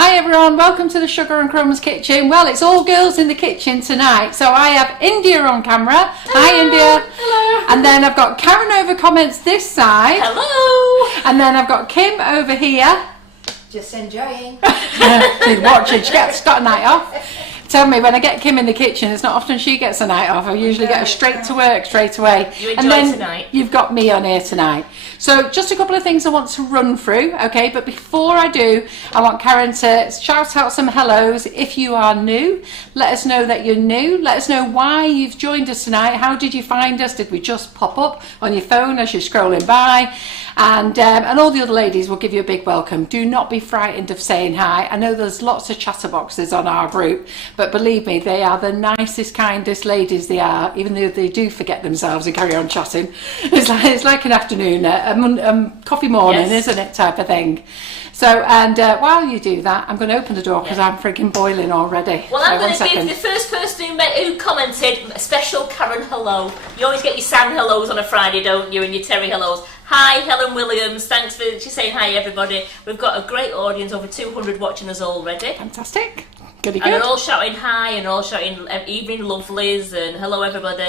Hi everyone, welcome to the Sugar and Crumbs kitchen. Well, it's all girls in the kitchen tonight. So I have India on camera. Hello. Hi India. Hello. And then I've got Karen over comments this side. Hello. And then I've got Kim over here. Just enjoying. She's watching, she's got a night off. Tell me, when I get Kim in the kitchen, it's not often she gets a night off. I usually get her straight to work straight away. You enjoy and then tonight. You've got me on here tonight. So just a couple of things I want to run through, okay? But before I do, I want Karen to shout out some hellos. If you are new, let us know that you're new. Let us know why you've joined us tonight. How did you find us? Did we just pop up on your phone as you're scrolling by? And all the other ladies will give you a big welcome. Do not be frightened of saying hi. I know there's lots of chatterboxes on our group, but believe me, they are the nicest, kindest ladies they are, even though they do forget themselves and carry on chatting. It's like an afternoon, coffee morning, Yes. isn't it, type of thing. So, and while you do that, I'm going to open the door because I'm frigging boiling already. Well, I'm going to second. give the first person who commented a special Karen hello. You always get your Sam hellos on a Friday, don't you, and your Terry hellos. Hi, Helen Williams. Thanks for saying hi, everybody. We've got a great audience, over 200 watching us already. Fantastic. Goody And good. they're all shouting hi, and all shouting evening lovelies, and hello, everybody.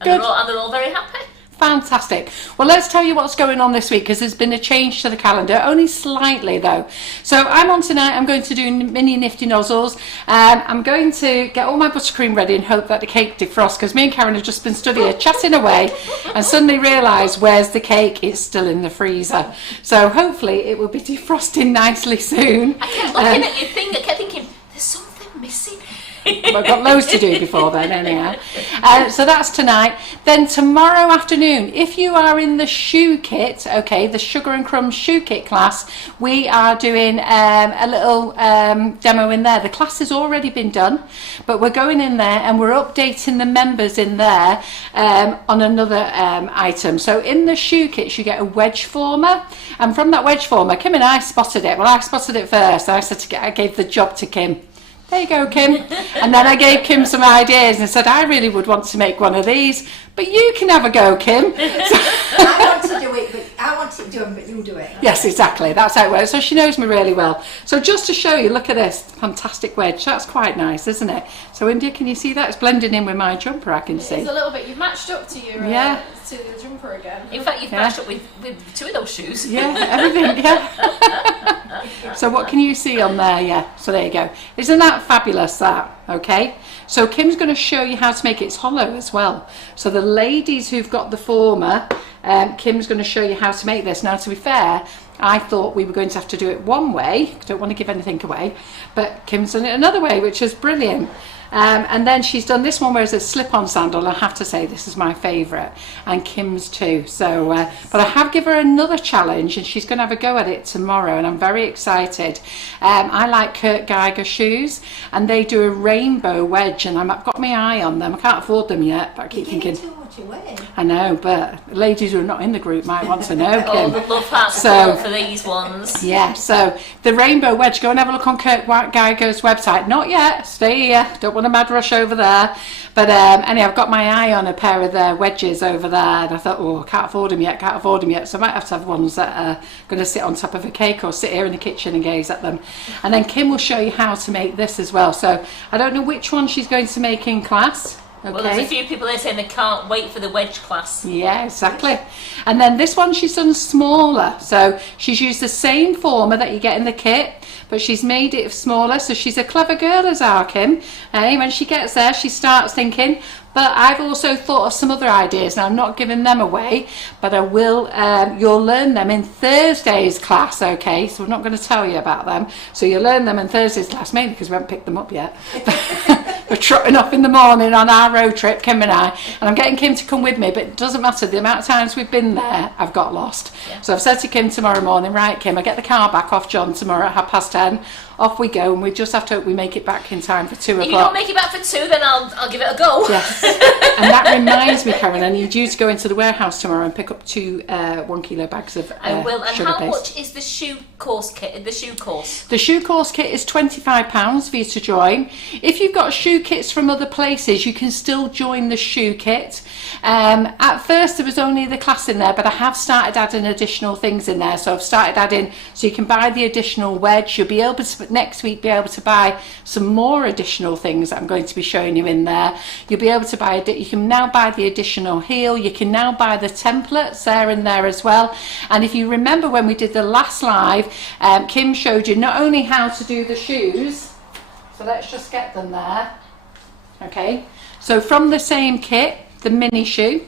And Good. they're all very happy. Fantastic. Well, let's tell you what's going on this week because there's been a change to the calendar, only slightly though. So I'm on tonight, I'm going to do mini Nifty Nozzles. I'm going to get all my buttercream ready and hope that the cake defrosts because me and Karen have just been stood here chatting away and suddenly realised where's the cake? It's still in the freezer. So hopefully it will be defrosting nicely soon. I kept looking at your thing, I kept thinking, there's something missing. I've got loads to do before then anyhow. So that's tonight. Then tomorrow afternoon, if you are in the shoe kit, okay, the Sugar and Crumbs shoe kit class, we are doing a little demo in there. The class has already been done, but we're going in there and we're updating the members in there on another item. So in the shoe kits you get a wedge former, and from that wedge former, Kim and I spotted it. Well, I spotted it first. I gave the job to Kim. There you go, Kim. And then I gave Kim some ideas and said, I really would want to make one of these, but you can have a go, Kim. I want to do it, but I want it done, but you do it. Yes, exactly. That's how it works. So she knows me really well. So just to show you, look at this fantastic wedge. That's quite nice, isn't it? So India, can you see that? It's blending in with my jumper, I can see. It's a little bit. You've matched up to your to the jumper again. In fact, you've matched up with two of those shoes. Yeah, everything, yeah. So what can you see on there? Yeah, so there you go. Isn't that fabulous, that? Okay. So Kim's going to show you how to make it. It's hollow as well. So the ladies who've got the former, Kim's going to show you how to make this. Now, to be fair, I thought we were going to have to do it one way. I don't want to give anything away, but Kim's done it another way, which is brilliant. And then she's done this one where it's a slip-on sandal. I have to say this is my favourite, and Kim's too. So, but I have given her another challenge, and she's going to have a go at it tomorrow, and I'm very excited. I like Kurt Geiger shoes, and they do a rainbow wedge, and I've got my eye on them. I can't afford them yet, but I keep thinking. Too much away. I know, but ladies who are not in the group might want to know, Oh, Kim. the love hearts So- for these ones. Yeah, so the rainbow wedge, go and have a look on Kurt Geiger's website. Not yet, stay here, don't want a mad rush over there. But anyhow, I've got my eye on a pair of their wedges over there, and I thought, oh, can't afford them yet. So I might have to have ones that are going to sit on top of a cake or sit here in the kitchen and gaze at them. And then Kim will show you how to make this as well. So I don't know which one she's going to make in class. Okay. Well, there's a few people there saying they can't wait for the wedge class. Yeah, exactly. And then this one she's done smaller. So she's used the same former that you get in the kit, but she's made it smaller. So she's a clever girl as our Kim. When she gets there, she starts thinking, but I've also thought of some other ideas. Now, I'm not giving them away, but I will. You'll learn them in Thursday's class, okay? So we're not going to tell you about them. So you'll learn them in Thursday's class, mainly because we haven't picked them up yet. We're trotting off in the morning on our road trip, Kim and I, and I'm getting Kim to come with me, but it doesn't matter. The amount of times we've been there, I've got lost. Yeah. So I've said to Kim tomorrow morning, right, Kim, I get the car back off John tomorrow at 10:30. Off we go, and we just have to hope we make it back in time for 2 o'clock. If you don't make it back for 2, then I'll give it a go. Yes. And that reminds me, Karen, I need you to go into the warehouse tomorrow and pick up 2 1 kilo bags of I will. And sugar how paste. much is the shoe course kit? The shoe course. The shoe course kit is £25 for you to join. If you've got a shoe shoe kits from other places, you can still join the shoe kit. At first there was only the class in there, but I have started adding additional things in there. So I've started adding, so you can buy the additional wedge. You'll be able to next week be able to buy some more additional things that I'm going to be showing you in there. You'll be able to buy, you can now buy the additional heel. You can now buy the templates, they're in there as well. And if you remember when we did the last live, Kim showed you not only how to do the shoes, so let's just get them there. Okay, so from the same kit, the mini shoe,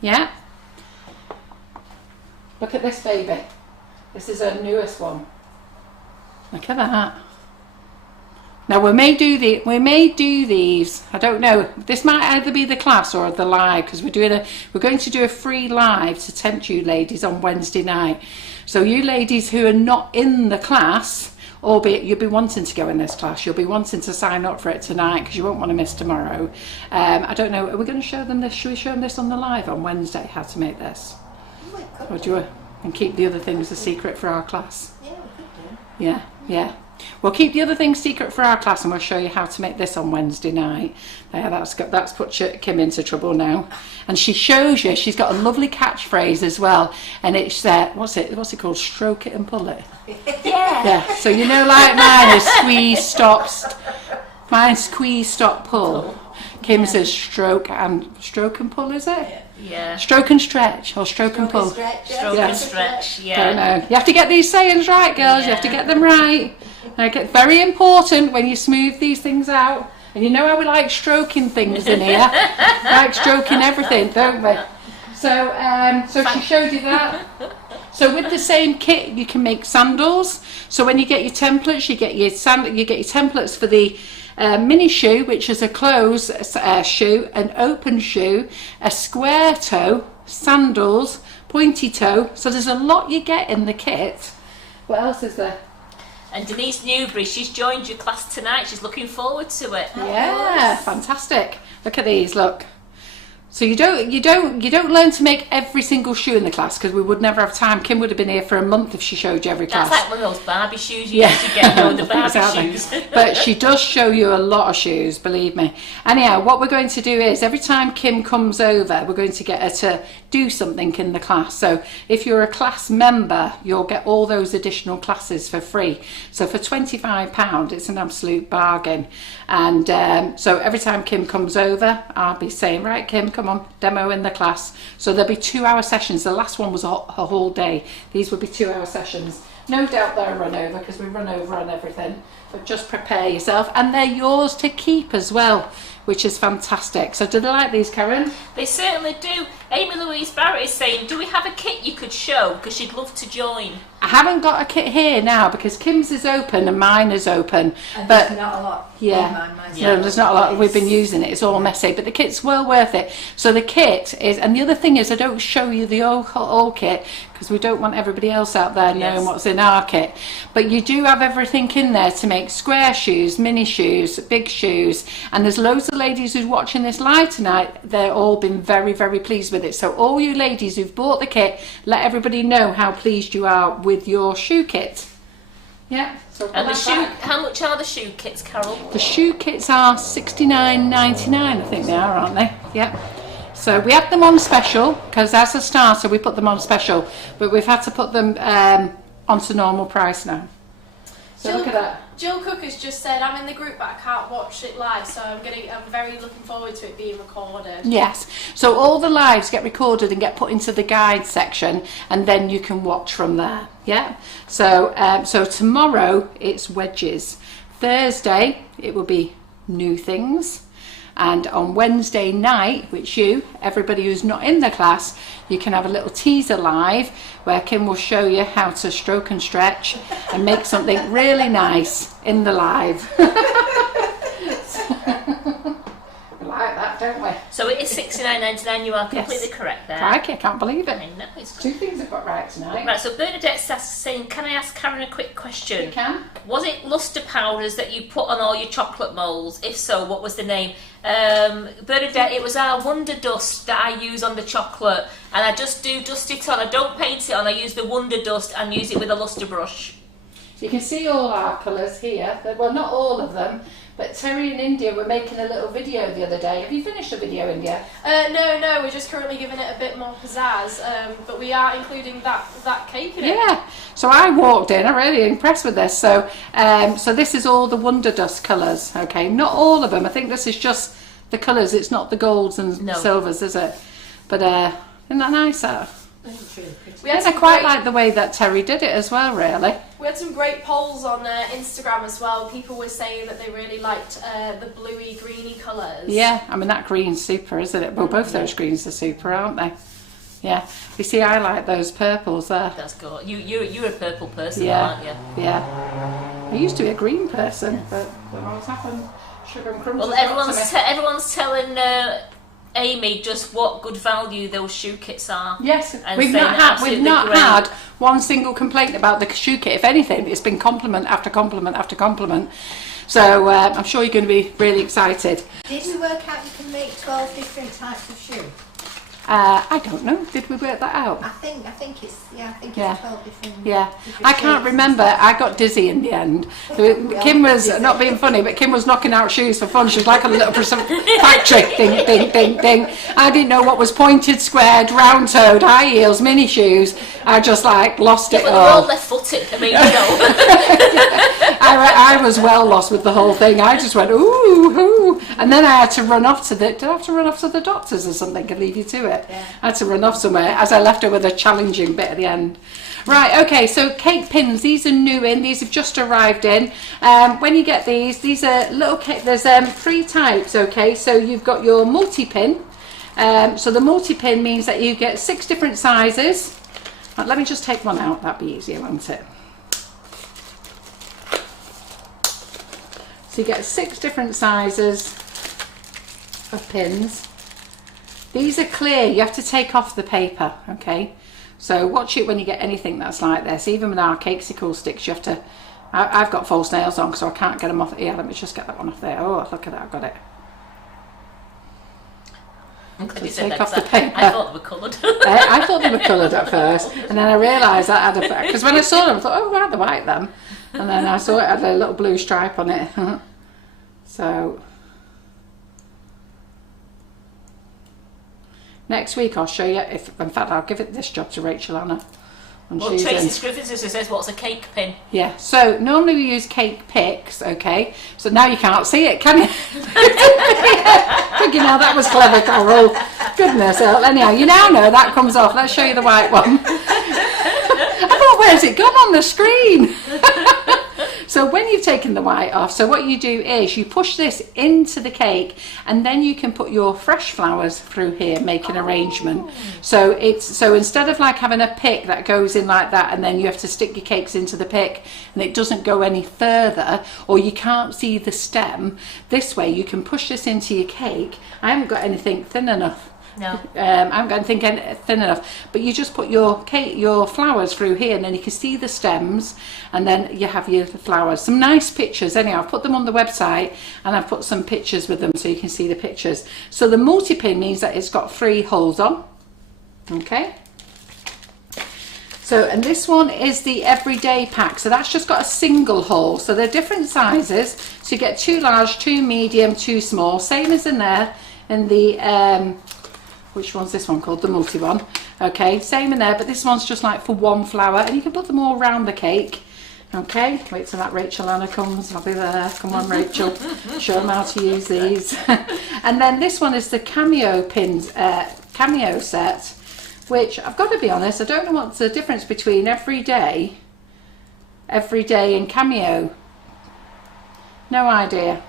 yeah. Look at this baby. This is her newest one. Look at that. Now we may do these. I don't know. This might either be the class or the live, because we're going to do a free live to tempt you ladies on Wednesday night. So you ladies who are not in the class, albeit you'll be wanting to go in this class, you'll be wanting to sign up for it tonight because you won't want to miss tomorrow. I don't know, are we going to show them this? Should we show them this on the live on Wednesday, how to make this? Or do you and keep the other things a secret for our class? Yeah, we could do. Yeah, yeah. We'll keep the other things secret for our class, and we'll show you how to make this on Wednesday night. That's put Kim into trouble now. And she shows you, she's got a lovely catchphrase as well, and it's what's it called? Stroke it and pull it. Yeah. Yeah. So you know, like mine is squeeze, stop. Mine's squeeze, stop, pull. Kim says stroke and pull, is it? Yeah. Stroke and stretch, or stroke and pull. Stretch, Stroke Yeah. and stretch. Yeah. Don't know. You have to get these sayings right, girls. You have to get them right. Okay, very important when you smooth these things out. And you know how we like stroking things in here. Like stroking everything, don't we? So she showed you that. So with the same kit, you can make sandals. So when you get your templates, you get your templates for the mini shoe, which is a closed shoe, an open shoe, a square toe, sandals, pointy toe. So there's a lot you get in the kit. What else is there? And Denise Newbury, she's joined your class tonight. She's looking forward to it. Yeah, fantastic. Look at these, look. So you don't learn to make every single shoe in the class, because we would never have time. Kim would have been here for a month if she showed you every class. That's like one of those Barbie shoes you used to get, the Barbie exactly. shoes. But she does show you a lot of shoes, believe me. Anyhow, what we're going to do is every time Kim comes over, we're going to get her to do something in the class. So if you're a class member, you'll get all those additional classes for free. So for £25, it's an absolute bargain. And so every time Kim comes over, I'll be saying, right, Kim, come on, demo in the class. So there'll be 2-hour sessions. The last one was a whole day. These will be 2-hour sessions. No doubt they'll run over, because we run over on everything. But just prepare yourself, and they're yours to keep as well, which is fantastic. So do they like these, Karen? They certainly do. Amy Louise Barrett is saying, do we have a kit you could show? Because she'd love to join. I haven't got a kit here now because Kim's is open and mine is open. And But there's not a lot. yeah, Mine's no, there's not a lot. We've been using it. It's all messy, but the kit's well worth it. So the kit is, and the other thing is, I don't show you the whole kit because we don't want everybody else out there knowing what's in our kit. But you do have everything in there to make square shoes, mini shoes, big shoes, and there's loads of ladies who's watching this live tonight. They're all been very, very pleased with it. So all you ladies who've bought the kit, let everybody know how pleased you are with your shoe kit. Yeah. So And the shoe, how much are the shoe kits, Carol? the shoe kits are $69.99, I think they are, aren't they? Yep. So we had them on special because as a starter we put them on special, but we've had to put them onto normal price now. So look at that. Jill Cook has just said, I'm in the group but I can't watch it live, so I'm very looking forward to it being recorded. Yes, so all the lives get recorded and get put into the guide section, and then you can watch from there. Yeah. So so tomorrow it's wedges. Thursday it will be new things. And on Wednesday night, which everybody who's not in the class, you can have a little teaser live where Kim will show you how to stroke and stretch and make something really nice in the live. We like that, don't we? So it is $69.99. You are completely correct there. Crikey, I can't believe it. I know, it's Two things I've got right tonight. Right, so Bernadette's saying, can I ask Karen a quick question? You can. Was it luster powders that you put on all your chocolate moulds? If so, what was the name? Bernadette, it was our Wonder Dust that I use on the chocolate, and I just do dust it on. I don't paint it on. I use the Wonder Dust and use it with a luster brush. You can see all our colours here. Well, not all of them, but Terry and India were making a little video the other day. Have you finished the video, India? No, we're just currently giving it a bit more pizzazz, but we are including that cake in it. Yeah, so I walked in, I'm really impressed with this. So so this is all the Wonder Dust colours, okay? Not all of them, I think this is just the colours, it's not the golds and silvers, is it? But isn't that nice, that? I quite like the way that Terry did it as well, really. We had some great polls on Instagram as well. People were saying that they really liked the bluey, greeny colours. Yeah, I mean that green's super, isn't it? Well, both those greens are super, aren't they? Yeah. You see, I like those purples there. That's good. You're a purple person, Yeah. aren't you? Yeah. I used to be a green person, but what's happened? Sugar and crumbs. Well, everyone's telling Amy just what good value those shoe kits are. Yes, and we've saying not great. had one single complaint about the shoe kit. If anything, it's been compliment after compliment after compliment. So I'm sure you're going to be really excited. Did we work out you can make 12 different types of shoe? I don't know. Did we work that out? I think it's 12 different. Yeah, different I can't shapes. remember. I got dizzy in the end. Kim was not being funny, but Kim was knocking out shoes for fun. She was like a little factory. Ding, ding, ding, ding. I didn't know what was pointed, squared, round-toed, high heels, mini shoes. I just like lost it But all. they're all left-footed. I mean, you know. I was well lost with the whole thing. I just went ooh, and then I had to run off to the. Did I have to run off to the doctors or something? Could leave you to it. Yeah. I had to run off somewhere as I left her with a challenging bit at the end. Right, okay, so cake pins, these are new in, these have just arrived in. When you get these are little cake, there's 3 types, okay, so you've got your multi-pin. So the multi-pin means that you get 6 different sizes. Let me just take one out, that'd be easier, won't it? So you get 6 different sizes of pins. These are clear, you have to take off the paper, okay? So watch it when you get anything that's like this. Even with our cakesicle sticks, you have to... I've got false nails on, so I can't get them off. Yeah, let me just get that one off there. Oh, look at that, I've got it. So take off the paper. I thought they were coloured. I thought they were coloured at first, and then I realised that had a... Because when I saw them, I thought, oh, right, they're white then. And then I saw it had a little blue stripe on it. So... Next week I'll show you, in fact I'll give it this job to Rachel Anna. Well, Tracy Scriffins says, what's a cake pin? Yeah, so normally we use cake picks, okay? So now you can't see it, can you? Thinking how that was clever, Carol. Goodness, anyhow, you now know that comes off. Let's show you the white one. I thought, where's it gone on the screen? So when you've taken the white off, so what you do is you push this into the cake and then you can put your fresh flowers through here, make an arrangement. So instead of like having a pick that goes in like that and then you have to stick your cakes into the pick and it doesn't go any further or you can't see the stem, this way you can push this into your cake. I haven't got anything thin enough. No. I haven't got anything thin enough, but you just put your flowers through here and then you can see the stems and then you have your flowers. Some nice pictures anyhow. I've put them on the website and I've put some pictures with them so you can see the pictures. So the multi-pin means that it's got 3 holes on. Okay. So, and this one is the everyday pack. So that's just got a single hole. So they're different sizes. So you get 2 large, 2 medium, 2 small. Same as in there in the... which one's this one called? The multi one. Okay, same in there, but this one's just like for 1 flower and you can put them all around the cake. Okay, wait till that Rachel Anna comes, I'll be there. Come on, Rachel, show them how to use these. And then this one is the cameo pins, cameo set, which I've got to be honest, I don't know what's the difference between everyday and cameo. No idea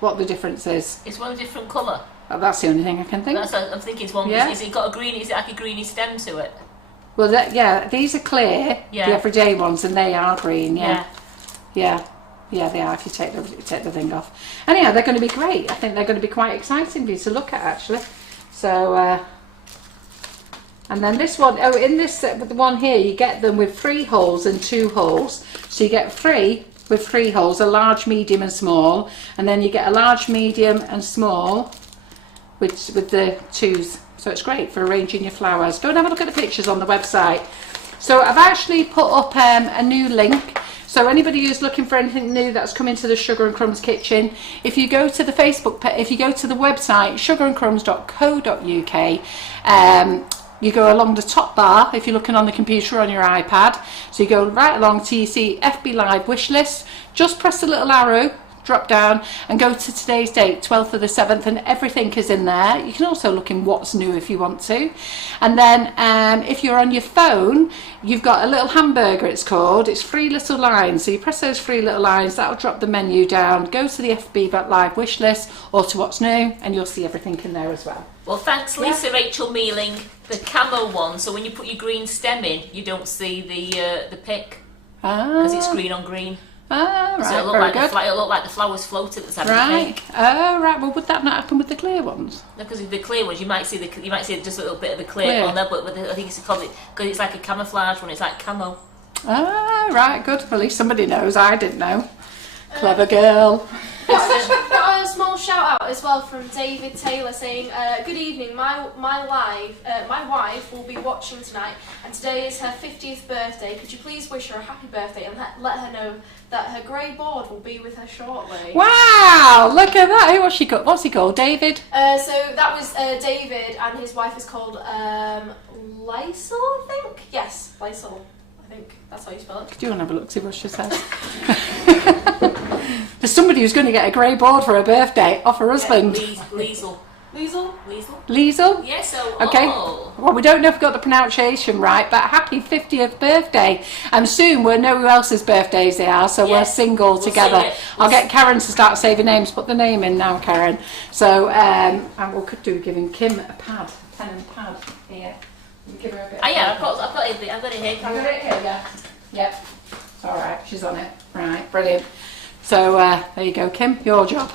what the difference is. It's one different colour. Oh, that's the only thing I can think. I'm thinking it's one. Yeah. Is it got a green? Is it like a greeny stem to it? Well, yeah, these are clear, the everyday ones, and they are green. Yeah, they are. If you take the thing off. Anyhow, they're going to be great. I think they're going to be quite exciting for you to look at actually. So, and then this one. Oh, in this the one here, you get them with 3 holes and 2 holes. So you get 3 with 3 holes, a large, medium, and small, and then you get a large, medium, and small. With the 2s, so it's great for arranging your flowers. Go and have a look at the pictures on the website. So I've actually put up a new link. So So anybody who's looking for anything new that's come into the Sugar and Crumbs kitchen, if you go to the Facebook page, if you go to the website sugarandcrumbs.co.uk, you go along the top bar if you're looking on the computer or on your iPad. So you go right along till you see FB Live wish list. Just press the little arrow, drop down and go to today's date, 12th of the 7th, and everything is in there. You can also look in what's new if you want to. And then if you're on your phone, you've got a little hamburger, it's called. It's 3 little lines. So you press those 3 little lines, that'll drop the menu down. Go to the FB Live wish list or to what's new, and you'll see everything in there as well. Well, thanks Lisa Rachel Mealing. The camo one, so when you put your green stem in, you don't see the pick because it's green on green. Ah, right, so it'll look like the flowers floating at the side of the pick. Oh, right. Well, would that not happen with the clear ones? No, because with the clear ones, you might see just a little bit of the clear on there, but I think it's called because it's like a camouflage one. It's like camo. Ah, right. Good. Well, at least somebody knows. I didn't know. Clever girl. We've got a small shout out as well from David Taylor saying, good evening, my wife will be watching tonight and today is her 50th birthday. Could you please wish her a happy birthday and let her know that her grey board will be with her shortly. Wow, look at that. What's he called? David? So that was David and his wife is called Lysel, I think? Yes, Lysel. I think that's how you spell it. Do you want to have a look, see what she says? There's somebody who's going to get a grey board for her birthday off her husband. Liesel. Liesel? Liesel? Yeah, so... Okay. Oh. Well, we don't know if we got the pronunciation right, but happy 50th birthday. And soon we'll know who else's birthdays they are, so we're single together. I'll get Karen to start saving names. Put the name in now, Karen. So, and we could do giving Kim a pen and pad here. Give her a bit. Oh yeah, I've got it here. I've got it here, yeah. Yep. All right, she's on it. Right, brilliant. So there you go, Kim, your job.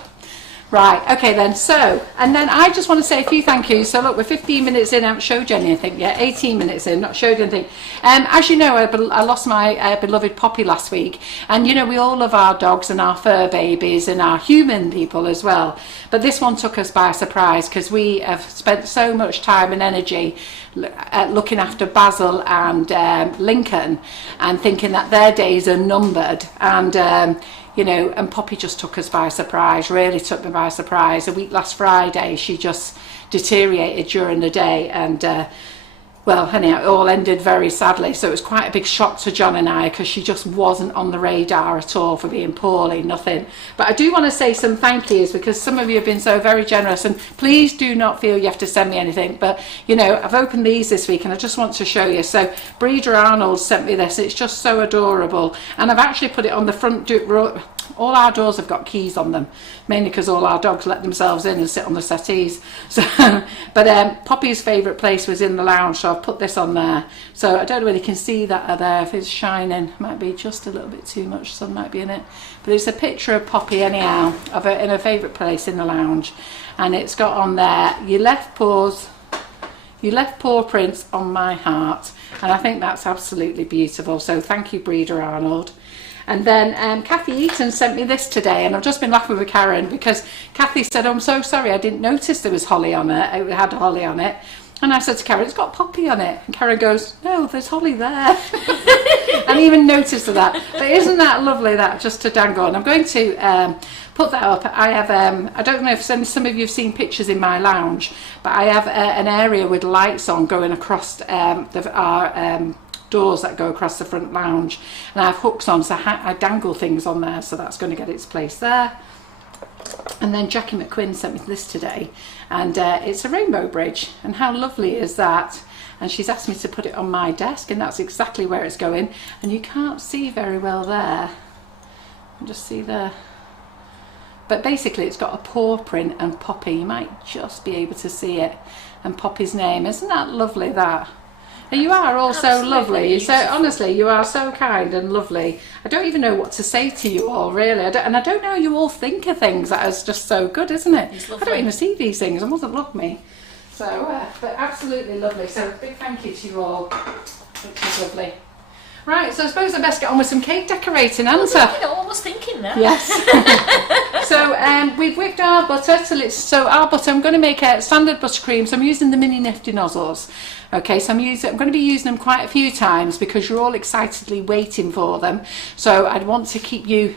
Right, okay then, so, and then I just want to say a few thank yous. So look, we're 15 minutes in, I haven't showed you anything yet, 18 minutes in, not showed you anything. As you know, I lost my beloved Poppy last week, and you know, we all love our dogs and our fur babies and our human people as well. But this one took us by surprise because we have spent so much time and energy looking after Basil and Lincoln and thinking that their days are numbered, and you know, and Poppy just took us by surprise, really took me by surprise. A week last Friday, she just deteriorated during the day, and well, anyhow, it all ended very sadly. So it was quite a big shock to John and I because she just wasn't on the radar at all for being poorly, nothing. But I do want to say some thank yous because some of you have been so very generous, and please do not feel you have to send me anything. But, you know, I've opened these this week and I just want to show you. So Breeder Arnold sent me this. It's just so adorable. And I've actually put it on the front door. All our doors have got keys on them, mainly because all our dogs let themselves in and sit on the settees. So, but Poppy's favourite place was in the lounge, so I've put this on there. So I don't know whether you can see that there, if it's shining. Might be just a little bit too much sun might be in it. But it's a picture of Poppy anyhow, of her in her favourite place in the lounge. And it's got on there, you left paw prints on my heart. And I think that's absolutely beautiful. So thank you, Breeder Arnold. And then Kathy Eaton sent me this today, and I've just been laughing with Karen because Kathy said, oh, I'm so sorry, I didn't notice there was holly on it. It had holly on it. And I said to Karen, it's got poppy on it. And Karen goes, no, there's holly there. I didn't even notice that. But isn't that lovely, that, just to dangle on? I'm going to put that up. I have, I don't know if some of you have seen pictures in my lounge, but I have an area with lights on going across our doors that go across the front lounge, and I have hooks on, so I dangle things on there, so that's going to get its place there. And then Jackie McQuinn sent me this today, and it's a rainbow bridge, and how lovely is that? And she's asked me to put it on my desk, and that's exactly where it's going. And you can't see very well there, you just see there, but basically it's got a paw print and Poppy, you might just be able to see it, and Poppy's name. Isn't that lovely, that? And you are all so lovely. So honestly, you are so kind and lovely. I don't even know what to say to you all, really. I don't know how you all think of things. That is just so good, isn't it? I don't even see these things. It mustn't love me. So, but absolutely lovely. So a big thank you to you all, which is lovely. Right, so I suppose I best get on with some cake decorating, aren't I? I was thinking that. Yes. So So we've whipped our butter till it's, so our butter, I'm going to make a standard buttercream, so I'm using the mini Nifty Nozzles. Okay, so I'm going to be using them quite a few times because you're all excitedly waiting for them. So I'd want to keep you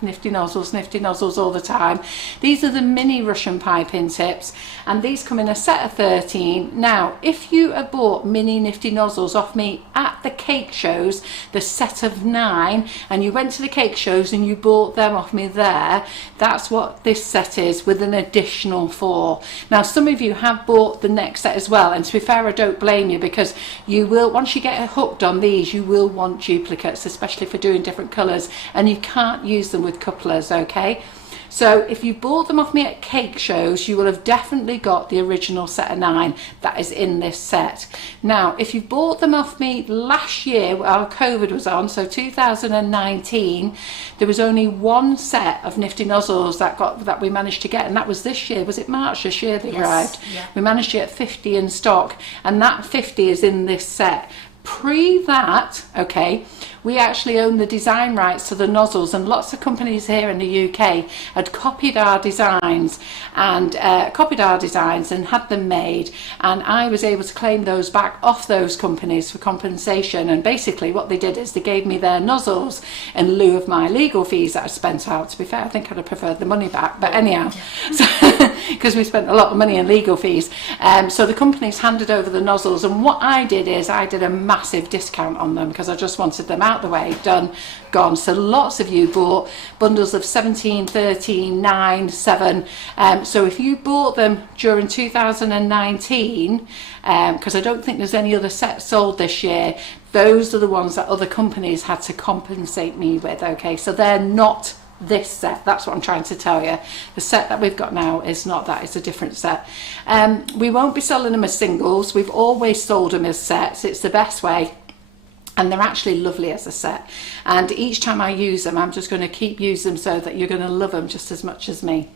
Nifty Nozzles all the time. These are the mini Russian piping tips, and these come in a set of 13. Now, if you have bought mini Nifty Nozzles off me at the cake shows, the set of 9, and you went to the cake shows and you bought them off me there, that's what this set is, with an additional 4. Now, some of you have bought the next set as well, and to be fair, I don't blame you, because you will, once you get hooked on these, you will want duplicates, especially for doing different colours, and you can't use them with couplers. Okay, so if you bought them off me at cake shows, you will have definitely got the original set of 9 that is in this set. Now, if you bought them off me last year while COVID was on, so 2019, there was only one set of Nifty Nozzles that we managed to get, and that was this year. Was it March this year they arrived? Yeah. We managed to get 50 in stock, and that 50 is in this set. Pre that, okay, we actually own the design rights to the nozzles, and lots of companies here in the UK had copied our designs and had them made, and I was able to claim those back off those companies for compensation. And basically what they did is they gave me their nozzles in lieu of my legal fees that I spent out. To be fair, I think I'd have preferred the money back, but anyhow, because we spent a lot of money in legal fees. So the companies handed over the nozzles, and what I did is I did a massive discount on them because I just wanted them out the way, done, gone. So lots of you bought bundles of 17, 13, 9, 7. So if you bought them during 2019, because I don't think there's any other sets sold this year, those are the ones that other companies had to compensate me with. Okay, so they're not this set. That's what I'm trying to tell you. The set that we've got now is not that, it's a different set. We won't be selling them as singles. We've always sold them as sets. It's the best way, and they're actually lovely as a set, and each time I use them, I'm just going to keep using them so that you're going to love them just as much as me.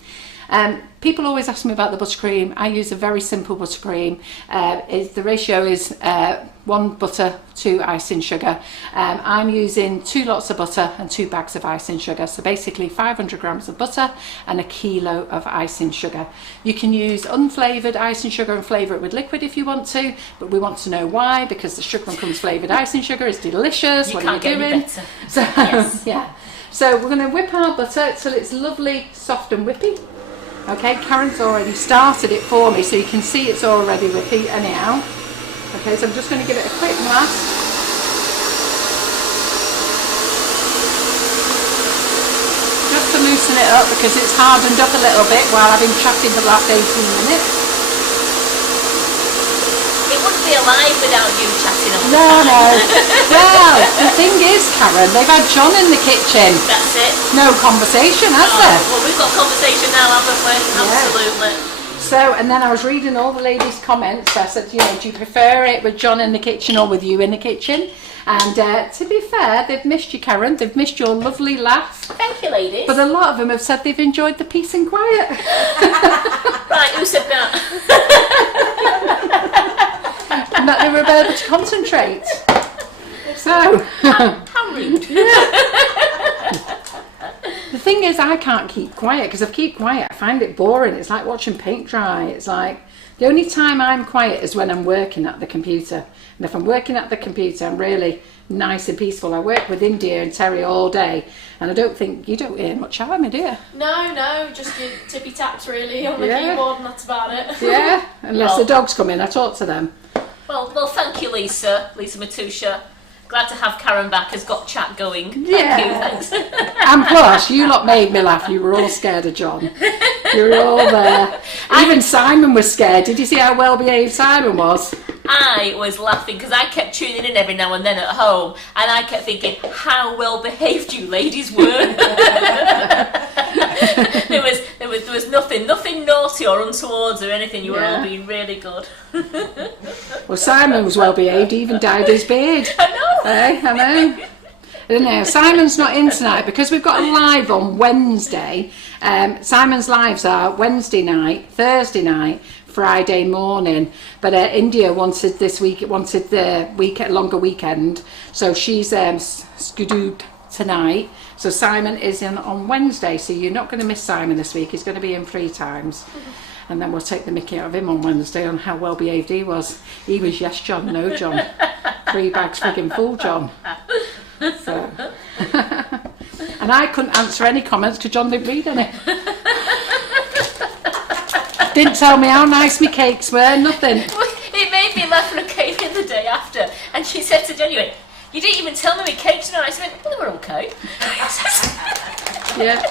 People always ask me about the buttercream. I use a very simple buttercream. The ratio is 1 butter, 2 icing sugar. I'm using 2 lots of butter and 2 bags of icing sugar. So basically 500 grams of butter and a kilo of icing sugar. You can use unflavoured icing sugar and flavour it with liquid if you want to, but we want to know why, because the Sugar and Crumbs flavoured icing sugar is delicious. What are you doing? So, Yes. yeah. So we're going to whip our butter till it's lovely, soft and whippy. Okay, Karen's already started it for me, so you can see it's already whippy anyhow. Okay, so I'm just going to give it a quick blast. Just to loosen it up because it's hardened up a little bit while I've been chatting for the last 18 minutes. It wouldn't be alive without you chatting all the No, time. no. Well, the thing is, Karen, they've had John in the kitchen. That's it. No conversation, has Oh, there? well, we've got conversation now, haven't we? Yeah. Absolutely. So, and then I was reading all the ladies' comments. I said, you know, do you prefer it with John in the kitchen or with you in the kitchen? And to be fair, they've missed you, Karen. They've missed your lovely laugh. Thank you, ladies. But a lot of them have said they've enjoyed the peace and quiet. Right, who said that? And that they were able to concentrate. So, How rude. the thing is, I can't keep quiet, because if I keep quiet, I find it boring. It's like watching paint dry. It's like, the only time I'm quiet is when I'm working at the computer. And if I'm working at the computer, I'm really nice and peaceful. I work with India and Terry all day, and I don't think, you don't hear much out of me, do you? No, just your tippy taps really on the Yeah. keyboard, and that's about it. Yeah, unless Well- the dogs come in, I talk to them. Well, thank you, Lisa Matusha. Glad to have Karen back. Has got chat going. Thank Yeah. you. Thanks. And plus, you lot made me laugh. You were all scared of John. You were all there. Even Simon was scared. Did you see how well behaved Simon was? I was laughing because I kept tuning in every now and then at home, and I kept thinking how well behaved you ladies were. there was nothing naughty or untoward or anything. You were all Yeah. being really good. Well, Simon was well behaved. He even dyed his beard. I know. I know. No, Simon's not in tonight because we've got a live on Wednesday. Simon's lives are Wednesday night, Thursday night, Friday morning. But India wanted the longer weekend, so she's skedooded tonight. So Simon is in on Wednesday, so you're not going to miss Simon this week. He's going to be in 3 times. And then we'll take the mickey out of him on Wednesday on how well behaved he was. He was yes John, no John. 3 bags frigging full John. So. And I couldn't answer any comments because John didn't read any. Didn't tell me how nice my cakes were, nothing. It made me laugh when I came in the day after, and she said to Jenny, "You didn't even tell me my cakes tonight." I said, "Well, they were okay." Yeah.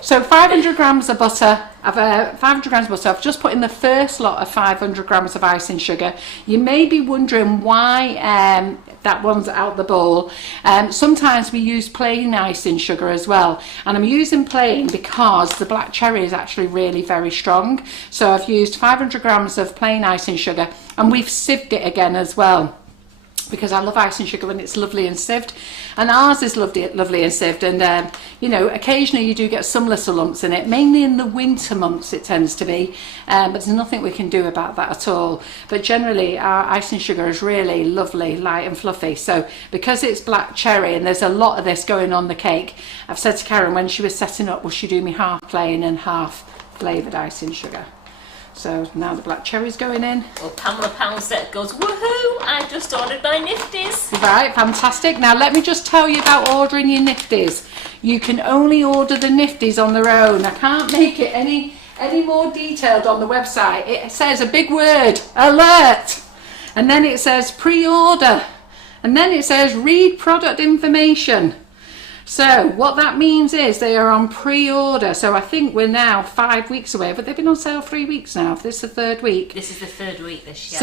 So 500 grams of butter. I've just put in the first lot of 500 grams of icing sugar. You may be wondering why that one's out the bowl. Sometimes we use plain icing sugar as well, and I'm using plain because the black cherry is actually really very strong. So I've used 500 grams of plain icing sugar, and we've sieved it again as well, because I love icing sugar when it's lovely and sieved, and ours is lovely and sieved. And you know, occasionally you do get some little lumps in it, mainly in the winter months it tends to be, but there's nothing we can do about that at all. But generally our icing sugar is really lovely, light and fluffy. So because it's black cherry and there's a lot of this going on the cake, I've said to Karen when she was setting up, will she do me half plain and half flavoured icing sugar. So now the black cherry's going in. Well, Pamela Poundset goes, woohoo, I just ordered my Nifties. Right, fantastic. Now let me just tell you about ordering your Nifties. You can only order the Nifties on their own. I can't make it any more detailed on the website. It says a big word, alert, and then it says pre-order, and then it says read product information. So what that means is they are on pre-order. So I think we're now 5 weeks away, but they've been on sale 3 weeks now. This is the 3rd week. This is the 3rd week this year.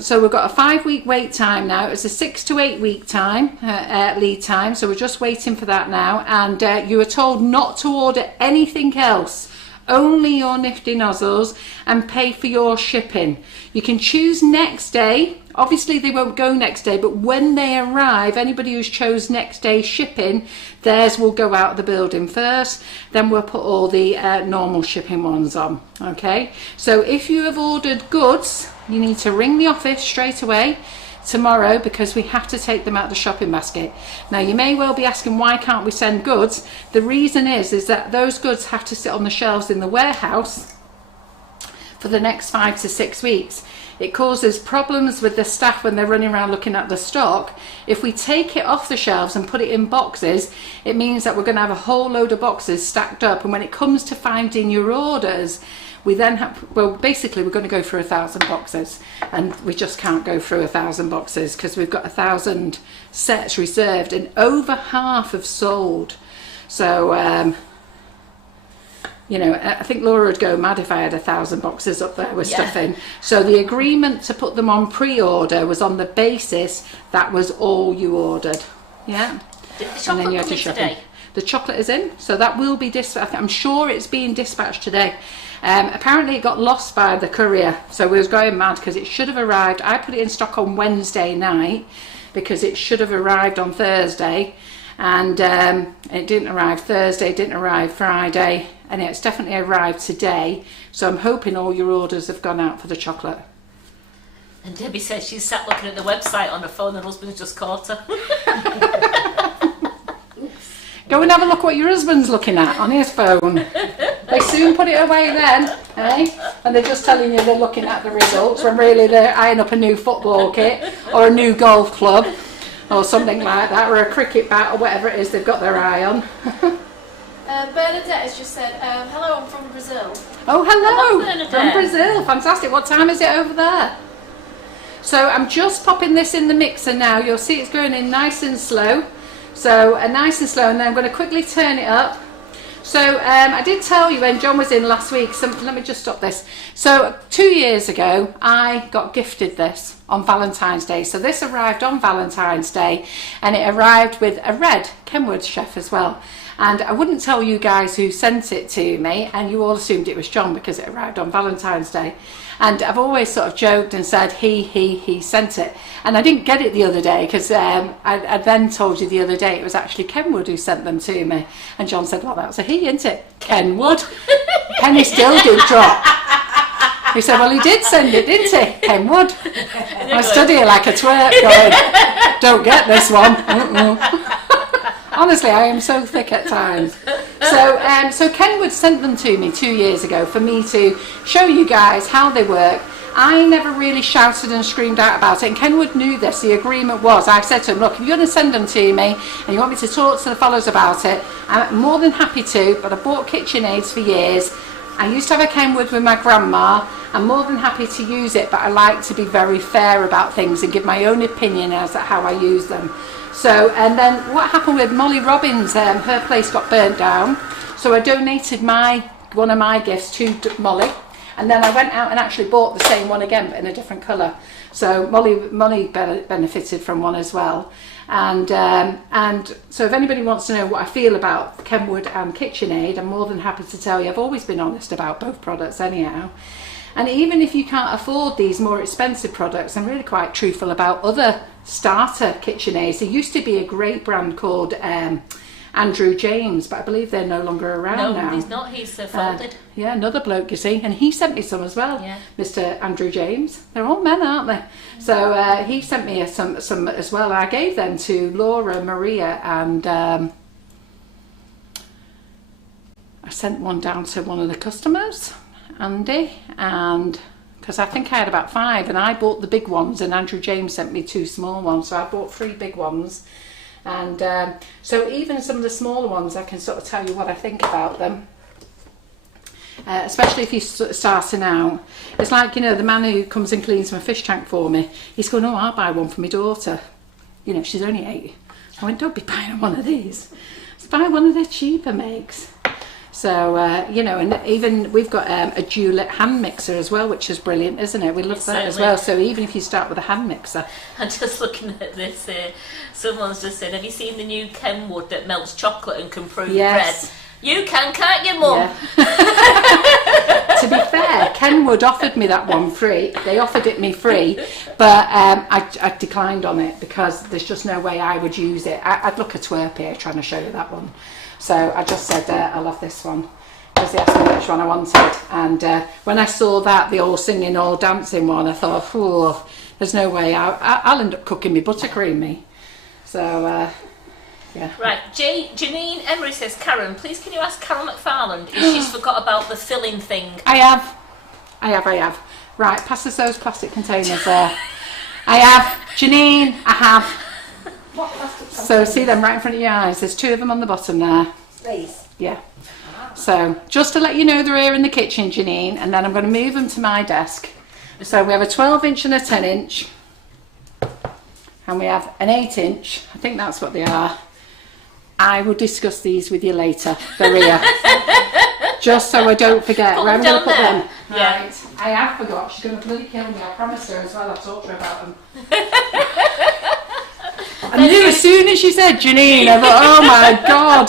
So we've got a 5-week wait time now. It's a 6 to 8 week time, lead time. So we're just waiting for that now. And you are told not to order anything else, only your Nifty Nozzles, and pay for your shipping. You can choose next day. Obviously they won't go next day, but when they arrive, anybody who's chose next day shipping, theirs will go out of the building first, then we'll put all the normal shipping ones on. Okay, so if you have ordered goods, you need to ring the office straight away tomorrow, because we have to take them out of the shopping basket. Now you may well be asking, why can't we send goods? The reason is that those goods have to sit on the shelves in the warehouse for the next 5 to 6 weeks. It causes problems with the staff when they're running around looking at the stock. If we take it off the shelves and put it in boxes, it means that we're going to have a whole load of boxes stacked up, and when it comes to finding your orders, we then have, well, basically we're going to go through 1,000 boxes, and we just can't go through 1,000 boxes because we've got 1,000 sets reserved, and over half have sold. So you know, I think Laura would go mad if I had 1,000 boxes up there with stuff in. So the agreement to put them on pre-order was on the basis that was all you ordered. Yeah. Did the chocolate come in today? The chocolate is in, so that will be dispatched. I'm sure it's being dispatched today. Apparently it got lost by the courier, so we was going mad because it should have arrived. I put it in stock on Wednesday night because it should have arrived on Thursday, and it didn't arrive Thursday, it didn't arrive Friday, and it's definitely arrived today. So I'm hoping all your orders have gone out for the chocolate. And Debbie says she's sat looking at the website on her phone and her husband's just caught her. Go and have a look what your husband's looking at on his phone. They soon put it away then, eh? And they're just telling you they're looking at the results when really they're eyeing up a new football kit or a new golf club or something like that, or a cricket bat or whatever it is they've got their eye on. Bernadette has just said, hello, I'm from Brazil. Oh, hello, Bernadette. from Brazil, fantastic. What time is it over there? So I'm just popping this in the mixer now. You'll see it's going in nice and slow. So nice and slow, and then I'm going to quickly turn it up. So I did tell you when John was in last week, so let me just stop this. So 2 years ago, I got gifted this on Valentine's Day. So this arrived on Valentine's Day, and it arrived with a red Kenwood chef as well. And I wouldn't tell you guys who sent it to me, and you all assumed it was John because it arrived on Valentine's Day. And I've always sort of joked and said he sent it. And I didn't get it the other day because I then told you the other day it was actually Kenwood who sent them to me. And John said, well, that was a he, isn't it? Kenwood. Penny still did drop. He said, well, he did send it, didn't he? Kenwood. I study it like a twerp going, don't get this one. Honestly, I am so thick at times. So Kenwood sent them to me 2 years ago for me to show you guys how they work. I never really shouted and screamed out about it, and Kenwood knew this. The agreement was, I said to him, look, if you're going to send them to me and you want me to talk to the fellows about it, I'm more than happy to, but I bought KitchenAids for years. I used to have a Kenwood with my grandma. I'm more than happy to use it, but I like to be very fair about things and give my own opinion as to how I use them. So, and then what happened with Molly Robbins, her place got burnt down, so I donated one of my gifts to Molly, and then I went out and actually bought the same one again, but in a different colour. So Molly benefited from one as well. And so if anybody wants to know what I feel about Kenwood and KitchenAid, I'm more than happy to tell you. I've always been honest about both products anyhow. And even if you can't afford these more expensive products, I'm really quite truthful about other starter KitchenAids. There used to be a great brand called Andrew James, but I believe they're no longer around now. No, he's not. He's folded. Yeah, another bloke, you see, and he sent me some as well. Yeah. Mr. Andrew James. They're all men, aren't they? So he sent me some as well. I gave them to Laura, Maria, and I sent one down to one of the customers, Andy, and because I think I had about 5, and I bought the big ones, and Andrew James sent me 2 small ones, so I bought 3 big ones. And so even some of the smaller ones, I can sort of tell you what I think about them. Especially if you're starting out. It's like, you know, the man who comes and cleans my fish tank for me. He's going, oh, I'll buy one for my daughter. You know, she's only 8. I went, don't be buying one of these. Just buy one of their cheaper makes. So, you know, and even we've got a dual hand mixer as well, which is brilliant, isn't it? We love that as well. So even if you start with a hand mixer. I'm just looking at this. Someone's just said, have you seen the new Kenwood that melts chocolate and can prove bread? You can't you, Mum? Yeah. To be fair, Kenwood offered me that one free. They offered it me free, but I declined on it because there's just no way I would use it. I'd look a twerp here trying to show you that one. So I just said, I'll have this one, because they asked me which one I wanted. And when I saw that, the all singing, all dancing one, I thought, oh, there's no way. I'll end up cooking me buttercream, me. So, yeah. Right, Janine Emery says, Karen, please can you ask Carol McFarland if she's forgot about the filling thing? I have. Right, pass us those plastic containers there. I have. Janine, I have. So see them right in front of your eyes. There's 2 of them on the bottom there. Please. Yeah. So just to let you know they're here in the kitchen, Janine, and then I'm going to move them to my desk. So we have a 12-inch and a 10-inch. And we have an 8-inch. I think that's what they are. I will discuss these with you later. They're here. Just so I don't forget. Where am I going to put them? Yeah. Right. I have forgot. She's going to bloody kill me. I promised her as well. I talked to her about them. I knew as soon as she said Janine, I thought, oh my God.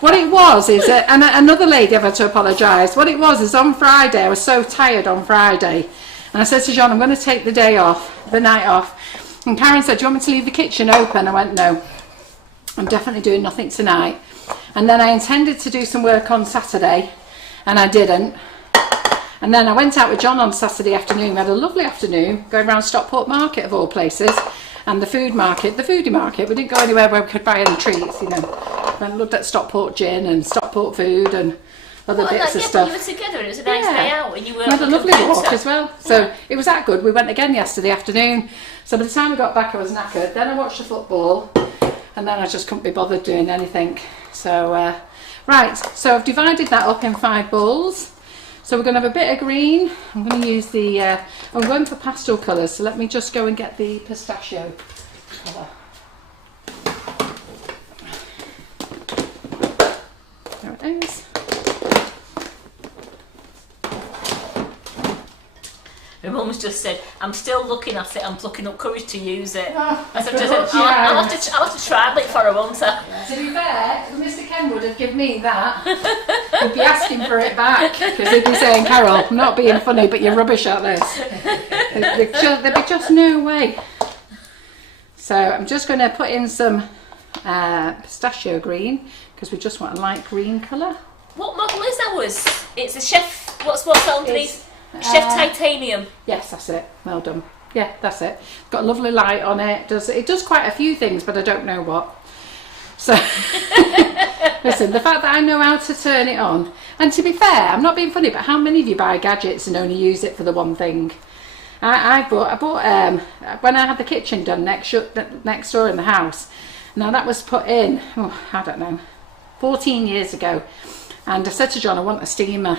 What it was is, and another lady I've had to apologise, what it was is on Friday, I was so tired on Friday, and I said to John, I'm going to take the night off. And Karen said, do you want me to leave the kitchen open? I went, no, I'm definitely doing nothing tonight. And then I intended to do some work on Saturday, and I didn't. And then I went out with John on Saturday afternoon. We had a lovely afternoon, going around Stockport Market of all places. And the foodie market, we didn't go anywhere where we could buy any treats, you know. We looked at Stockport gin and Stockport food and other bits of stuff. But you were together, and it was a nice day out, and you were we had a lovely walk as well. So it was that good. We went again yesterday afternoon. So by the time we got back, I was knackered. Then I watched the football, and then I just couldn't be bothered doing anything. So, right, so I've divided that up in 5 bowls. So we're going to have a bit of green. I'm going to use the, I'm going for pastel colours, so let me just go and get the pistachio colour. There it is. My mum's just said, I'm still looking at it, I'm plucking up courage to use it. Oh, I said, I'll have to try it for her, won't I? Yeah. To be fair, if Mr. Kenwood had given me that, he'd be asking for it back, because he'd be saying, Carol, I'm not being funny, but you're rubbish at this. There'd be just no way. So I'm just going to put in some pistachio green, because we just want a light green colour. What model is ours? It's a chef, what's underneath? Chef Titanium. Yes, that's it. Well done. Yeah, that's it. Got a lovely light on it. It does quite a few things, but I don't know what. So, listen, the fact that I know how to turn it on, and to be fair, I'm not being funny, but how many of you buy gadgets and only use it for the one thing? I bought when I had the kitchen done next door in the house. Now that was put in, I don't know, 14 years ago. And I said to John, I want a steamer.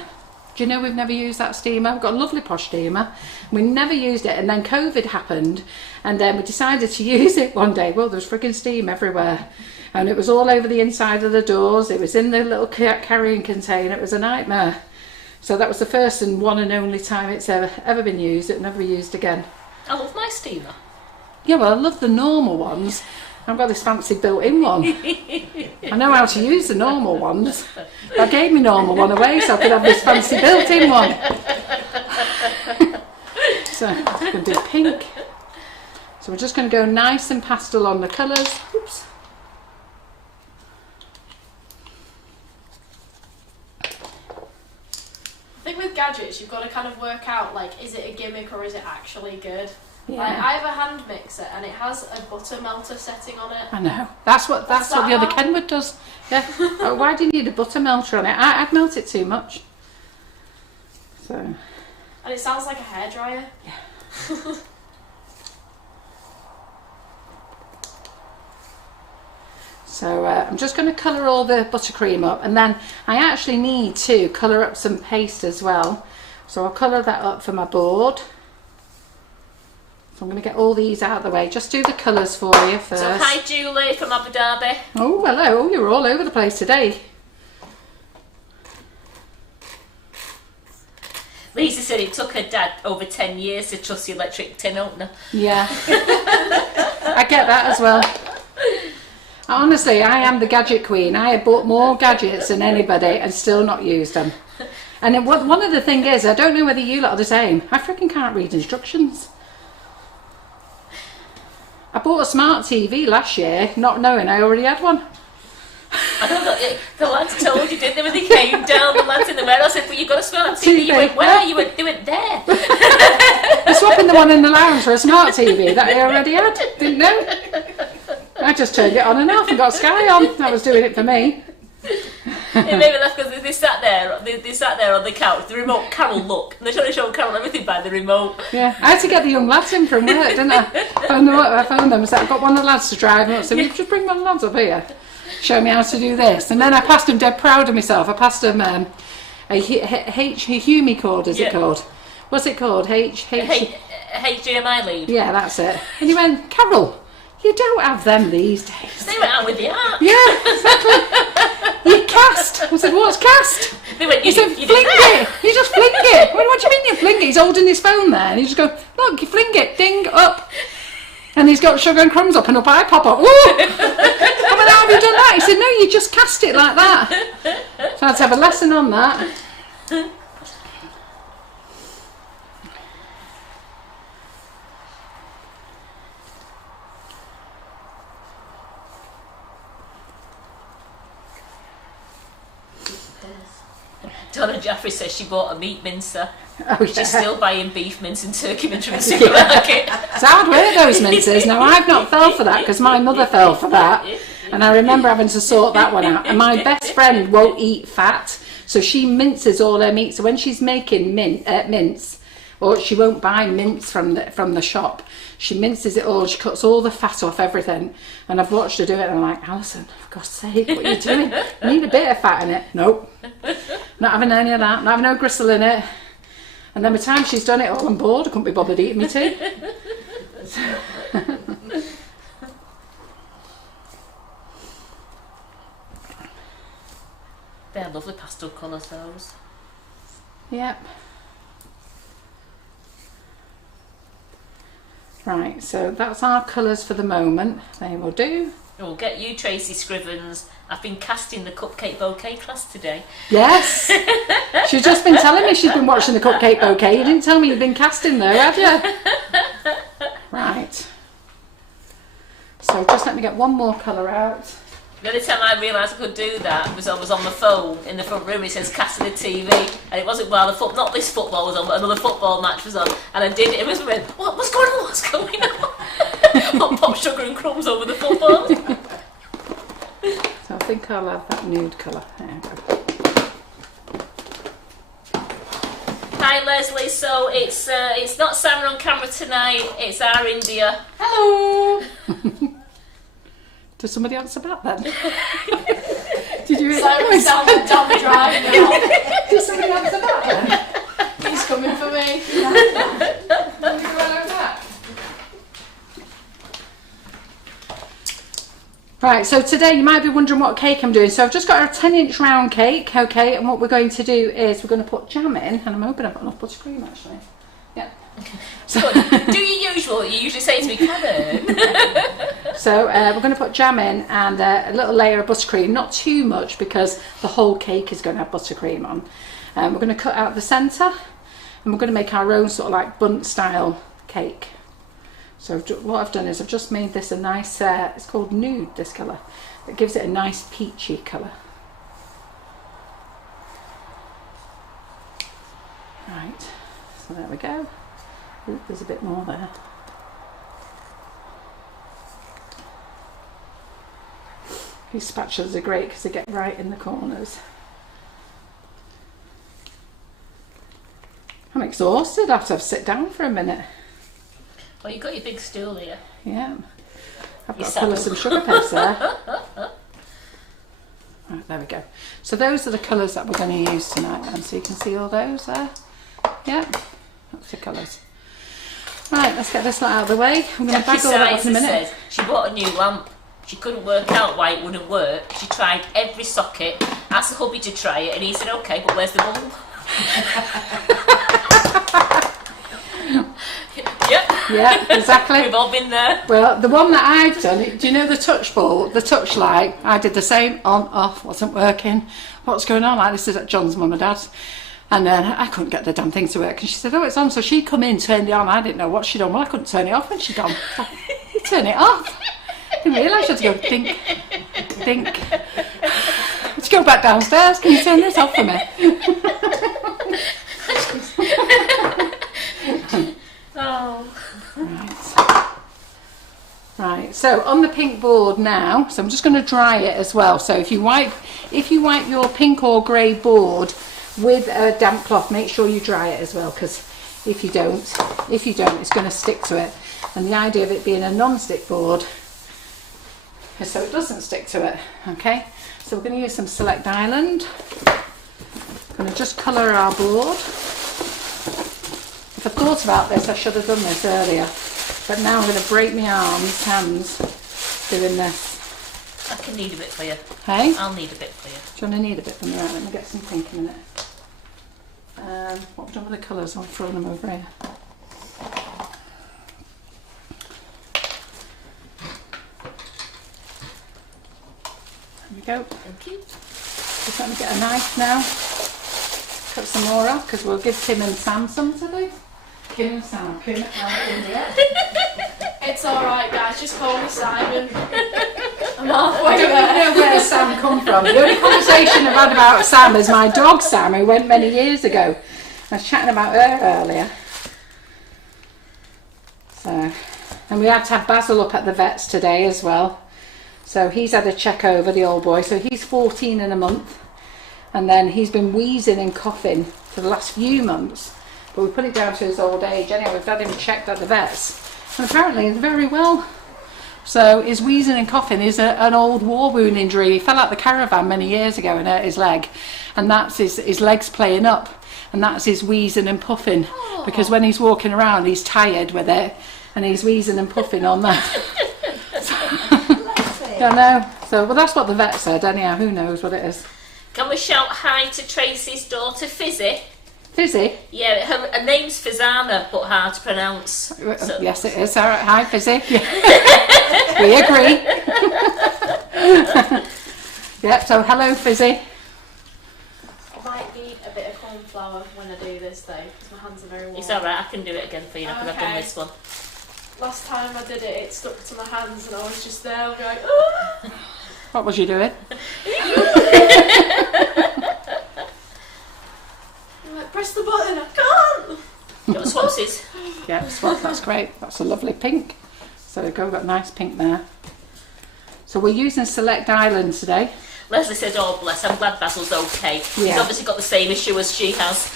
Do you know we've never used that steamer? We've got a lovely posh steamer. We never used it, and then COVID happened, and then we decided to use it one day. Well, there was frigging steam everywhere, and it was all over the inside of the doors. It was in the little carrying container. It was a nightmare. So that was the first and one and only time it's ever been used. It never used again. I love my steamer. Yeah, well, I love the normal ones. I've got this fancy built-in one. I know how to use the normal ones. I gave my normal one away so I could have this fancy built-in one. So I'm going to do pink. So we're just going to go nice and pastel on the colours. Oops. I think with gadgets, you've got to kind of work out, like, is it a gimmick or is it actually good? Yeah. Like, I have a hand mixer and it has a butter melter setting on it. I know. That's what the other Kenwood does. Yeah. Oh, why do you need a butter melter on it? I'd melt it too much. So. And it sounds like a hairdryer. Yeah. So I'm just going to colour all the buttercream up, and then I actually need to colour up some paste as well. So I'll colour that up for my board. So I'm going to get all these out of the way. Just do the colours for you first. So hi Julie from Abu Dhabi. Oh, hello. You're all over the place today. Lisa said it took her dad over 10 years to trust the electric tin opener. Yeah. I get that as well. Honestly, I am the gadget queen. I have bought more gadgets than anybody and still not used them. And then one of the things is, I don't know whether you lot are the same, I freaking can't read instructions. I bought a smart TV last year, not knowing I already had one. I don't know, the lads told you, didn't they, when they came down, the lads in the warehouse said, well, you've got a smart TV. You went, where? You went, they went, there. I'm swapping the one in the lounge for a smart TV that I already had. Didn't know. I just turned it on and off and got Sky on. That was doing it for me. It made me laugh because they sat there on the couch, the remote, Carol, look, and they're trying to show Carol everything by the remote. Yeah, I had to get the young lads in from work, didn't I? I phoned them and said, I've got one of the lads to drive them up, so you just bring one of the lads up here, show me how to do this. And then I passed them, dead proud of myself, I passed them a Humi cord, is it called? What's it called? HDMI lead. Yeah, that's it. And he went, Carol, you don't have them these days. They went out with the art. Yeah, exactly. You cast. I said, what's cast? They went, He said, fling it. You just fling it. I went, what do you mean you fling it? He's holding his phone there, and he just go, look, you fling it, ding, up. And he's got Sugar and Crumbs up, and up I pop up. Woo! I went, how have you done that? He said, no, you just cast it like that. So I had to have a lesson on that. Donna Jaffrey says she bought a meat mincer. Oh, yeah. She's still buying beef mince and turkey mince from the supermarket. It's hard work, those minces. Now, I've not fell for that because my mother fell for that. And I remember having to sort that one out. And my best friend won't eat fat, so she minces all her meat. So when she's making mince, or she won't buy mince from the shop, she minces it all, she cuts all the fat off everything. And I've watched her do it and I'm like, Alison, for God's sake, what are you doing? You need a bit of fat in it. Nope. Not having any of that, not having no gristle in it. And then by the time she's done it all, I'm bored, I couldn't be bothered eating me tea. They're lovely pastel colours, those. Yep. Right, so that's our colours for the moment. They will do. We'll get you, Tracy Scrivens. I've been casting the cupcake bouquet class today. Yes. She's just been telling me she's been watching the cupcake bouquet. You didn't tell me you'd been casting though, have you? Right. So just let me get one more colour out. The only time I realised I could do that was I was on the phone in the front room. It says casting the TV, and it wasn't while not this football was on, but another football match was on, and I did it. It was went, what's going on? What's going on? I'll pop Sugar and Crumbs over the football. So I think I'll have that nude colour. There we go. Hi Leslie, so it's not Sam on camera tonight, it's our India. Hello! Does somebody answer back then? Did you hear Simon's down the dumb drive now. Did somebody answer back then? He's coming for me. Right, so today you might be wondering what cake I'm doing. So I've just got a 10-inch round cake, okay, and what we're going to do is we're going to put jam in, and I'm hoping I've got enough buttercream actually. Yeah. So, Do your usual, you usually say to me, Karen. so we're going to put jam in and a little layer of buttercream, not too much because the whole cake is going to have buttercream on. We're going to cut out the centre, and we're going to make our own sort of like bundt style cake. So what I've done is I've just made this a nice, it's called nude, this colour. It gives it a nice peachy colour. Right, so there we go. Ooh, there's a bit more there. These spatulas are great because they get right in the corners. I'm exhausted after I've sit down for a minute. Well, you've got your big stool here. Yeah, I've You got to pull some sugar paste there. Right, there we go. So those are the colours that we're going to use tonight then. So you can see all those there. Yeah, that's the colours. Right, let's get this lot out of the way. I'm going to bag all that up in a minute. Says she bought a new lamp. She couldn't work out why it wouldn't work. She tried every socket, asked the hubby to try it, and he said, okay, but where's the bulb? Yep. Yeah, exactly. We've all been there. Well, the one that I've done, do you know the touch ball, the touch light? I did the same, on, off, wasn't working. What's going on? Like, this is at John's mum and dad's. And then I couldn't get the damn thing to work. And she said, oh, it's on. So she come in, turned it on. I didn't know what she'd done. Well, I couldn't turn it off when she'd gone. So, you turn it off. Didn't realise you had to go dink, dink. Let's go back downstairs. Can you turn this off for me? Oh. Right, so on the pink board now, so I'm just going to dry it as well. So if you wipe your pink or grey board with a damp cloth, make sure you dry it as well, because if you don't, it's going to stick to it. And the idea of it being a non-stick board is so it doesn't stick to it. Okay, so we're going to use some Select Island. Going to just colour our board. If I thought about this, I should have done this earlier. But now I'm going to break my hands doing this. I can need a bit for you. Hey? I'll need a bit for you. Do you want to need a bit from me? Right, let me get some pink in a minute. What have I done with the colours? I'll throw them over here. There we go. Thank you. Just let me get a knife now. Cut some more off because we'll give Tim and Sam some to do. Kim and Sam, Kim and India. It's alright, guys, just call me Simon. I'm halfway I don't there. even know where Sam come from. The only conversation I've had about Sam is my dog Sam, who went many years ago. I was chatting about her earlier. So, and we had to have Basil up at the vet's today as well. So he's had a check over, the old boy. So he's 14 in a month. And then he's been wheezing and coughing for the last few months. But we put it down to his old age. Anyway, we've had him checked at the vet's. And apparently he's very well. So his wheezing and coughing is an old war wound injury. He fell out the caravan many years ago and hurt his leg. And that's his legs playing up. And that's his wheezing and puffing. Aww. Because when he's walking around, he's tired with it. And he's wheezing and puffing on that. I know. So, well, that's what the vet said. Anyhow, who knows what it is. Can we shout hi to Tracy's daughter, Fizzy? Fizzy? Yeah, her name's Fizana, but hard to pronounce. So. Yes, it is. All right. Hi, Fizzy. We agree. Yep, so hello, Fizzy. I might need a bit of corn flour when I do this though, because my hands are very warm. It's alright, I can do it again for you now because I've done Okay. this one. Last time I did it, it stuck to my hands and I was just there going, oh! What was you doing? I'm like, press the button, I can't! Got swapsies. Yeah, swap, that's great. That's a lovely pink. So we've got nice pink there. So we're using Select Island today. Leslie says, oh bless, I'm glad Basil's okay. He's Yeah. obviously got the same issue as she has.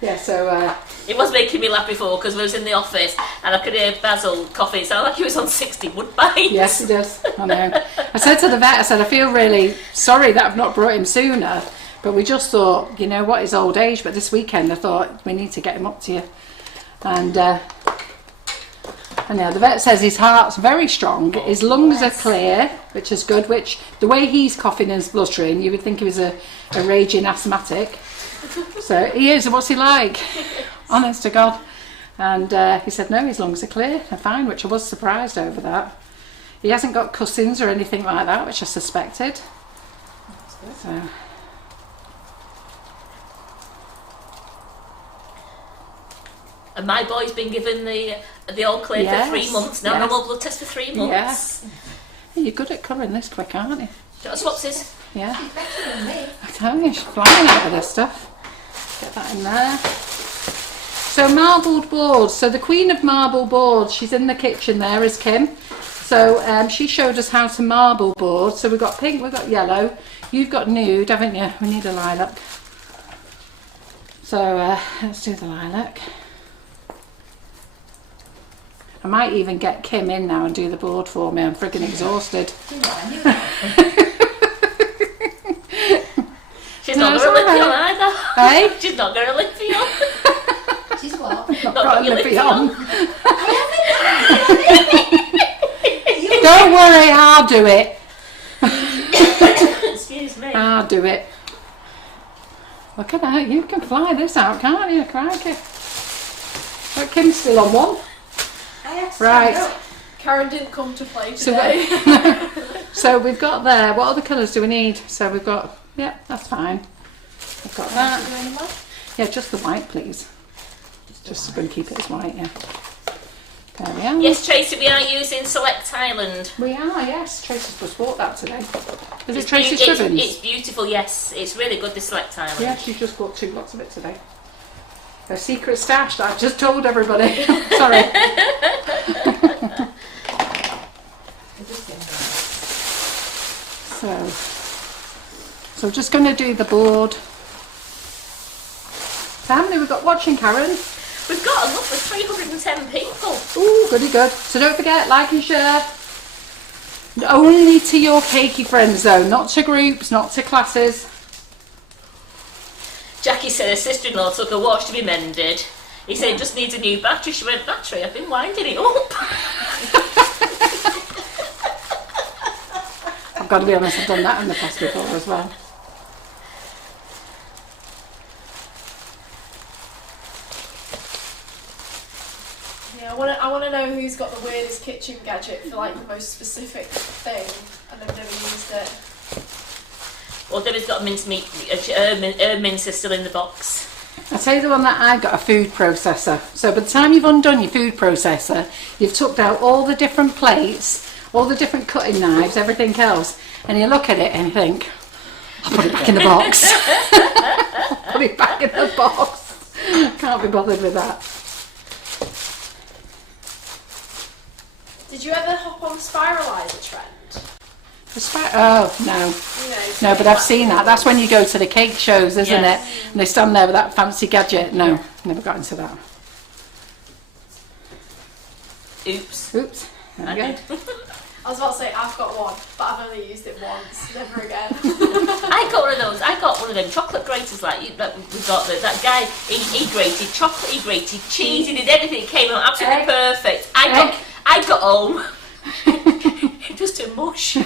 Yeah, so... It was making me laugh before because we was in the office and I could hear Basil coughing. It sounded like he was on 60 Woodbine. Yes, he does. I know. I said to the vet, I said, I feel really sorry that I've not brought him sooner, but we just thought, you know what, his old age, but this weekend I thought we need to get him up to you. And yeah, the vet says his heart's very strong, his lungs are clear, which is good, which the way he's coughing and spluttering, you would think he was a raging asthmatic. So he is. What's he like? Honest to God. And he said, no, his lungs are clear, they're fine, which I was surprised over that. He hasn't got cussings or anything like that, which I suspected. So. And my boy's been given the all clear for 3 months now. Yes. Normal blood test for 3 months. Yeah. You're good at covering this quick, aren't you? Got swapsies. Yeah. She's better than me. I tell you, she's flying out of this stuff. Get that in there. So marbled boards. So the queen of marble boards, she's in the kitchen there, is Kim. So she showed us how to marble boards. So we've got pink, we've got yellow. You've got nude, haven't you? We need a lilac. So let's do the lilac. I might even get Kim in now and do the board for me. I'm frigging exhausted. Do you know, I knew that. She's No, not it's going to lick you all on either. Hey? She's not going to lick you on. She's what? Not Not got your a lippy lippy on. on. Don't worry, I'll do it. Excuse me. I'll do it. Look at that, you can fly this out, can't you? Crikey. But Kim's still on one. I had to Right. stand up. Karen didn't come to play So, today. so we've got there, what other colours do we need? So we've got, yeah, that's fine. We've got that. Do any more? Yeah, just the white, please. Just so we can keep it as white, yeah. There we are. Yes, Tracy, we are using Select Island. We are, yes. Tracy's just bought that today. Is it It's Tracy's beau- Ribbons? It's beautiful, yes. It's really good, this Select Island. Yeah, she's just bought 2 lots of it today. Her secret stash that I've just told everybody. Sorry. So we're just going to do the board. So how many we've got watching, Karen? We've got a lovely 310 people. Ooh, goody good. So don't forget, like and share. Only to your cakey friends though, not to groups, not to classes. Jackie said her sister-in-law took a watch to be mended. He said it just needs a new battery. She went, battery? I've been winding it up. I've got to be honest, I've done that in the past before as well. Yeah, I want to know who's got the weirdest kitchen gadget for like the most specific thing, and they've never used it. Well, Debbie's got a mincemeat. Her mince is still in the box. I'll tell you the one that I got, a food processor. So by the time you've undone your food processor, you've took out all the different plates, all the different cutting knives, everything else, and you look at it and you think, I'll put it back in the box. I'll put it back in the box. Can't be bothered with that. Did you ever hop on the spiralizer trend? Oh, no. You know, No, but I've seen that. That's when you go to the cake shows, isn't Yes. it? And they stand there with that fancy gadget. No, never got into that. Oops. Oops. There we go. I was about to say I've got one, but I've only used it once, never again. I got one of those. I got one of them chocolate graters like we got. That guy, he grated chocolate, he grated cheese, he did everything. It came out absolutely Egg. perfect. I got home. Just a mush.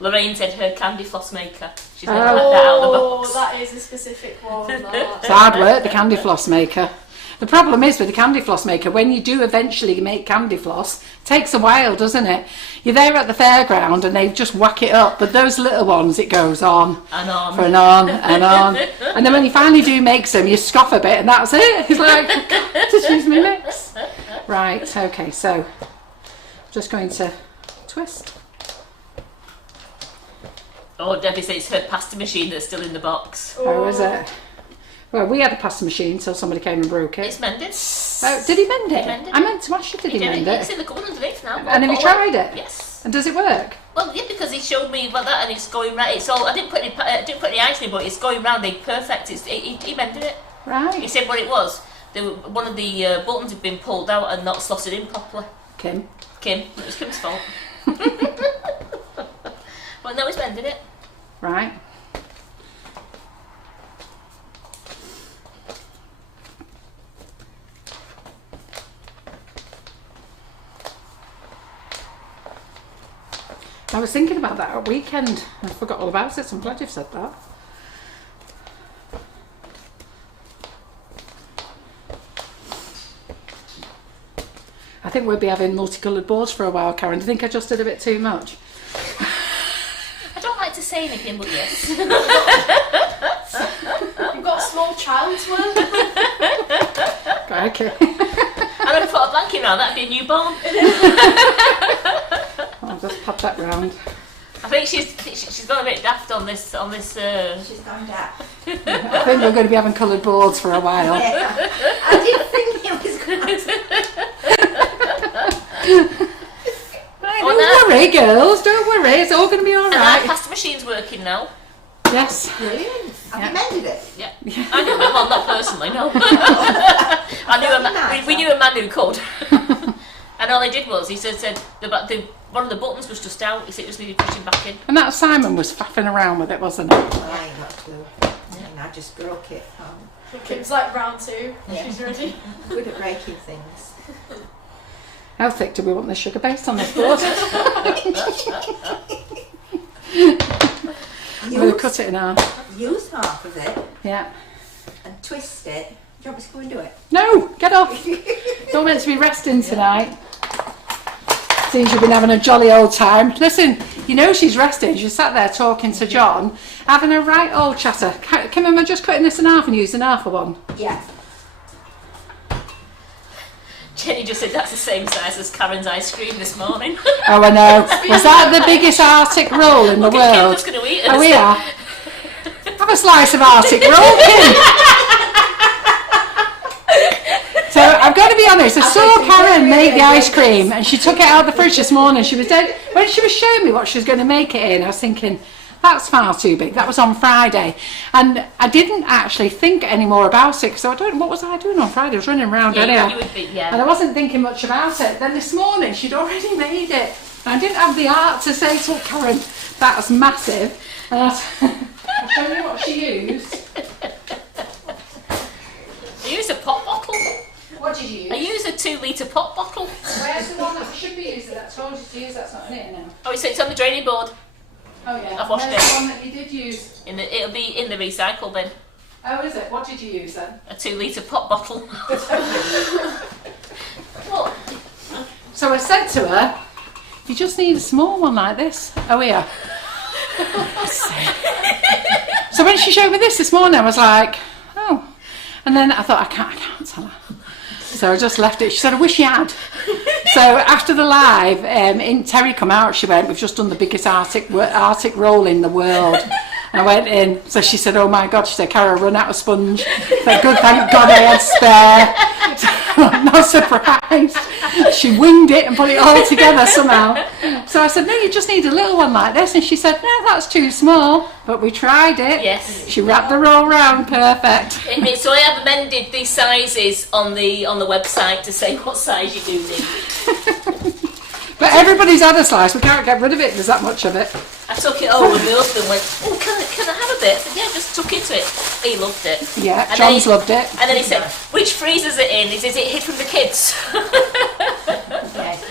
Lorraine said her candy floss maker. She's never had that out of the box. That is a specific one. It's hard work, the candy floss maker. The problem is with the candy floss maker, when you do eventually make candy floss, it takes a while, doesn't it? You're there at the fairground and they just whack it up, but those little ones, it goes on. And on. For and on and on. And then when you finally do make some, you scoff a bit and that's it. It's like, just use my mix. Right, okay, so just going to twist. Oh, Debbie says it's her pasta machine that's still in the box. Oh, is it? Well, we had a pasta machine till somebody came and broke it. It's mended. Oh, did he mend it? He mended I meant to ask you, did he mend You it? can see the colour underneath now. And have you tried it? Yes. And does it work? Well, yeah, because he showed me about that, and it's going right. It's all. I didn't put any ice in it, but it's going round. It's perfect. He mended it. Right. He said what it was. One of the buttons had been pulled out and not slotted in properly. Kim. It was Kim's fault. But no, he's mended it. Right. I was thinking about that at weekend. I forgot all about it, so I'm glad you've said that. I think we'll be having multicoloured boards for a while, Karen. Do you think I just did a bit too much? I don't like to say anything, but yes. You've got a small child to work. Okay. And if I put a blanket around, that'd be a newborn. I'll just pop that round. I think she's got a bit daft on this. She's gone down. I think we're going to be having coloured boards for a while. Yeah. I didn't think it was going to. Don't worry, girls. Don't worry. It's all going to be all And our right. pasta machine's working now. Yes. Brilliant. Have Yeah. you mended it? Yeah. I knew him. Well, not personally, no. We knew a man who could. And all he did was, he said one of the buttons was just out. He said it just needed pushing back in. And that Simon was faffing around with it, wasn't it? Well, I ain't got a clue. And I just broke it. Kim's like round 2. Yeah. She's ready. Good at breaking things. How thick do we want the sugar base on this board? I'm going to cut it in half. Use half of it Yeah. and twist it. Do you want me to go and do it? No, get off. You're meant to be resting tonight. Seems you've been having a jolly old time. Listen, you know she's resting. She sat there talking to John, having a right old chatter. Kim, am I just cutting this in half and using half of one? Yeah. Jenny just said that's the same size as Karen's ice cream this morning. Oh, I know. Was that the biggest Arctic roll in the Kim's world? just going to eat it. Oh, we are. Have a slice of Arctic roll, Kim. So I've got to be honest, I saw Karen make the ice cream and she took it out of the fridge this morning. She was dead. When she was showing me what she was going to make it in, I was thinking, that's far too big. That was on Friday. And I didn't actually think any more about it, so I don't know, what was I doing on Friday? I was running around Yeah, anyhow. yeah. And I wasn't thinking much about it. Then this morning she'd already made it. And I didn't have the heart to say to Karen, that's massive. And I'll show you what she used. I used a pop bottle. What did you use? I used a 2-litre pop bottle. Where's the one that I should be using that I told you to use? That's not in it now. Oh, it's on the draining board. Oh yeah. I've washed Where's it. the one that you did use? It'll be in the recycle bin. Oh, is it? What did you use then? A 2-litre pop bottle. What? So I said to her, you just need a small one like this. Oh yeah. So when she showed me this morning, I was like, oh. And then I thought, I can't tell her. So I just left it. She said, I wish you had. So after the live, Terry come out, she went, we've just done the biggest Arctic roll in the world. And I went in, so she said, oh my God, she said, Cara, run out of sponge. Thank God I had spare. I'm not surprised. She winged it and put it all together somehow. So I said, no, you just need a little one like this. And she said, no, that's too small. But we tried it. Yes. She wrapped the roll round, perfect. So I have amended these sizes on the website to say what size you do need. But everybody's had a slice, we can't get rid of it, there's that much of it. I took it over, my husband went, oh, can I have a bit? I said, yeah, just took into it. He loved it. Yeah, And John's then loved it. And then he said, which freezer's it in? Is it hid from the kids? Yes.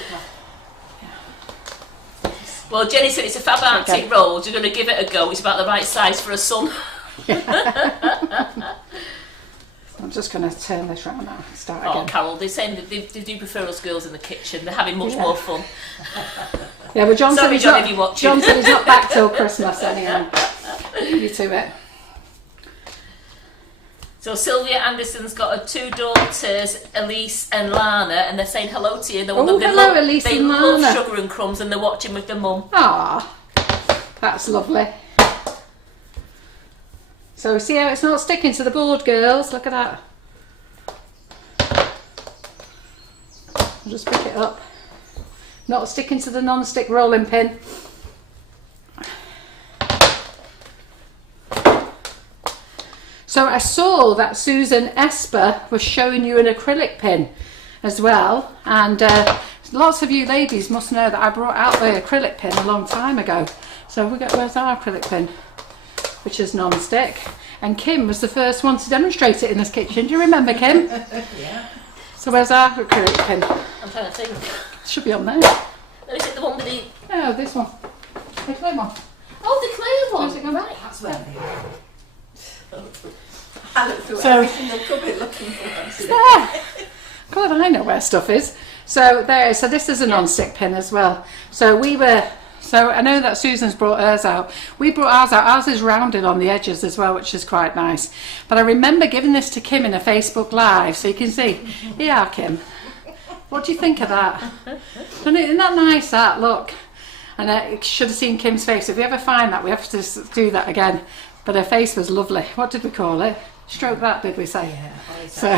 Well, Jenny said it's a fab Arctic roll. You're going to give it a go. It's about the right size for a son. I'm just going to turn this round now, start Oh, again. Carol, they're saying that they do prefer us girls in the kitchen. They're having much more fun. Yeah, but John Sorry, said John, if you're watching. John said he's not back till Christmas anyhow. You to it. So Sylvia Anderson's got her 2 daughters, Elise and Lana, and they're saying hello to you. They Oh, hello, Elise they and love Lana. Sugar and Crumbs, and they're watching with their mum. Ah, that's lovely. So see how it's not sticking to the board, girls? Look at that. I'll just pick it up. Not sticking to the non-stick rolling pin. So I saw that Susan Esper was showing you an acrylic pin as well, and lots of you ladies must know that I brought out the acrylic pin a long time ago. So where's our acrylic pin, which is non-stick, and Kim was the first one to demonstrate it in this kitchen. Do you remember, Kim? Yeah. So where's our acrylic pin? I'm trying to think. It should be on there. Oh, is it the one with the... Oh, this one. The clay one. Oh, the clear one. Where's it gone? Right. That's where they are. I looked through So- every single cupboard looking for them. There. God, I know where stuff is. So there. So this is a non-stick pin as well. So I know that Susan's brought hers out. We brought ours out. Ours is rounded on the edges as well, which is quite nice. But I remember giving this to Kim in a Facebook Live, so you can see. Yeah, Kim. What do you think of that? Isn't that nice? That look. And I should have seen Kim's face. If we ever find that, we have to do that again. But her face was lovely. What did we call it? Stroke that, did we say? Yeah. So.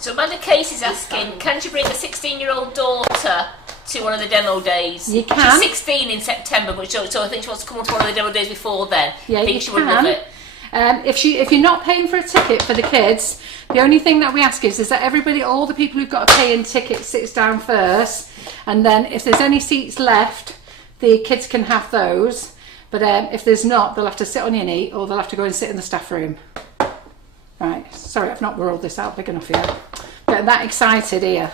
So Amanda Case is asking, can you bring a 16-year-old daughter to one of the demo days? You can. She's 16 in September, but so I think she wants to come to one of the demo days before then. Yeah, I think you she would love can. it. If you're not paying for a ticket for the kids, the only thing that we ask is that everybody, all the people who've got a pay-in ticket, sits down first, and then if there's any seats left, the kids can have those. But if there's not, they'll have to sit on your knee, or they'll have to go and sit in the staff room. Right, sorry, I've not rolled this out big enough yet. Getting that excited here.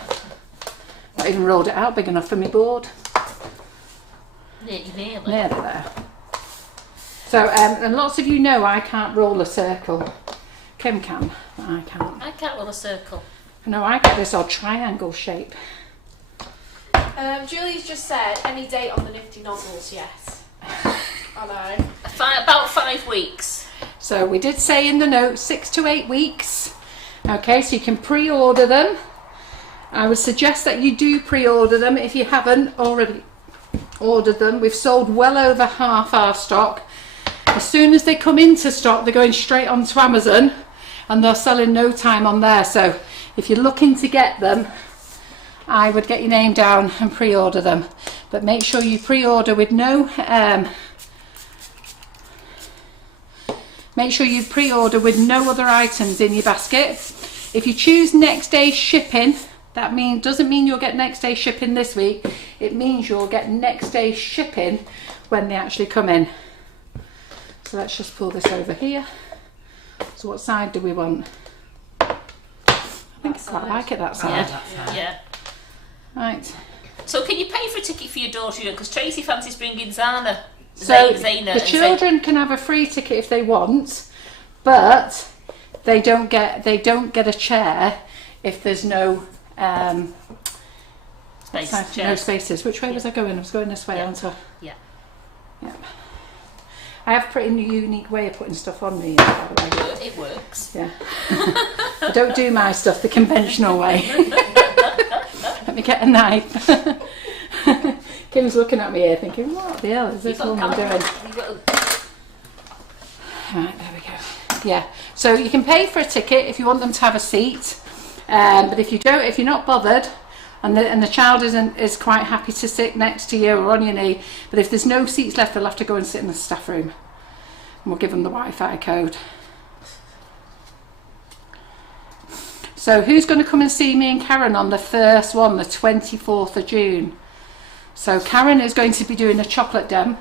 Not even rolled it out big enough for me board. Nearly. Nearly there. So, and lots of you know I can't roll a circle. Kim can, but I can't. I can't roll a circle. No, I get this odd triangle shape. Julie's just said, any date on the Nifty Nozzles? Yes. I know. About 5 weeks. So we did say in the note 6 to 8 weeks. Okay, so you can pre-order them. I would suggest that you do pre-order them if you haven't already ordered them. We've sold well over half our stock. As soon as they come into stock, they're going straight onto Amazon, and they'll sell in no time on there. So if you're looking to get them, I would get your name down and pre-order them. But make sure you pre-order with no make sure you pre-order with no other items in your basket. If you choose next day shipping, that doesn't mean you'll get next day shipping this week. It means you'll get next day shipping when they actually come in. So let's just pull this over here. So what side do we want? I think I quite like it that side. Yeah. Right. So can you pay for a ticket for your daughter? Because Tracy fancies bringing Zana. So Zaina the children can have a free ticket if they want, but they don't get a chair if there's no no spaces. Which way was I going? I was going this way, aren't I? Yeah. Yeah. I have a pretty unique way of putting stuff on me, by the way. It works. Yeah. I don't do my stuff the conventional way. Let me get a knife. Kim's looking at me here thinking, what the hell is this woman doing? Right, there we go. Yeah, so you can pay for a ticket if you want them to have a seat, but if you don't, if you're not bothered, and the child is quite happy to sit next to you or on your knee, but if there's no seats left, they'll have to go and sit in the staff room, and we'll give them the Wi-Fi code. So who's going to come and see me and Karen on the first one, the 24th of June? So Karen is going to be doing a chocolate dem.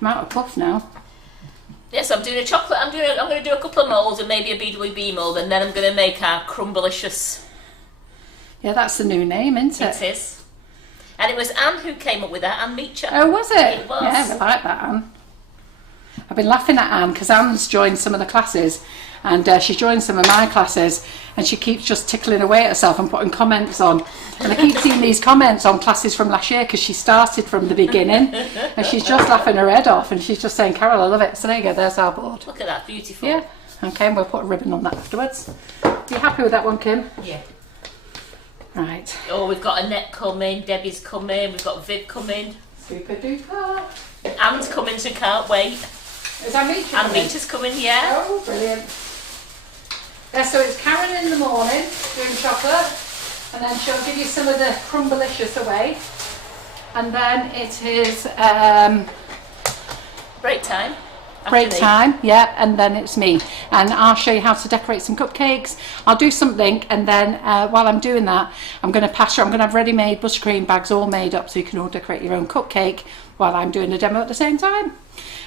I'm out of puff now. Yes, I'm doing a chocolate. I'm going to do a couple of moulds and maybe a BWB mould, and then I'm going to make our Crumblicious. Yeah, that's the new name, isn't it? It is. And it was Anne who came up with that, Anne Meacher. Oh, was it? It was. Yeah, I like that, Anne. I've been laughing at Anne because Anne's joined some of the classes, and she joined some of my classes, and she keeps just tickling away at herself and putting comments on. And I keep seeing these comments on classes from last year because she started from the beginning, and she's just laughing her head off, and she's just saying, Carol, I love it. So there you go, there's our board. Look at that, beautiful. Yeah. Okay, and we'll put a ribbon on that afterwards. Are you happy with that one, Kim? Yeah. Right. Oh, we've got Annette coming, Debbie's coming, we've got Viv coming. Super duper. Anne's coming, so can't wait. Is that Meacher? Anne Meacher's coming, yeah. Oh, brilliant. Yeah, so it's Karen in the morning doing chocolate, and then she'll give you some of the Crumbalicious away. And then it is break time. break time, yeah, and then it's me. And I'll show you how to decorate some cupcakes. I'll do something, and then while I'm doing that, I'm going to pass you, I'm going to have ready-made buttercream bags all made up so you can all decorate your own cupcake while I'm doing the demo at the same time.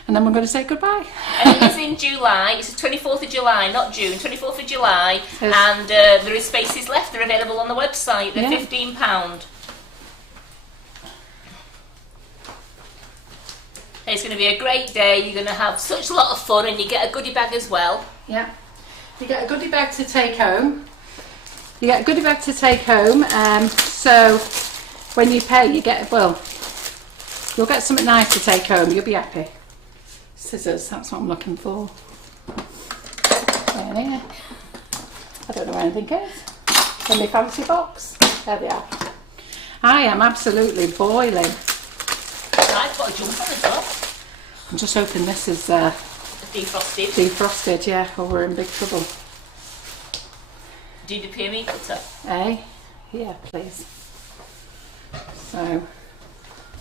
And then we're going to say goodbye. And it is in July. It's the 24th of July, not June. 24th of July. Yes. And there is spaces left. They're available on the website. They're £15. It's going to be a great day. You're going to have such a lot of fun, and you get a goodie bag as well. Yeah. You get a goodie bag to take home. You get a goodie bag to take home. So when you pay, you get, well, you'll get something nice to take home. You'll be happy. Scissors, that's what I'm looking for. There. I don't know where anything is. In my fancy box. There they are. I am absolutely boiling. I've got a jump on as well. I'm just hoping this is Defrosted. defrosted, yeah, or we're in big trouble. Do the PME cutter. Eh? Yeah, please. So,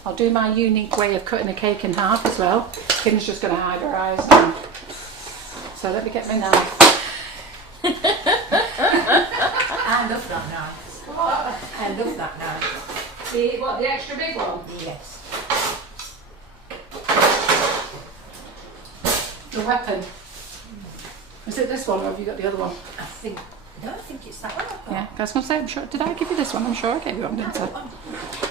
I'll do my unique way of cutting a cake in half as well. Kim's just going to hide her eyes now. So let me get my knife. I love that knife. What? I love that knife. The extra big one? Yes. The weapon. Is it this one or have you got the other one? I think it's that one. I've got. Yeah, I was going to say, I'm sure, did I give you this one? I'm sure I gave you one, didn't I?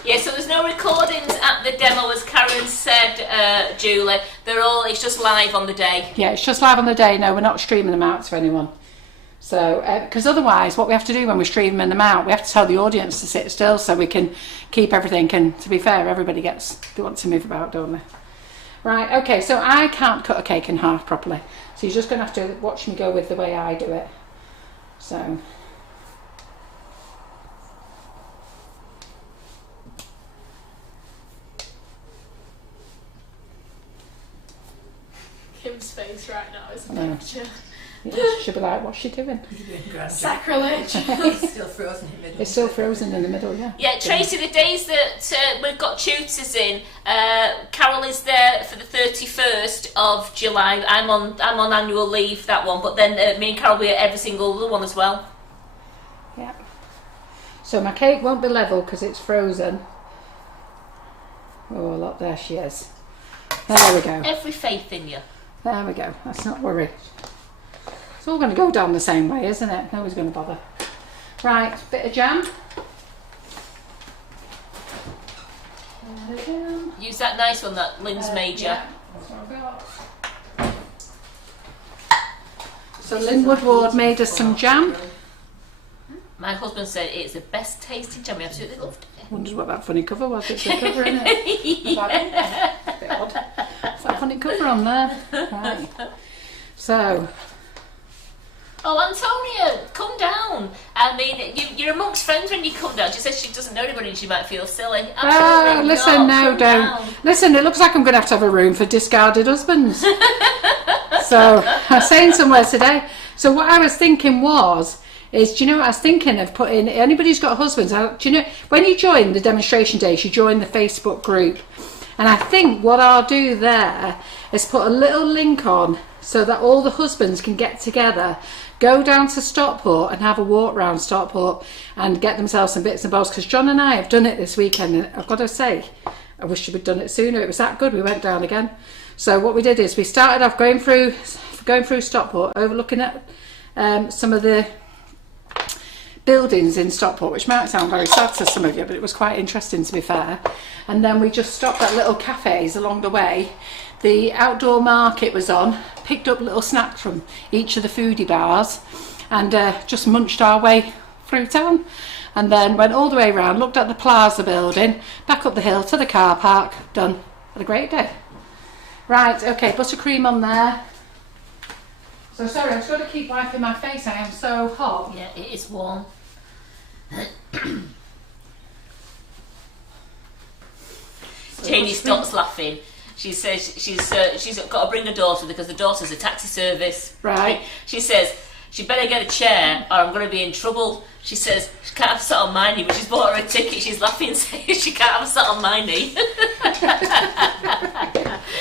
Yeah, so there's no recordings at the demo, as Karen said, Julie. They're all, it's just live on the day. Yeah, it's just live on the day. No, we're not streaming them out to anyone. So, because otherwise, what we have to do when we're streaming them out, we have to tell the audience to sit still so we can keep everything. And to be fair, everybody they want to move about, don't they? Right, okay, so I can't cut a cake in half properly. So you're just going to have to watch me go with the way I do it. So. Kim's face right now is a I know. picture. Yeah, she'll be like, what's she doing? Sacrilege. It's still frozen in the middle. It's still frozen in the middle, yeah. Yeah, Tracy, the days that we've got tutors in, Carol is there for the 31st of July. I'm on annual leave, that one, but then me and Carol will be at every single other one as well. Yeah. So my cake won't be level because it's frozen. Oh, look, there she is. There we go. Every faith in you. There we go. Let's not worry. It's all going to go down the same way, isn't it? Nobody's going to bother. Right, bit of jam. Use that nice one that Lynn's made you. Yeah, that's what I've got. So Lynn Woodward made us some jam. My husband said it's the best tasting jam. He absolutely loved it. Wondered what that funny cover was. It's a cover, isn't it? Like, a bit odd. It's that funny cover on there. Right. So. Oh, Antonia, come down. I mean, you're amongst friends when you come down. She says she doesn't know anybody and she might feel silly. Absolutely listen, not. no, Come don't. down. Listen, it looks like I'm going to have a room for discarded husbands. So, I was saying somewhere today. So, what I was thinking is, do you know what I was thinking of putting, anybody who's got husbands, do you know, when you join the demonstration days, you join the Facebook group. And I think what I'll do there is put a little link on so that all the husbands can get together, go down to Stockport and have a walk round Stockport and get themselves some bits and bobs. Because John and I have done it this weekend, and I've got to say, I wish we'd done it sooner. It was that good. We went down again. So what we did is we started off going through Stockport, overlooking at some of the buildings in Stockport, which might sound very sad to some of you, but it was quite interesting, to be fair. And then we just stopped at little cafes along the way. The outdoor market was on, picked up little snacks from each of the foodie bars, and just munched our way through town. And then went all the way around, looked at the Plaza building, back up the hill to the car park. Done. Had a great day. Right, okay, buttercream on there. So sorry, I've got to keep wiping my face. I am so hot. Yeah, it is warm. Janie stops laughing. She says she's got to bring her daughter because the daughter's a taxi service. Right. She says, she better get a chair or I'm going to be in trouble. She says she can't have a sit on my knee, but she's bought her a ticket. She's laughing saying she can't have a sit on my knee.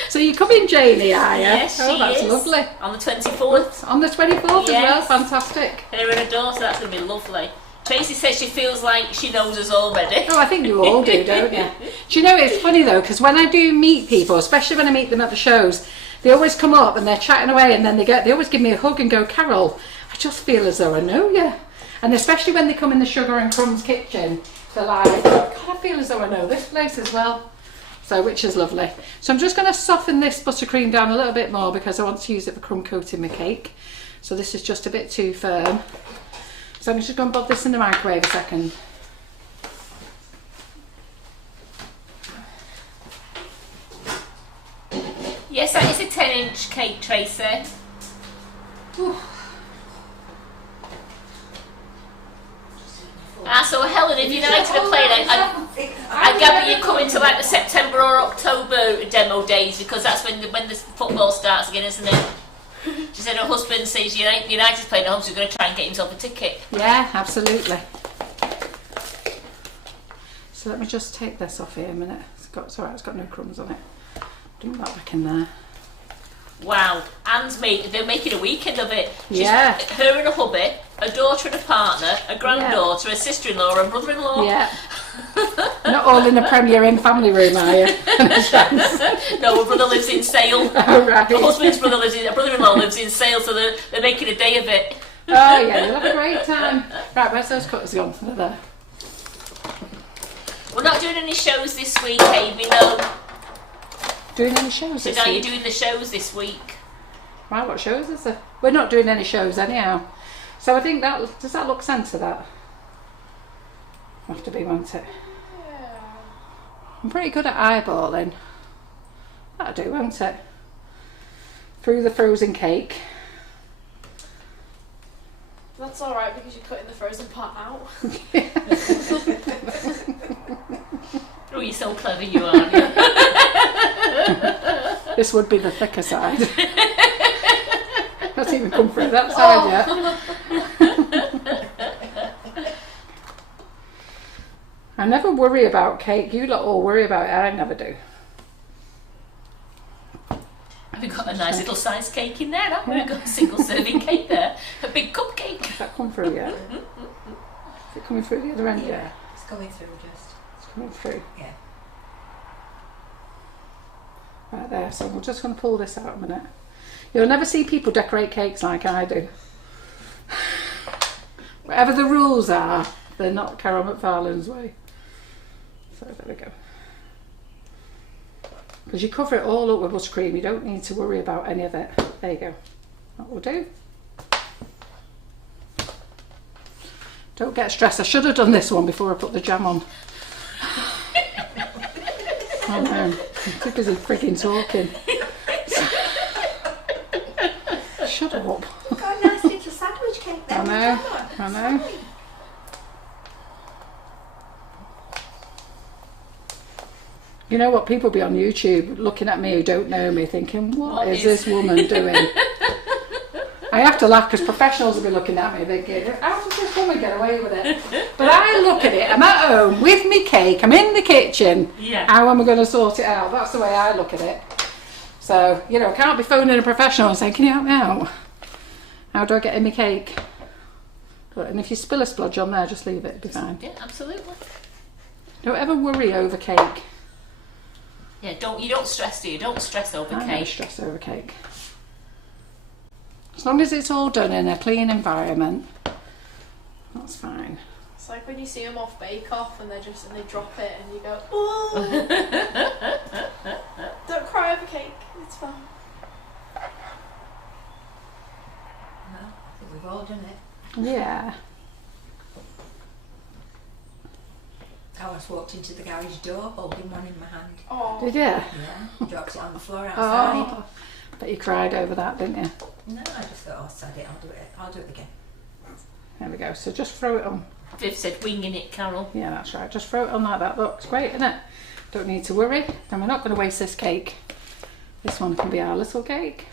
So you're coming, Janie, are you? Yes, oh, that's is. lovely. On the 24th. On the 24th as Yes. well, fantastic. Her and her daughter, that's going to be lovely. Tracy says she feels like she knows us already. Oh, I think you all do, don't you? Do you know, it's funny though, because when I do meet people, especially when I meet them at the shows, they always come up and they're chatting away, and then they always give me a hug and go, Carol, I just feel as though I know you. And especially when they come in the Sugar and Crumbs kitchen, they're like, God, I feel as though I know this place as well. So, which is lovely. So I'm just going to soften this buttercream down a little bit more because I want to use it for crumb coating my cake. So this is just a bit too firm. So I'm just going to pop this in the microwave a second. Yes, that is a 10-inch cake, Tracy. Ooh. So Helen, if United are playing, I gather you're coming to like the September or October demo days because that's when the football starts again, isn't it? She said her husband says United's playing at home, so he's going to try and get himself a ticket. Yeah, absolutely. So let me just take this off here a minute. It's alright, it's got no crumbs on it. Dump that back in there. Wow, they're making a weekend of it. Yeah. Her and a hubby, a daughter and a partner, a granddaughter, a sister-in-law and a brother-in-law. Yeah. Not all in a Premier Inn family room, are you? No, her brother lives in Sale. Oh, right. My husband's brother-in-law lives in Sale, so they're making a day of it. Oh, yeah, you'll have a great time. Right, where's those cutters gone? They're there. We're not doing any shows this week, Amy, no. Doing any shows this So now week? you're doing the shows this week. Right, what shows is there? We're not doing any shows anyhow. So I think does that look centre, that? Have to be, won't it? Yeah. I'm pretty good at eyeballing. That'll do, won't it? Through the frozen cake. That's alright because you're cutting the frozen part out. Oh, you're so clever, you are. Aren't you? This would be the thicker side. Hasn't even come through that side yet. I never worry about cake. You lot all worry about it. I never do. We've got a nice little sized cake in there, haven't we? We've got a single serving cake there. A big cupcake. Has that come through yet? Is it coming through the other end yet? It's coming through just. It's coming through. Yeah. Right there. So we're just going to pull this out a minute. You'll never see people decorate cakes like I do. Whatever the rules are, they're not Carol McFarlane's way. So there we go. Because you cover it all up with buttercream, you don't need to worry about any of it. There you go. That will do. Don't get stressed. I should have done this one before I put the jam on. Oh no, I'm too busy freaking talking. Shut up. Got a nice little sandwich cake there. I know, I know. You know what, people be on YouTube looking at me who don't know me thinking, what is this woman doing? I have to laugh because professionals will be looking at me thinking, how does this woman get away with it? But I look at it, I'm at home with me cake, I'm in the kitchen, Yeah. how am I going to sort it out? That's the way I look at it. So, you know, I can't be phoning a professional and saying, can you help me out? How do I get in my cake? And if you spill a splodge on there, just leave it, it'll be fine. Yeah, absolutely. Don't ever worry over cake. Yeah, you don't stress, do you? Don't stress over I never cake. stress over cake. As long as it's all done in a clean environment, that's fine. It's like when you see them off Bake Off and they drop it and you go, oh, don't cry over cake, it's fine. No, I think we've all done it. Yeah. I once walked into the garage door holding one in my hand. Oh. Did you? Yeah, dropped it on the floor outside. Oh, but you cried over that, didn't you? No, I just thought, oh, sod it, I'll do it again. There we go. So just throw it on. Viv said winging it, Carol. Yeah, that's right. Just throw it on like that. Looks great, isn't it? Don't need to worry. And we're not going to waste this cake. This one can be our little cake.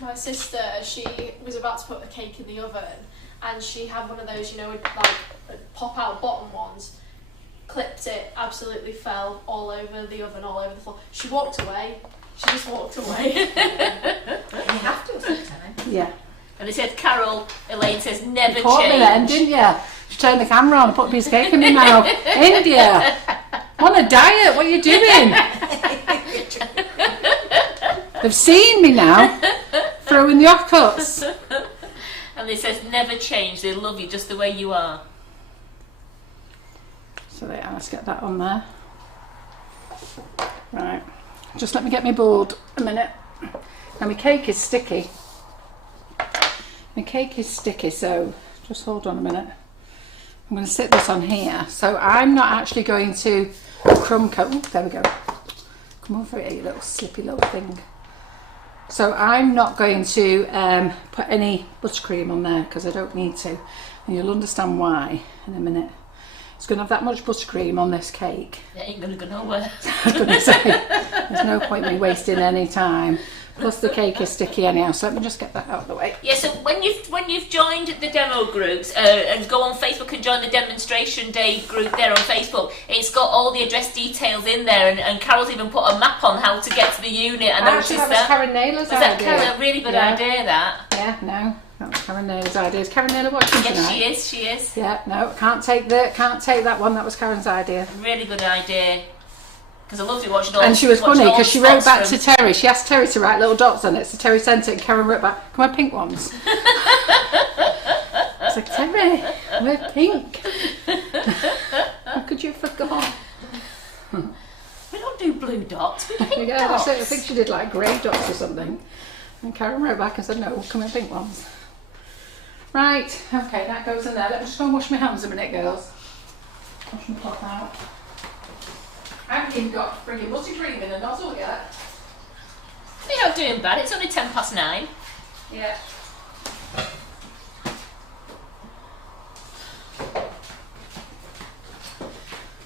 My sister, she was about to put a cake in the oven, and she had one of those, you know, like pop out bottom ones. Clipped it, absolutely fell all over the oven, all over the floor. She walked away. She just walked away. You have to sometimes. Yeah. And it said, Carol, Elaine says, never Caught me then, change. didn't you? She turned the camera on and put a piece of cake in my mouth. India, on a diet, what are you doing? They've seen me now, throwing the offcuts. And it says, never change. They love you just the way you are. So there, let's get that on there. Right, just let me get my board a minute. Now my cake is sticky. My cake is sticky, so just hold on a minute. I'm going to sit this on here. So I'm not actually going to crumb coat. Ooh, there we go. Come over here, you little slippy little thing. So I'm not going to put any buttercream on there because I don't need to. And you'll understand why in a minute. It's going to have that much buttercream on this cake. It ain't going to go nowhere. I was going to say, there's no point in me wasting any time. Plus the cake is sticky anyhow, so let me just get that out of the way. Yeah, so when you've joined the demo groups and go on Facebook and join the demonstration day group there on Facebook, it's got all the address details in there, and Carol's even put a map on how to get to the unit. I noticed that was Karen Naylor's idea. Is that Karen? A really good idea, that. Yeah, no, that was Karen Naylor's idea. Is Karen Naylor watching tonight? Yes, she is. Yeah, no, can't take that one. That was Karen's idea. Really good idea. Because I loved it watching all. And she was funny because she wrote back to Terry. She asked Terry to write little dots on it, so Terry sent it, and Karen wrote back, "Come on, pink ones." It's like, Terry, we're pink. How could you have forgot? We don't do blue dots. We do pink Yeah, dots. that's it. I think she did like grey dots or something. And Karen wrote back and said, "No, come in pink ones." Right, okay, that goes in there. Let me just go and wash my hands a minute, girls. Wash my cloth out. I haven't even got brilliant buttercream in a nozzle yet. You're not doing bad. It's only 9:10. Yeah.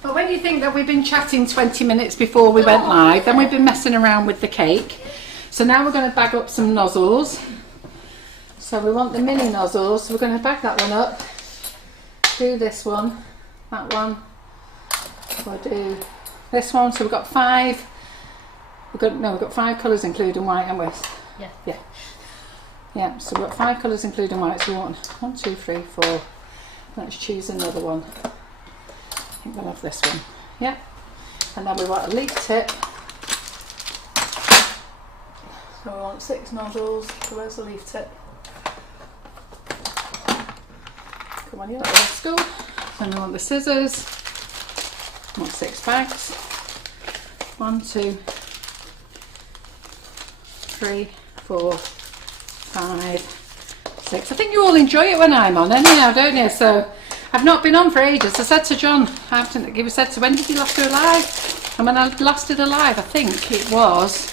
But when you think that we've been chatting 20 minutes before we went live, then we've been messing around with the cake. So now we're going to bag up some nozzles. So we want the mini nozzles, so we're going to bag that one up. Do this one, that one. We'll do this one. So we've got 5. We've got 5 colours including white and with. Yeah. Yeah. Yeah, so we've got 5 colours including white. So we want 1, 2, 3, 4. Let's choose another one. I think we'll have this one. Yeah. And then we want a leaf tip. So we want 6 nozzles. So where's the leaf tip? Come on, yeah, let's go. Then we want the scissors. We want 6 bags. 1, 2, 3, 4, 5, 6. I think you all enjoy it when I'm on anyhow, don't you? So I've not been on for ages. I said to John, he said, so when did you last do a live? And when I last did a live, I think it was,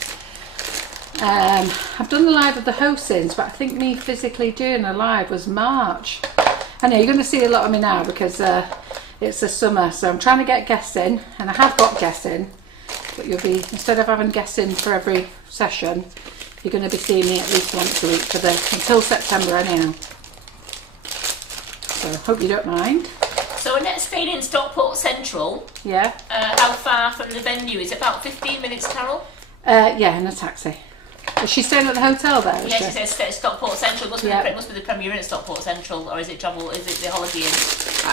I've done the live of the hostings, but I think me physically doing a live was March. I know you're going to see a lot of me now because it's the summer, so I'm trying to get guests in, and I have got guests in, but you'll be, instead of having guests in for every session, you're going to be seeing me at least once a week for until September anyhow. So I hope you don't mind. So Annette's staying in Stockport Central. Yeah. How far from the venue? Is it about 15 minutes, Carol? Yeah, in a taxi. Is she staying at the hotel there? Yeah, she says Stockport Central. Must be the Premier Inn at Stockport Central, or is it travel? Is it the Holiday Inn?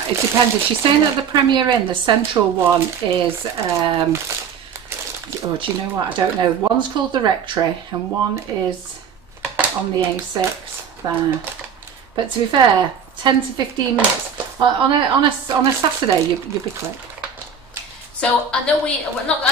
It depends. If she's staying at the Premier Inn, the central one is. Oh, do you know what? I don't know. One's called the Rectory, and one is on the A6 there. But to be fair, 10 to 15 minutes on a Saturday, you'd be quick. So I know I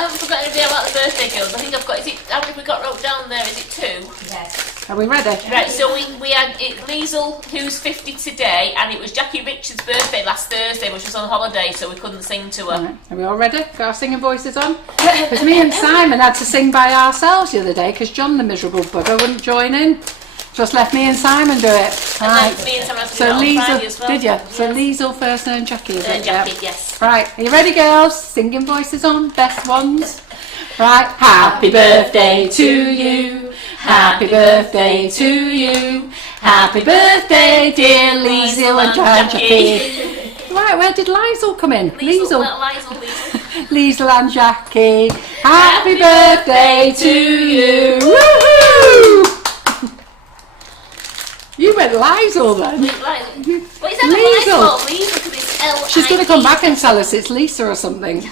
haven't forgotten anything about the birthday girls. I think I've got. How many have we got wrote down there? Is it 2? Yes. Are we ready? Right. So we had Liesl, who's 50 today, and it was Jackie Richards' birthday last Thursday, which was on holiday, so we couldn't sing to her. Right. Are we all ready? Got our singing voices on? Because me and Simon had to sing by ourselves the other day because John, the miserable bugger, wouldn't join in. Just left me and Simon do it. And right. then me and Simon had to So do it on Friday as Liesl, well. did you? Yes. So Liesl first and then Jackie, is it? Jackie, yes. Right, are you ready, girls? Singing voices on, best ones. Right, happy birthday to you. Happy birthday to you. Happy birthday, dear Liesl and Jackie. Right, where did Liesl come in? Liesl. Liesl and Jackie. Happy birthday to you. Woohoo! You went Liesl then. What is that? Liesl. Liesl, because it's L. She's going to come back and tell us it's Lisa or something.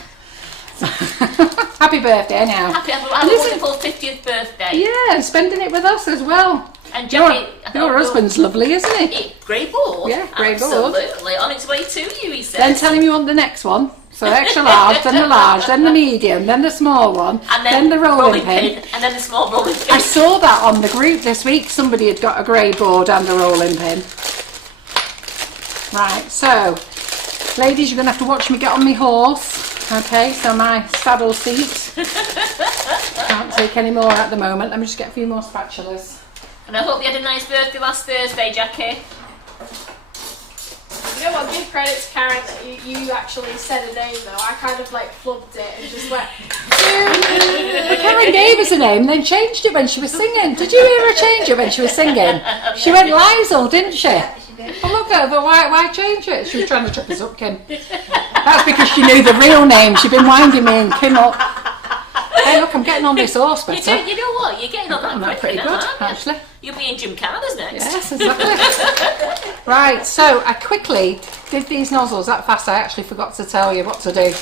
Happy birthday anyhow. Happy wonderful 50th birthday. Yeah, and spending it with us as well. And Jackie, your husband's lovely, isn't he? Grey board. Yeah, grey board. Absolutely, on its way to you, he says. Then tell him you want the next one. So extra large, then the large, then the medium, then the small one, and then the rolling pin. And then the small rolling pin. I saw that on the group this week. Somebody had got a grey board and a rolling pin. Right, so ladies, you're going to have to watch me get on my horse. Okay, so my saddle seat. Can't take any more at the moment. Let me just get a few more spatulas. And I hope you had a nice birthday last Thursday, Jackie. You know what, give credit to Karen that you actually said a name though. I kind of like flubbed it and just went, But Karen gave us a name, then changed it when she was singing. Did you hear her change it when she was singing? She went Liesl, didn't she? Oh, look at her, but why change it? She was trying to trip us up, Kim. That's because she knew the real name. She'd been winding me and Kim up. Hey, look, I'm getting on this horse better. You know what? You're getting on that pretty good, actually. You'll be in Jim Carter's next. Yes, exactly. Right, so I quickly did these nozzles that fast. I actually forgot to tell you what to do.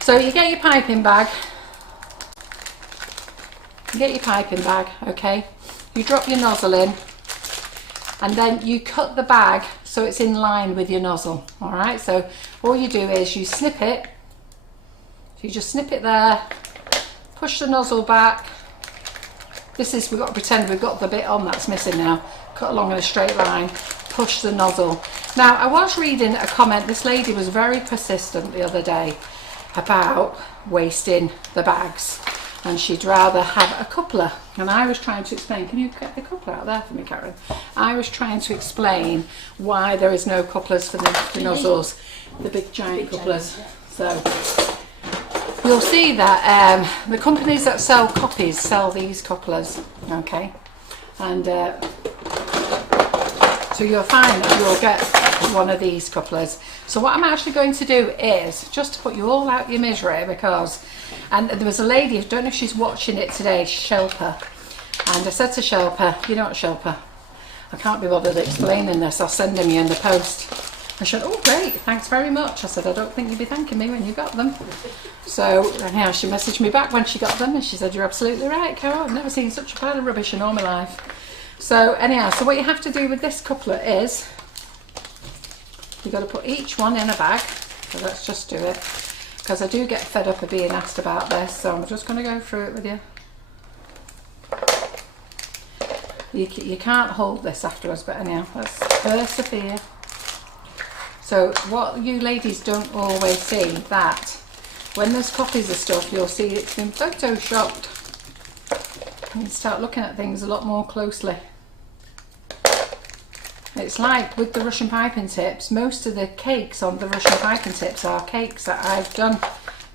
So you get your piping bag. Okay. You drop your nozzle in, and then you cut the bag so it's in line with your nozzle. All right. So all you do is you snip it. So you just snip it there. Push the nozzle back. We've got to pretend we've got the bit on that's missing now. Cut along in a straight line, push the nozzle. Now, I was reading a comment, this lady was very persistent the other day about wasting the bags, and she'd rather have a coupler. And I was trying to explain, can you get the coupler out there for me, Karen? I was trying to explain why there is no couplers for the nozzles, the big giant couplers. So you'll see that the companies that sell copies sell these couplers, okay, and so you'll find that you'll get one of these couplers. So what I'm actually going to do is just to put you all out your misery, because, and there was a lady, I don't know if she's watching it today, Shelpa, and I said to Shelpa, you know what, Shelpa, I can't be bothered explaining this, I'll send them you in the post. I said, oh great, thanks very much. I said, I don't think you'd be thanking me when you got them. So anyhow, she messaged me back when she got them, and she said, you're absolutely right, Carol, I've never seen such a pile of rubbish in all my life. So anyhow, so what you have to do with this coupler is, you've got to put each one in a bag. So let's just do it, because I do get fed up of being asked about this, so I'm just going to go through it with you. You can't hold this afterwards, but anyhow, let's persevere. So what you ladies don't always see, that when there's copies of stuff, you'll see it's been photoshopped. And you start looking at things a lot more closely. It's like with the Russian piping tips, most of the cakes on the Russian piping tips are cakes that I've done.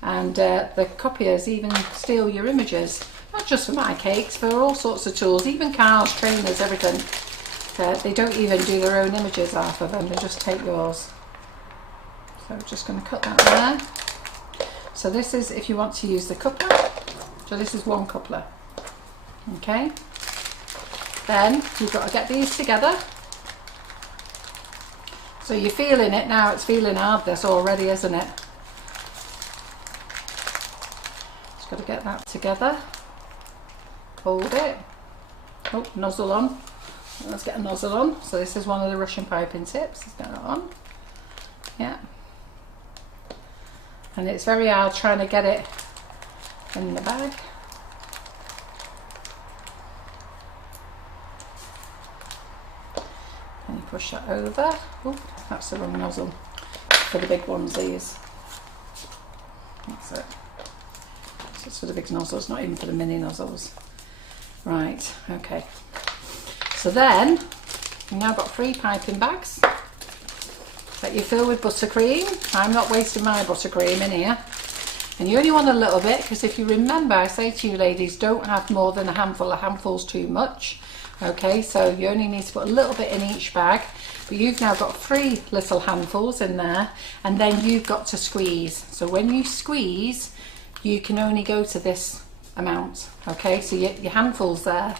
And the copiers even steal your images, not just for my cakes, for all sorts of tools, even cars, trainers, everything. They don't even do their own images off of them, they just take yours. So I'm just going to cut that there. So this is if you want to use the coupler. So this is one coupler. Okay. Then you've got to get these together. So you're feeling it now, it's feeling hard this already, isn't it? Just got to get that together. Hold it. Oh, nozzle on. Let's get a nozzle on. So this is one of the Russian piping tips. Let's get that on. Yeah. And it's very hard trying to get it in the bag. And you push that over. Oh, that's the wrong nozzle. For the big ones, these. That's it. So it's for the big nozzles, not even for the mini nozzles. Right, okay. So then, you've now got 3 piping bags that you fill with buttercream. I'm not wasting my buttercream in here. And you only want a little bit, because if you remember, I say to you ladies, don't have more than a handful's too much. Okay, so you only need to put a little bit in each bag, but you've now got 3 little handfuls in there, and then you've got to squeeze. So when you squeeze, you can only go to this amount. Okay, so your handful's there.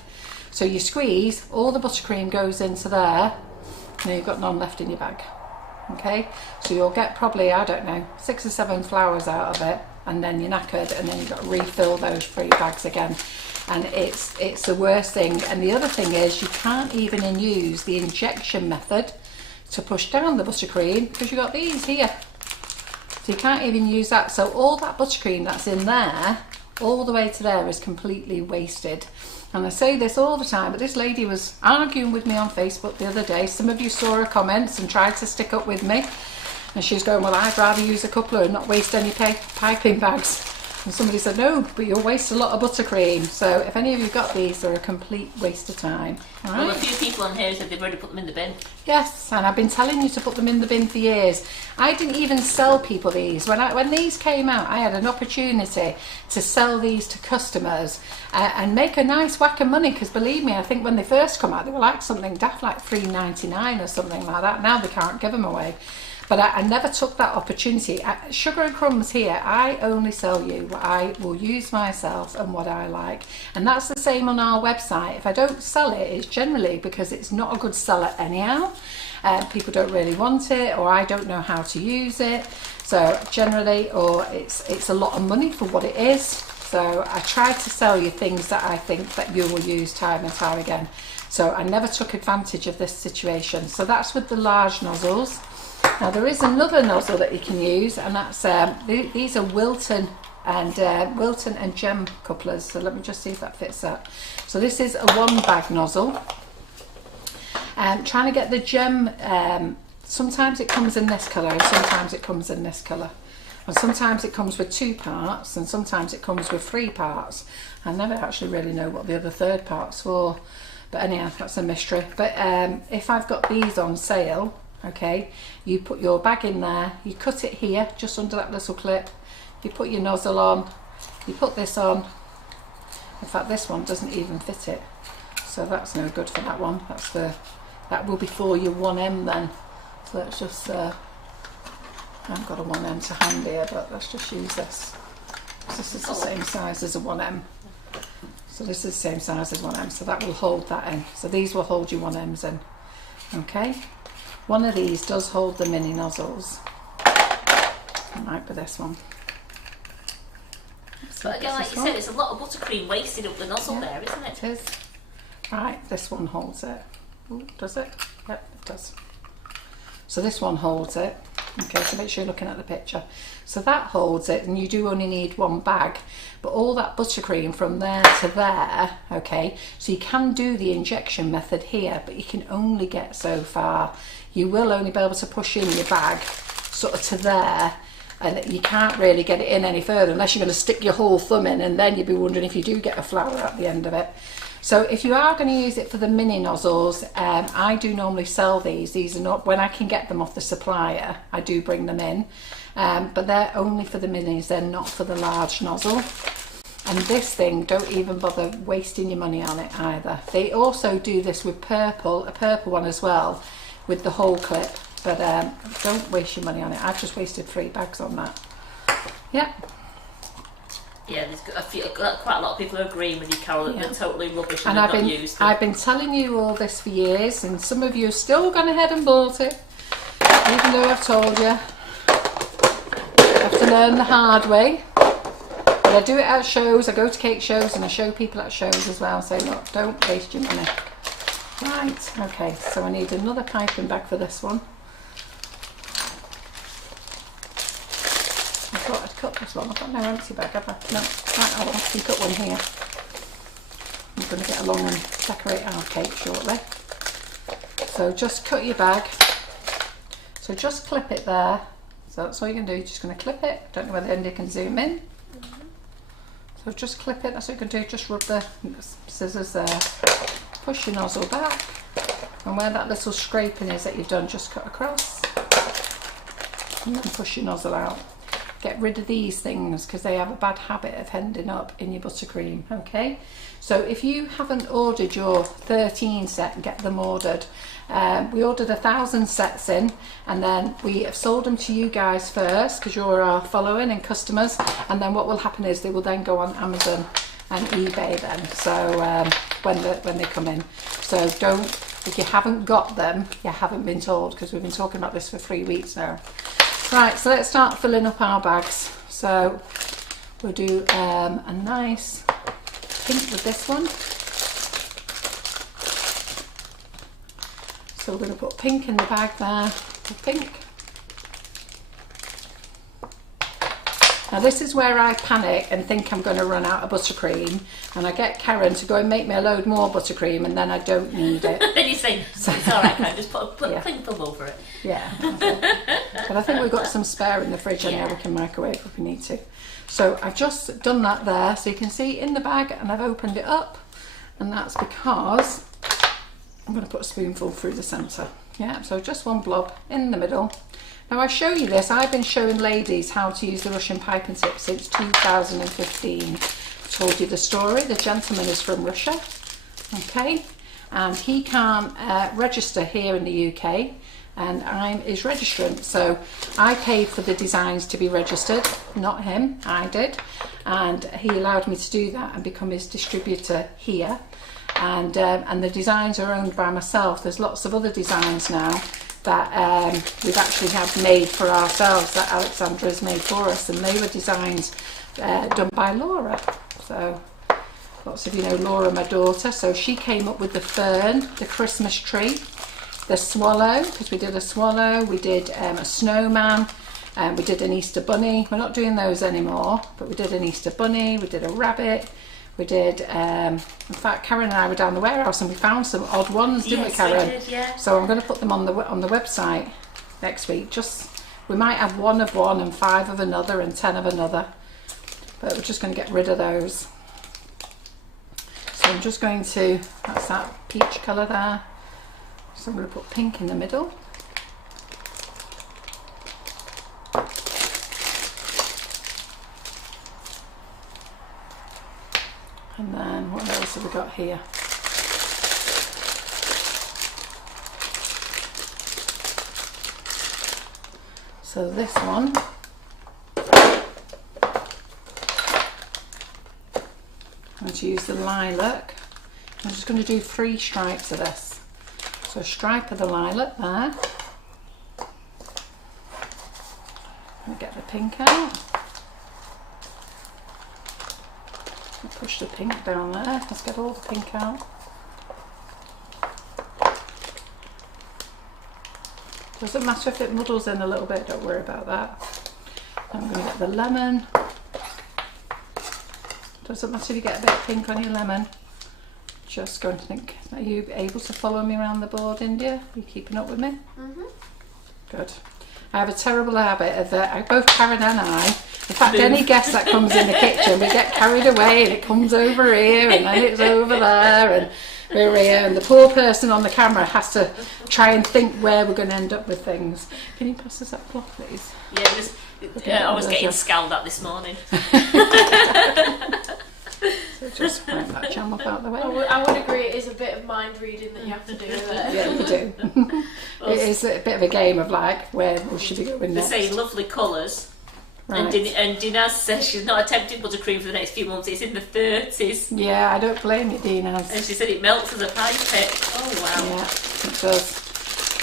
So you squeeze, all the buttercream goes into there, and you've got none left in your bag. Okay, so you'll get probably, I don't know, 6 or 7 flowers out of it, and then you're knackered, and then you've got to refill those 3 bags again. And it's the worst thing. And the other thing is, you can't even use the injection method to push down the buttercream, because you've got these here. So you can't even use that. So all that buttercream that's in there, all the way to there, is completely wasted. And I say this all the time, but this lady was arguing with me on Facebook the other day. Some of you saw her comments and tried to stick up with me. And she's going, well, I'd rather use a coupler and not waste any piping bags. And somebody said, no, but you'll waste a lot of buttercream. So if any of you got these, they're a complete waste of time. All right? Well, a few people on here said they've already put them in the bin. Yes, and I've been telling you to put them in the bin for years. I didn't even sell people these. When these came out, I had an opportunity to sell these to customers and make a nice whack of money, because believe me, I think when they first come out, they were like something daft, like $3.99 or something like that. Now they can't give them away. But I never took that opportunity. Sugar and Crumbs here, I only sell you what I will use myself and what I like. And that's the same on our website. If I don't sell it, it's generally because it's not a good seller anyhow. People don't really want it, or I don't know how to use it. So generally, or it's a lot of money for what it is. So I try to sell you things that I think that you will use time and time again. So I never took advantage of this situation. So that's with the large nozzles. Now there is another nozzle that you can use, and that's these are Wilton and gem couplers. So let me just see if that fits that. So this is a 1 bag nozzle. Trying to get the gem. Sometimes it comes in this colour, and sometimes it comes in this colour, and sometimes it comes with 2 parts, and sometimes it comes with 3 parts. I never actually really know what the other 3rd part's for, but anyhow, that's a mystery. But if I've got these on sale, okay, you put your bag in there, you cut it here just under that little clip, you put your nozzle on, you put this on. In fact, this one doesn't even fit it, so that's no good for that one. That will be for your 1M then. So let's just I haven't got a 1M to hand here, but let's just use this. This is the same size as a 1M. So this is the same size as 1M, so that will hold that in. So these will hold your 1Ms in. Okay. One of these does hold the mini nozzles. It might be this one. But again, like you said, it's a lot of buttercream wasted up the nozzle there, isn't it? It is. Right, this one holds it. Ooh, does it? Yep, it does. So this one holds it. Okay, so make sure you're looking at the picture. So that holds it, and you do only need 1 bag. But all that buttercream from there to there, okay, so you can do the injection method here, but you can only get so far. You will only be able to push in your bag sort of to there, and you can't really get it in any further unless you're going to stick your whole thumb in, and then you'd be wondering if you do get a flower at the end of it. So if you are going to use it for the mini nozzles, I do normally sell these. These are not, when I can get them off the supplier, I do bring them in. But they're only for the minis, they're not for the large nozzle. And this thing, don't even bother wasting your money on it either. They also do this with a purple one as well, with the whole clip. But don't waste your money on it. I've just wasted 3 bags on that. Yeah. Yeah, there's quite a lot of people who are agreeing with you, Carol, that they're totally rubbish and I've not used them. I've been telling you all this for years, and some of you have still gone ahead and bought it, even though I've told you. You have to learn the hard way. But I do it at shows, I go to cake shows, and I show people at shows as well, say, look, don't waste your money. Right, okay, so I need another piping bag for this one. I thought I'd cut this one. I've got no empty bag, have I? No. Right, I can cut one here. I'm going to get along and decorate our cake shortly. So just cut your bag. So just clip it there. So that's all you can do. You're just going to clip it. Don't know whether Andy can zoom in. So just clip it. That's what you can do. Just rub the scissors there. Push your nozzle back. And where that little scraping is that you've done, just cut across. And then push your nozzle out. get rid of these things because they have a bad habit of ending up in your buttercream. Okay, so if you haven't ordered your 13 set, get them ordered. We ordered 1,000 sets in, and then we have sold them to you guys first because you're our following and customers, and then what will happen is they will then go on Amazon and eBay then, so when they come in. So don't, if you haven't got them, you haven't been told, because we've been talking about this for 3 weeks now. Right, so let's start filling up our bags. So we'll do a nice pink with this one. So we're going to put pink in the bag there, pink. Now this is where I panic and think I'm going to run out of buttercream, and I get Karen to go and make me a load more buttercream, and then I don't need it. Then you say, it's alright, Karen, just put a cling film over it. Yeah, but I think we've got some spare in the fridge, and we can microwave if we need to. So I've just done that there, so you can see in the bag, and I've opened it up, and that's because I'm going to put a spoonful through the centre. Yeah, so just one blob in the middle. Now I show you this, I've been showing ladies how to use the Russian piping tip since 2015. I told you the story, the gentleman is from Russia, okay, and he can't register here in the UK, and I'm his registrant, so I paid for the designs to be registered, not him, I did, and he allowed me to do that and become his distributor here, and the designs are owned by myself. There's lots of other designs now that we've actually had made for ourselves, that Alexandra's made for us, and they were designs done by Laura. So lots of you know Laura, my daughter, so she came up with the fern, the Christmas tree, the swallow, because we did a swallow, we did a snowman, we did an Easter bunny. We're not doing those anymore, but we did an Easter bunny, we did a rabbit, we did, in fact Karen and I were down the warehouse and we found some odd ones, didn't we, Karen? We did, yeah. So I'm going to put them on the website next week. Just, we might have 1 of one and 5 of another and 10 of another, but we're just going to get rid of those. So I'm just going to, that's that peach colour there, so I'm going to put pink in the middle. And then what else have we got here? So this one, I'm going to use the lilac. I'm just going to do 3 stripes of this. So a stripe of the lilac there. Get the pink out. Push the pink down there. Let's get all the pink out. Doesn't matter if it muddles in a little bit, don't worry about that. I'm going to get the lemon. Doesn't matter if you get a bit of pink on your lemon. Just going to think, are you able to follow me around the board, India? Are you keeping up with me? Mm-hmm. Good. I have a terrible habit of both Karen and I, in fact any guest that comes in the kitchen, we get carried away and it comes over here and then it's over there and we're here, and the poor person on the camera has to try and think where we're going to end up with things. Can you pass us that cloth, please? Yeah, I was getting scowled at this morning. So just wipe that jam up out the way. I would agree, it is a bit of mind reading that you have to do with it. Yeah, you do. It is a bit of a game of like, where we should be going next. They say lovely colours. Right. And Dinaz says she's not attempting buttercream for the next few months. It's in the 30s. Yeah, I don't blame you, Dinaz. And she said it melts as a pie pick. Oh wow. Yeah, it does.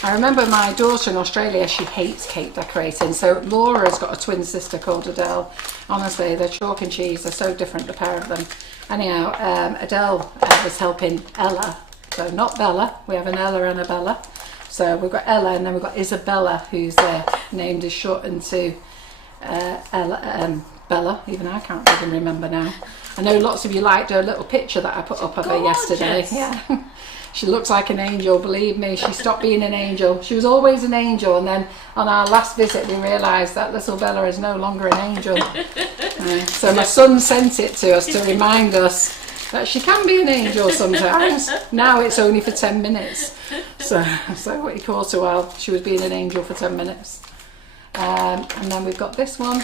I remember my daughter in Australia, she hates cake decorating. So Laura's got a twin sister called Adele. Honestly, they're chalk and cheese. They're so different, the pair of them. Anyhow, Adele was helping Ella. So not Bella. We have an Ella and a Bella. So we've got Ella and then we've got Isabella, who's named as shortened to Bella. Even I can't even remember now. I know lots of you liked her little picture that I put up of her yesterday. Yeah. She looks like an angel, believe me. She stopped being an angel. She was always an angel, and then on our last visit we realised that little Bella is no longer an angel. So my son sent it to us to remind us that she can be an angel sometimes. Now it's only for 10 minutes. So what he caught her while she was being an angel for 10 minutes. And then we've got this one.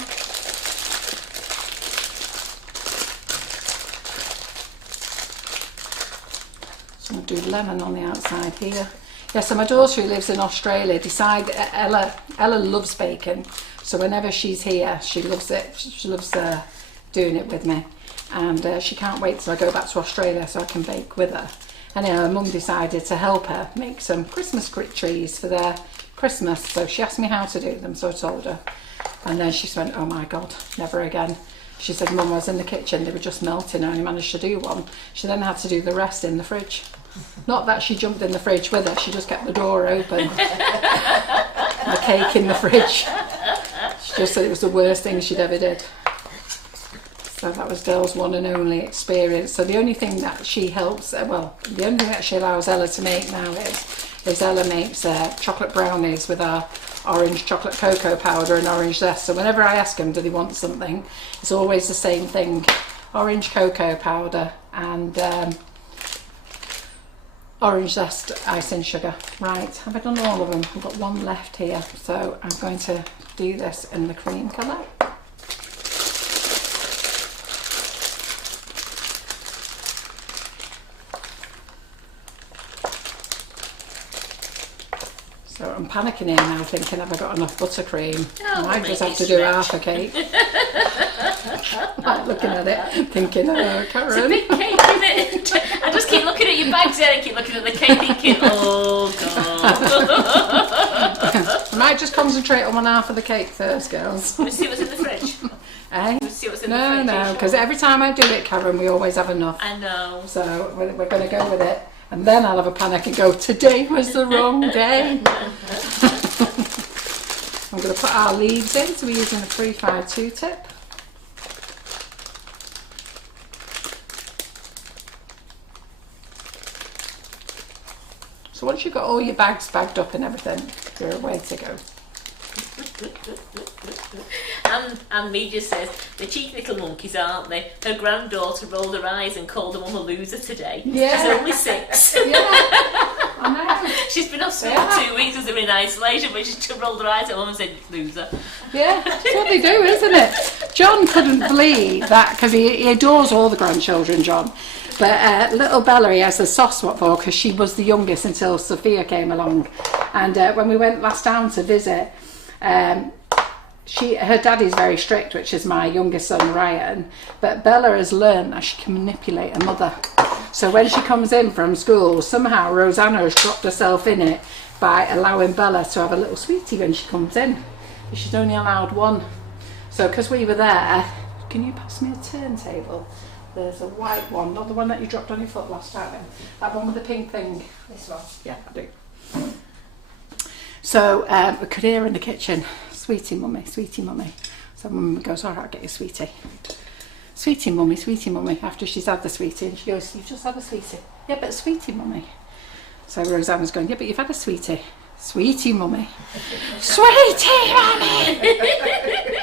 do lemon on the outside here. Yeah, so my daughter who lives in Australia decided, Ella loves bacon, so whenever she's here, she loves it. She loves doing it with me, and she can't wait till I go back to Australia so I can bake with her. Anyway, her mum decided to help her make some Christmas trees for their Christmas, so she asked me how to do them, so I told her. And then she just went, oh my God, never again. She said, Mum, I was in the kitchen, they were just melting, I only managed to do one. She then had to do the rest in the fridge. Not that she jumped in the fridge with her, she just kept the door open. The cake in the fridge. She just said it was the worst thing she'd ever did. So that was Dell's one and only experience. So the only thing that she helps, well, the only thing that she allows Ella to make now is Ella makes chocolate brownies with our orange chocolate cocoa powder and orange zest. So whenever I ask them, do they want something, it's always the same thing: orange cocoa powder and orange zest icing sugar. Right, have I done all of them? I've got one left here, so I'm going to do this in the cream colour. So I'm panicking here now, thinking, have I got enough buttercream? I might just have to do half a cake. Like looking at it, thinking, oh, Karen. It's a big cake, isn't it? I just keep looking at your bags there and keep looking at the cake, thinking, oh God. I might just concentrate on one half of the cake first, girls. Let's see what's in the fridge. Eh? Let's see what's in the fridge. No, because every time I do it, Karen, we always have enough. I know. So we're going to go with it. And then I'll have a panic and go, today was the wrong day. I'm going to put our leaves in, so we're using a 352 tip. So once you've got all your bags bagged up and everything, you're away to go. And me just says, the cheeky little monkeys, aren't they? Her granddaughter rolled her eyes and called her mum a loser today. Yeah. She's only 6. Yeah, I know. She's been off school 2 weeks as they're in isolation, but she just rolled her eyes at mum and said, loser. Yeah, that's what they do, isn't it? John couldn't believe that, because he adores all the grandchildren, John. But little Bella he has a soft spot for, because she was the youngest until Sophia came along. And when we went last down to visit, her daddy's very strict, which is my youngest son Ryan, but Bella has learned that she can manipulate her mother. So when she comes in from school, somehow Rosanna has dropped herself in it by allowing Bella to have a little sweetie when she comes in. She's only allowed one. So because we were there, can you pass me a turntable? There's a white one, not the one that you dropped on your foot last time. That one with the pink thing. This one. Yeah, I do. So we could hear in the kitchen, sweetie mummy, sweetie mummy. So mum goes, all right, I'll get you a sweetie. Sweetie mummy, after she's had the sweetie. And she goes, you've just had a sweetie. Yeah, but sweetie mummy. So Rosanna's going, yeah, but you've had a sweetie. Sweetie mummy. Sweetie mummy!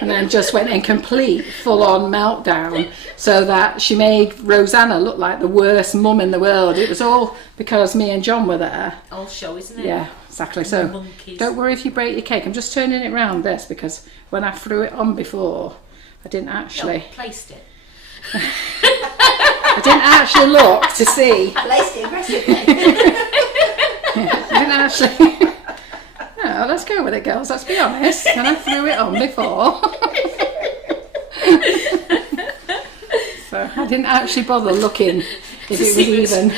And then just went in complete full-on meltdown, so that she made Rosanna look like the worst mum in the world. It was all because me and John were there. All show, isn't it? Yeah, exactly. So monkeys. Don't worry if you break your cake. I'm just turning it round this, because when I threw it on before, I didn't actually... No, placed it. I didn't actually look to see. Placed it aggressively. I didn't actually... No, let's go with it, girls. Let's be honest. When I threw it on before... So I didn't actually bother looking if it was even.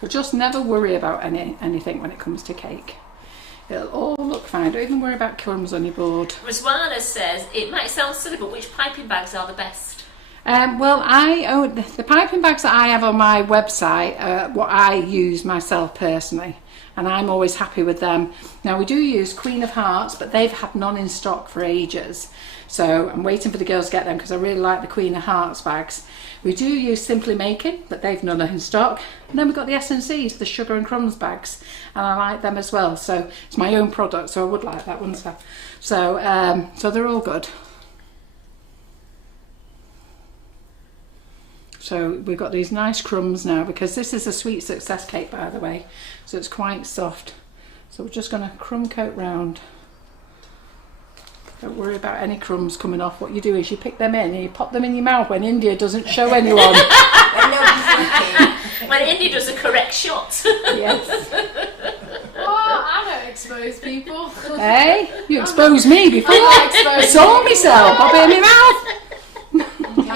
But just never worry about anything when it comes to cake. It'll all look fine. Don't even worry about crumbs on your board. Roswana says, it might sound silly, but which piping bags are the best? Well, I own the piping bags that I have on my website, what I use myself personally, and I'm always happy with them. Now we do use Queen of Hearts, but they've had none in stock for ages, so I'm waiting for the girls to get them, because I really like the Queen of Hearts bags. We do use Simply Making, but they've none in stock. And then we've got the S&C's, the Sugar and Crumbs bags, and I like them as well. So it's my own product, so I would like that one. So they're all good. So we've got these nice crumbs now, because this is a sweet success cake, by the way, so it's quite soft. So we're just going to crumb coat round. Don't worry about any crumbs coming off. What you do is you pick them in and you pop them in your mouth when India doesn't show anyone. When nobody's looking. When India does the correct shot. Yes. Oh, I don't expose people. Hey, you exposed me before. I I exposed saw myself. Pop it in my mouth.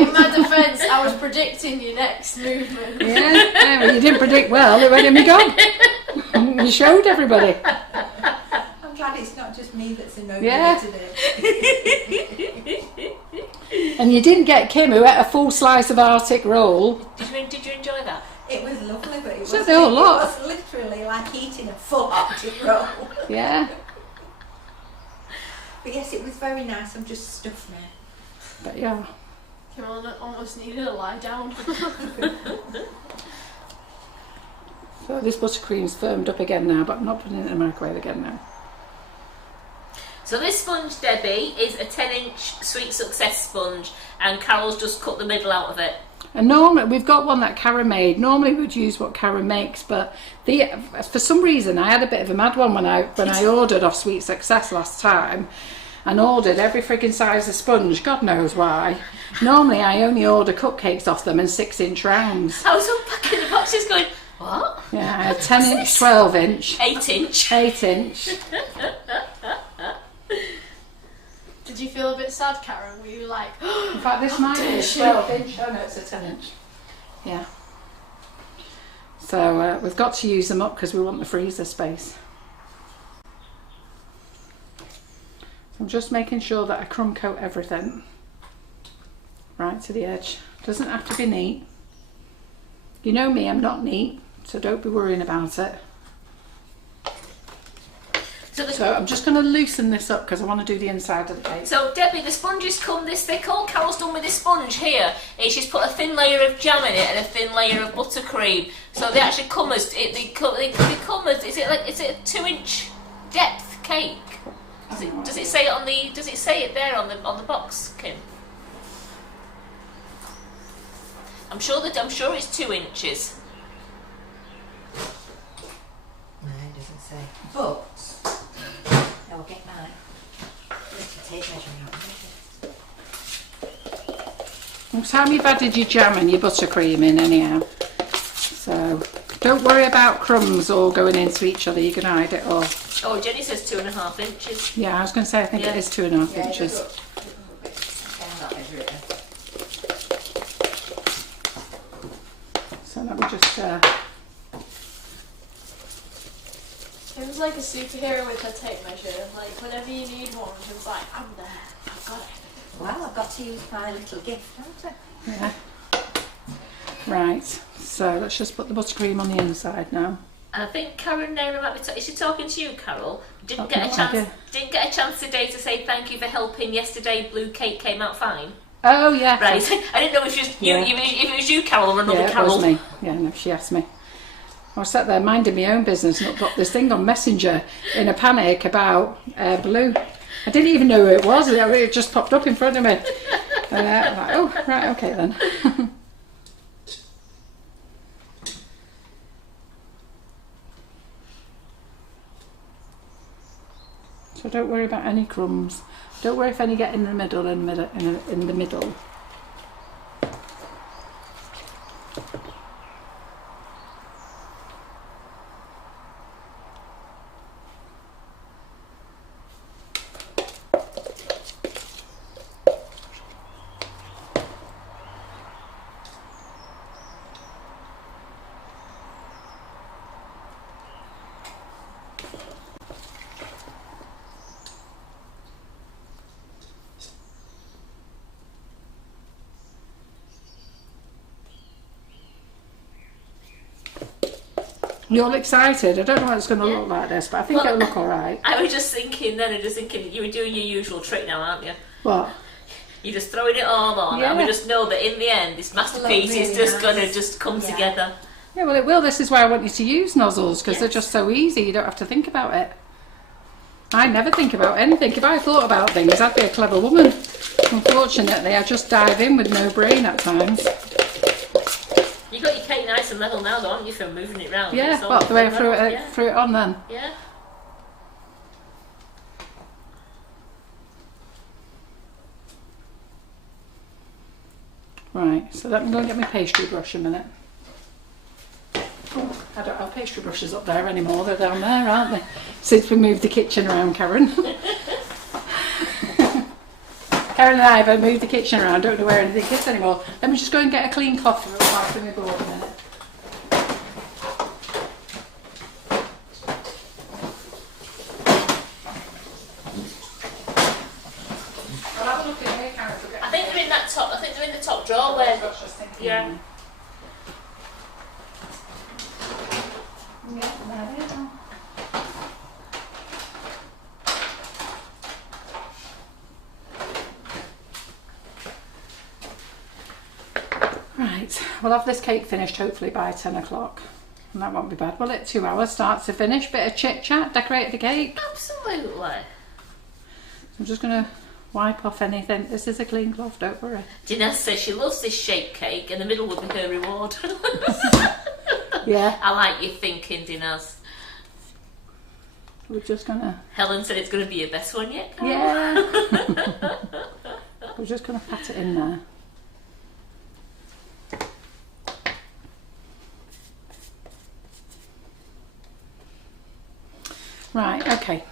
In my defence, I was predicting your next movement. Yeah, well, you didn't predict well. It went in my gob. You showed everybody. I'm glad it's not just me that's annoyed Yeah. today. And you didn't get Kim, who ate a full slice of Arctic roll. Did you enjoy that? It was lovely, but it was, So the whole lot. it was literally like eating a full Arctic roll. Yeah, But yes, it was very nice. I'm just stuffed now. but yeah. Kim almost needed a lie down. So this buttercream's firmed up again now, but I'm not putting it in the microwave again now. So this sponge, Debbie, is a 10-inch Sweet Success sponge, and Carol's just cut the middle out of it. And normally, we've got one that Karen made. Normally we'd use what Karen makes, but for some reason I had a bit of a mad one when I ordered off Sweet Success last time, and ordered every frigging size of sponge. God knows why. Normally I only order cupcakes off them in 6-inch rounds. I was unpacking the boxes going, what? Yeah, I had 10-inch, 12-inch, 8-inch. 8-inch. Did you feel a bit sad, Karen? Were you like, In fact, this might be a 12-inch. Oh no, it's a 10-inch. Yeah. So we've got to use them up because we want the freezer space. I'm just making sure that I crumb coat everything right to the edge. Doesn't have to be neat. You know me, I'm not neat, so don't be worrying about it. So I'm just going to loosen this up because I want to do the inside of the cake. So Debbie, the sponges come this thick. All Carol's done with this sponge here is she's put a thin layer of jam in it and a thin layer of buttercream. So they actually come as they come as is it a 2-inch depth cake? Does it say it there on the box, Kim? I'm sure it's 2 inches. No, it doesn't say. But I'll get my little tape measure out. What time you've added your jam and your buttercream in anyhow. So don't worry about crumbs all going into each other. You can hide it all. Oh, Jenny says 2.5 inches. Yeah, I was going to say I think Yeah. it is 2.5 inches. So let me just. Kim's like a superhero with her tape measure. Like, whenever you need one, Kim's like, I'm there. I've got it. Well, I've got to use my little gift, haven't I? Yeah. Right. So let's just put the buttercream on the inside now. And I think Karen Naylor might be. Is she talking to you, Carol? Didn't I've get no a chance. idea. Didn't get a chance today to say thank you for helping yesterday. Blue cake came out fine. Oh yeah. Right. I didn't know if it was you. Yeah. If it was you, Carol, or another Yeah, it Carol. was me. Yeah, no, she asked me. I was sat there minding my own business and got this thing on Messenger in a panic about Blue. I didn't even know who it was. It just popped up in front of me. And I was like, oh, right, okay then. So don't worry about any crumbs. Don't worry if any get in the middle, in the middle. You're all excited. I don't know what it's going to look like this, but I think Well, it'll look all right. I was just thinking you were doing your usual trick now, aren't you? What? You're just throwing it all on, and we Yeah. just know that in the end, this masterpiece really is just nice. going to just come Yeah. together. Yeah, well, it will. This is why I want you to use nozzles, because they're Yes. just so easy. You don't have to think about it. I never think about anything. If I thought about things, I'd be a clever woman. Unfortunately, I just dive in with no brain at times. You got your cake nice and level now, though, haven't you, from moving it round? Yeah, It's all what, the way I level, threw it on then. Yeah. Right, so let me go and get my pastry brush a minute. Oh, I don't have pastry brushes up there anymore, they're down there, aren't they? Since we moved the kitchen around, Karen. Karen and I have moved the kitchen around, don't know where anything is anymore. Let me just go and get a clean cloth and wipe my board a minute. I'll have a look in here, Karen. I think they're in that top. I think they're in the top drawer there. Yeah. Yeah, there they are. Right, we'll have this cake finished hopefully by 10 o'clock. And that won't be bad, will it? 2 hours, start to finish, bit of chit chat, decorate the cake. Absolutely. I'm just going to wipe off anything. This is a clean cloth, don't worry. Dinaz says she loves this shape cake and the middle will be her reward. Yeah. I like your thinking, Dinaz. We're just going to... Helen said it's going to be your best one yet. Yeah. We're just going to pat it in there. Right, okay.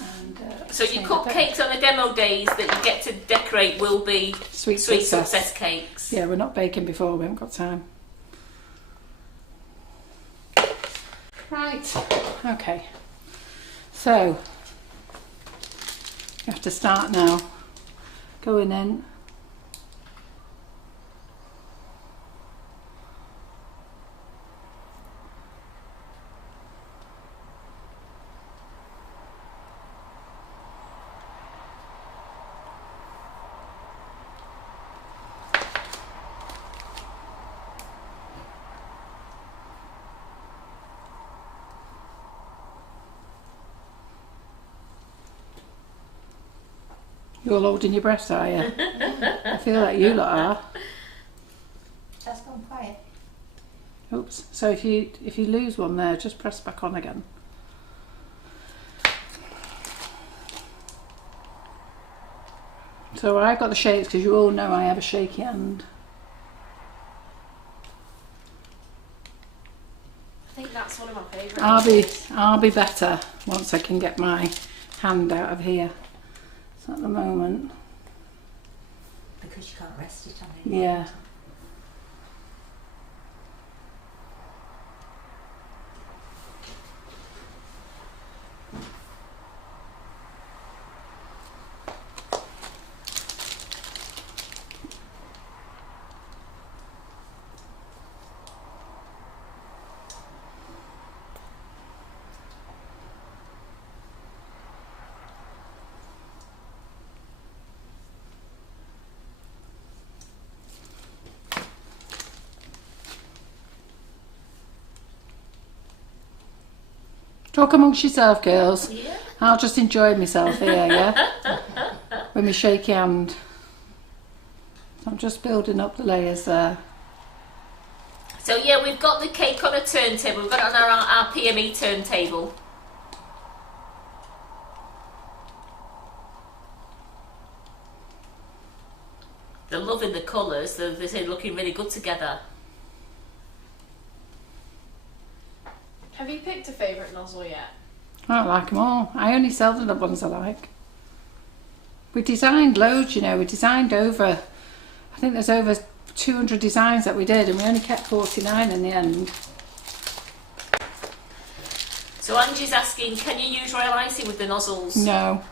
And, So your cupcakes on the demo days that you get to decorate will be Sweet success cakes. Yeah, we're not baking before, we haven't got time. Right, okay. So, you have to start now. Going in. You're all holding your breath, are you? I feel like you lot are. That's gone quiet. Oops. So if you lose one there, just press back on again. So I've got the shakes because you all know I have a shaky hand. I think that's one of my favourites. I'll be better once I can get my hand out of here. So at the moment, Because you can't rest it on it. yeah. Talk amongst yourself, girls. Yeah. I'll just enjoy myself here, yeah? With my shaky hand. So I'm just building up the layers there. So yeah, we've got the cake on a turntable. We've got it on our PME turntable. They're loving the colours. They're looking really good together. Have you picked a favourite nozzle yet? I don't like them all. I only sell the ones I like. We designed loads, you know. We designed over, I think there's over 200 designs that we did, and we only kept 49 in the end. So Angie's asking, can you use royal icing with the nozzles? No.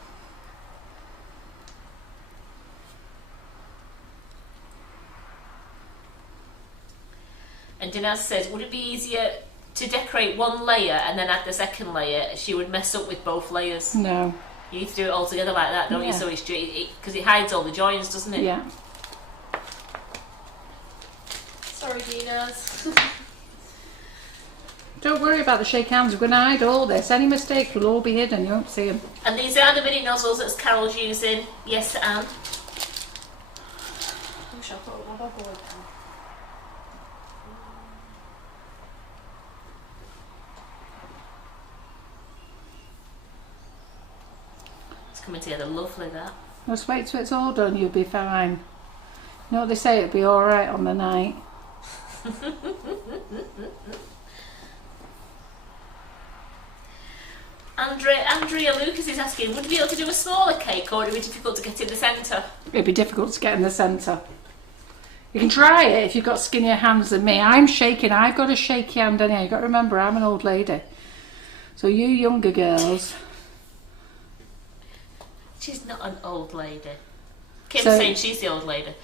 And Dinaz says, would it be easier to decorate one layer and then add the second layer? She would mess up with both layers. No. You need to do it all together like that, don't you? Yeah. So it's because it hides all the joins, doesn't it? Yeah. Sorry, Dinas. Don't worry about the shake hands. We're going to hide all this. Any mistakes will all be hidden. You won't see them. And these are the mini nozzles that Carol's using. Yes, Anne. I wish I put my bubble in. It's coming together lovely, that. Just wait till it's all done. You'll be fine. You know what they say, it'll be alright on the night. Andrea Lucas is asking, would you be able to do a smaller cake or would it be difficult to get in the centre? It'd be difficult to get in the centre. You can try it if you've got skinnier hands than me. I'm shaking. I've got a shaky hand anyhow. You've got to remember, I'm an old lady. So you younger girls... She's not an old lady. Kim's saying she's the old lady.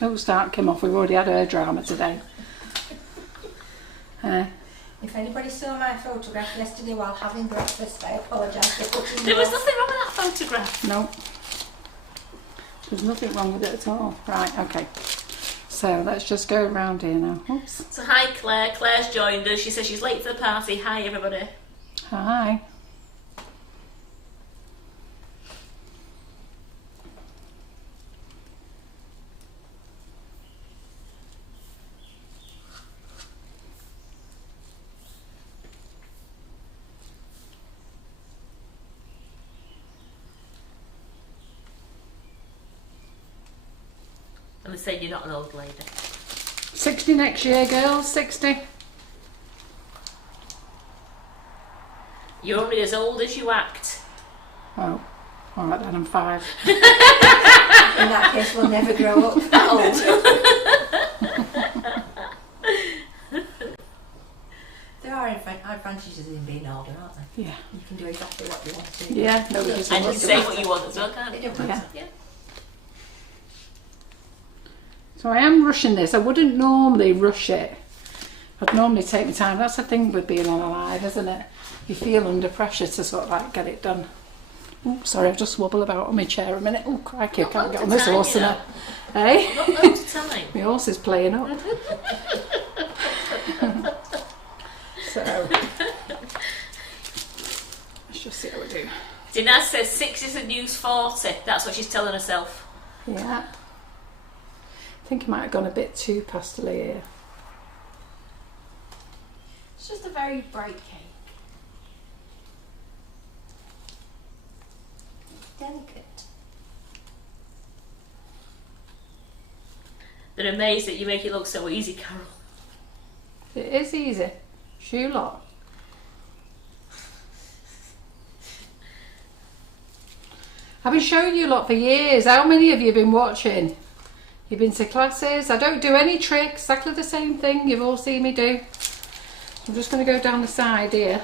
Don't start Kim off. We've already had her drama today. If anybody saw my photograph yesterday while having breakfast, I apologise for putting There was nothing wrong with that photograph. No. There's nothing wrong with it at all. Right, okay. So let's just go around here now. Oops. So hi Claire. Claire's joined us. She says she's late for the party. Hi everybody. Hi. And they say you're not an old lady. 60 next year, girls. 60. You're only as old as you act. Oh, all right then. I'm 5. In that case, we'll never grow up that old. There are advantages in being older, aren't there? Yeah. You can do exactly what you want to do. Yeah. Nobody does And you what say they what want. you want as well, can't It you? don't matter. Yeah. So I am rushing this. I wouldn't normally rush it. I'd normally take my time. That's the thing with being on a live, isn't it? You feel under pressure to sort of like get it done. Oh, sorry, I've just wobbled about on my chair a minute. Oh, crikey, I Not can't get on loads this of horse time, now. Hey? Not loads of time. My horse is playing up. So, let's just see how we do. Dinaz says 6 is the news 40. That's what she's telling herself. Yeah. I think I might have gone a bit too pastel here. It's just a very bright cake. Delicate. They're amazed that you make it look so easy, Carol. It is easy. Shoe lot. I've been showing you a lot for years. How many of you have been watching? You've been to classes. I don't do any tricks. Exactly the same thing you've all seen me do. I'm just going to go down the side here.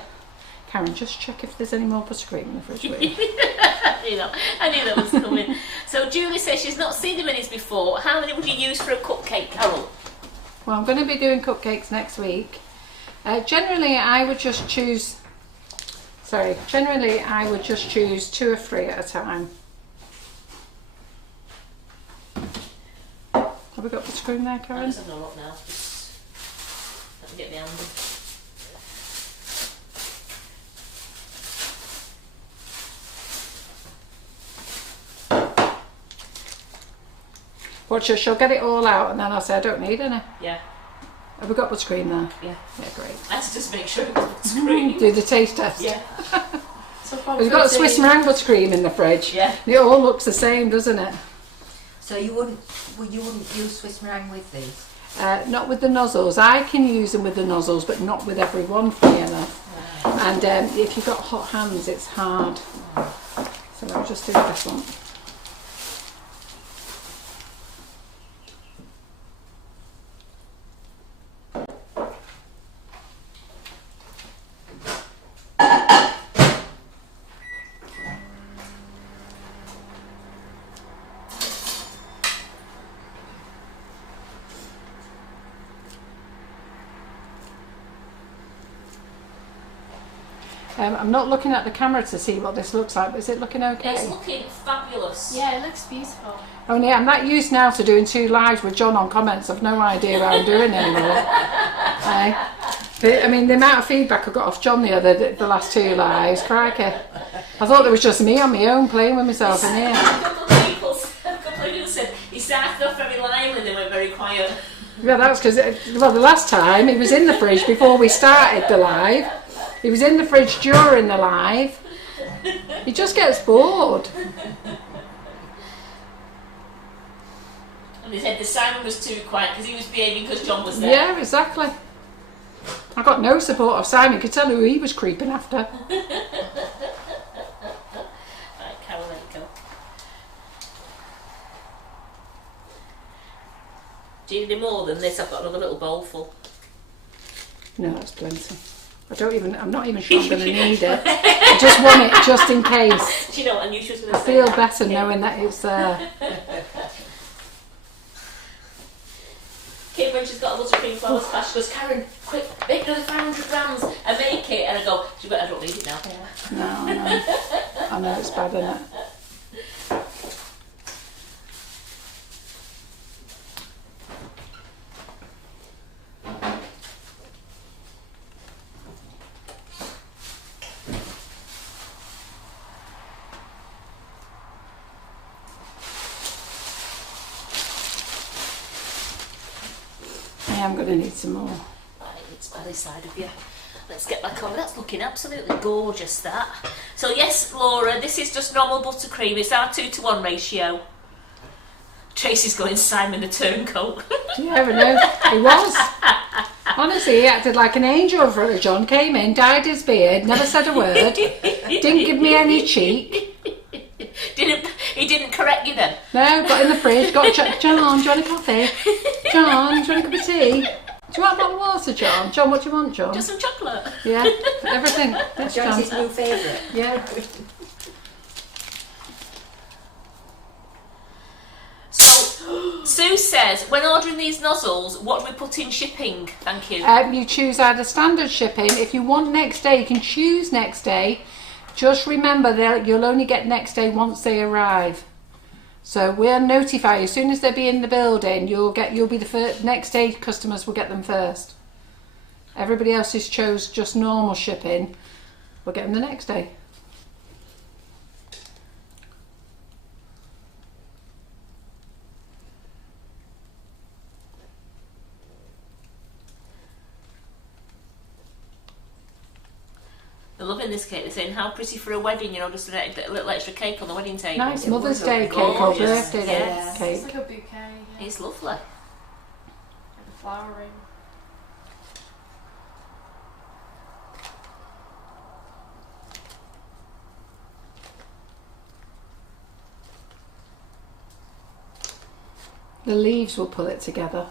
Karen, just check if there's any more buttercream in the fridge. Will you? I knew that was coming. So Julie says she's not seen the minis before. How many would you use for a cupcake, Carol? Well, I'm going to be doing cupcakes next week. Generally, I would just choose 2 or 3 at a time. Have we got buttercream there, I'm Karen? just having a look now. Let me get my hand in. Watch her, she'll get it all out and then I'll say I don't need any. Yeah. Have we got buttercream there? Yeah. Yeah, great. I had to just make sure it was screen. Do the taste test. Yeah. So from We've got 13 Swiss meringue buttercream in the fridge. Yeah. It all looks the same, doesn't it? So you wouldn't use Swiss meringue with these? Not with the nozzles. I can use them with the nozzles, but not with every one, funny enough. And if you've got hot hands, it's hard. So I'll just do this one. I'm not looking at the camera to see what this looks like, but is it looking okay? It's looking fabulous. Yeah, it looks beautiful. Only I'm not used now to doing 2 lives with John on comments. I've no idea how I'm doing anymore. I mean, the amount of feedback I got off John the last 2 lives, crikey. I thought there was just me on my own playing with myself in here. A couple of people said he started off very lively and then went very quiet. Yeah, that's because, well, the last time he was in the fridge before we started the live. He was in the fridge during the live. He just gets bored. They said the Simon was too quiet because he was behaving because John was there. Yeah, exactly. I got no support of Simon. You could tell who he was creeping after. Right, Carol, let it go. Do you need any more than this? I've got another little bowl full. No, that's plenty. I'm not even sure I'm going to need it. I just want it just in case. Do you know what I knew she was going to I say? feel that. better knowing that it's Kim, when she's got a lot of cream flowers flash, she goes, Karen, quick, make another 500 grams and make it. And I go, I don't need it now. No, I know it's bad, isn't it? I am going to need some more. Right, it's by this side of you. Let's get back on. That's looking absolutely gorgeous, that. So yes, Laura, this is just normal buttercream. It's our 2-to-1 ratio. Tracy's going Simon the Turncoat. Do you ever know? He was. Honestly, he acted like an angel in front of John. Came in, dyed his beard, never said a word, didn't give me any cheek. He didn't correct you then? No, got in the fridge, got John, do you want a coffee? John, do you want a cup of tea? Do you want a bottle of water, John? John, what do you want, John? Just some chocolate. Yeah, everything. Yes, John's John. his new favourite. Yeah. So, Sue says, when ordering these nozzles, what do we put in shipping? Thank you. You choose either standard shipping. If you want next day, you can choose next day. Just remember that you'll only get next day once they arrive. So we'll notify you as soon as they be in the building. You'll be the first. Next day customers will get them first. Everybody else who's chose just normal shipping will get them the next day. They're loving this cake. They're saying, how pretty for a wedding, just a little extra cake on the wedding table. Nice Mother's was Day cake or gorgeous. birthday Yes. cake. It's like a bouquet. Yeah. It's lovely. Like a flowering. The leaves will pull it together.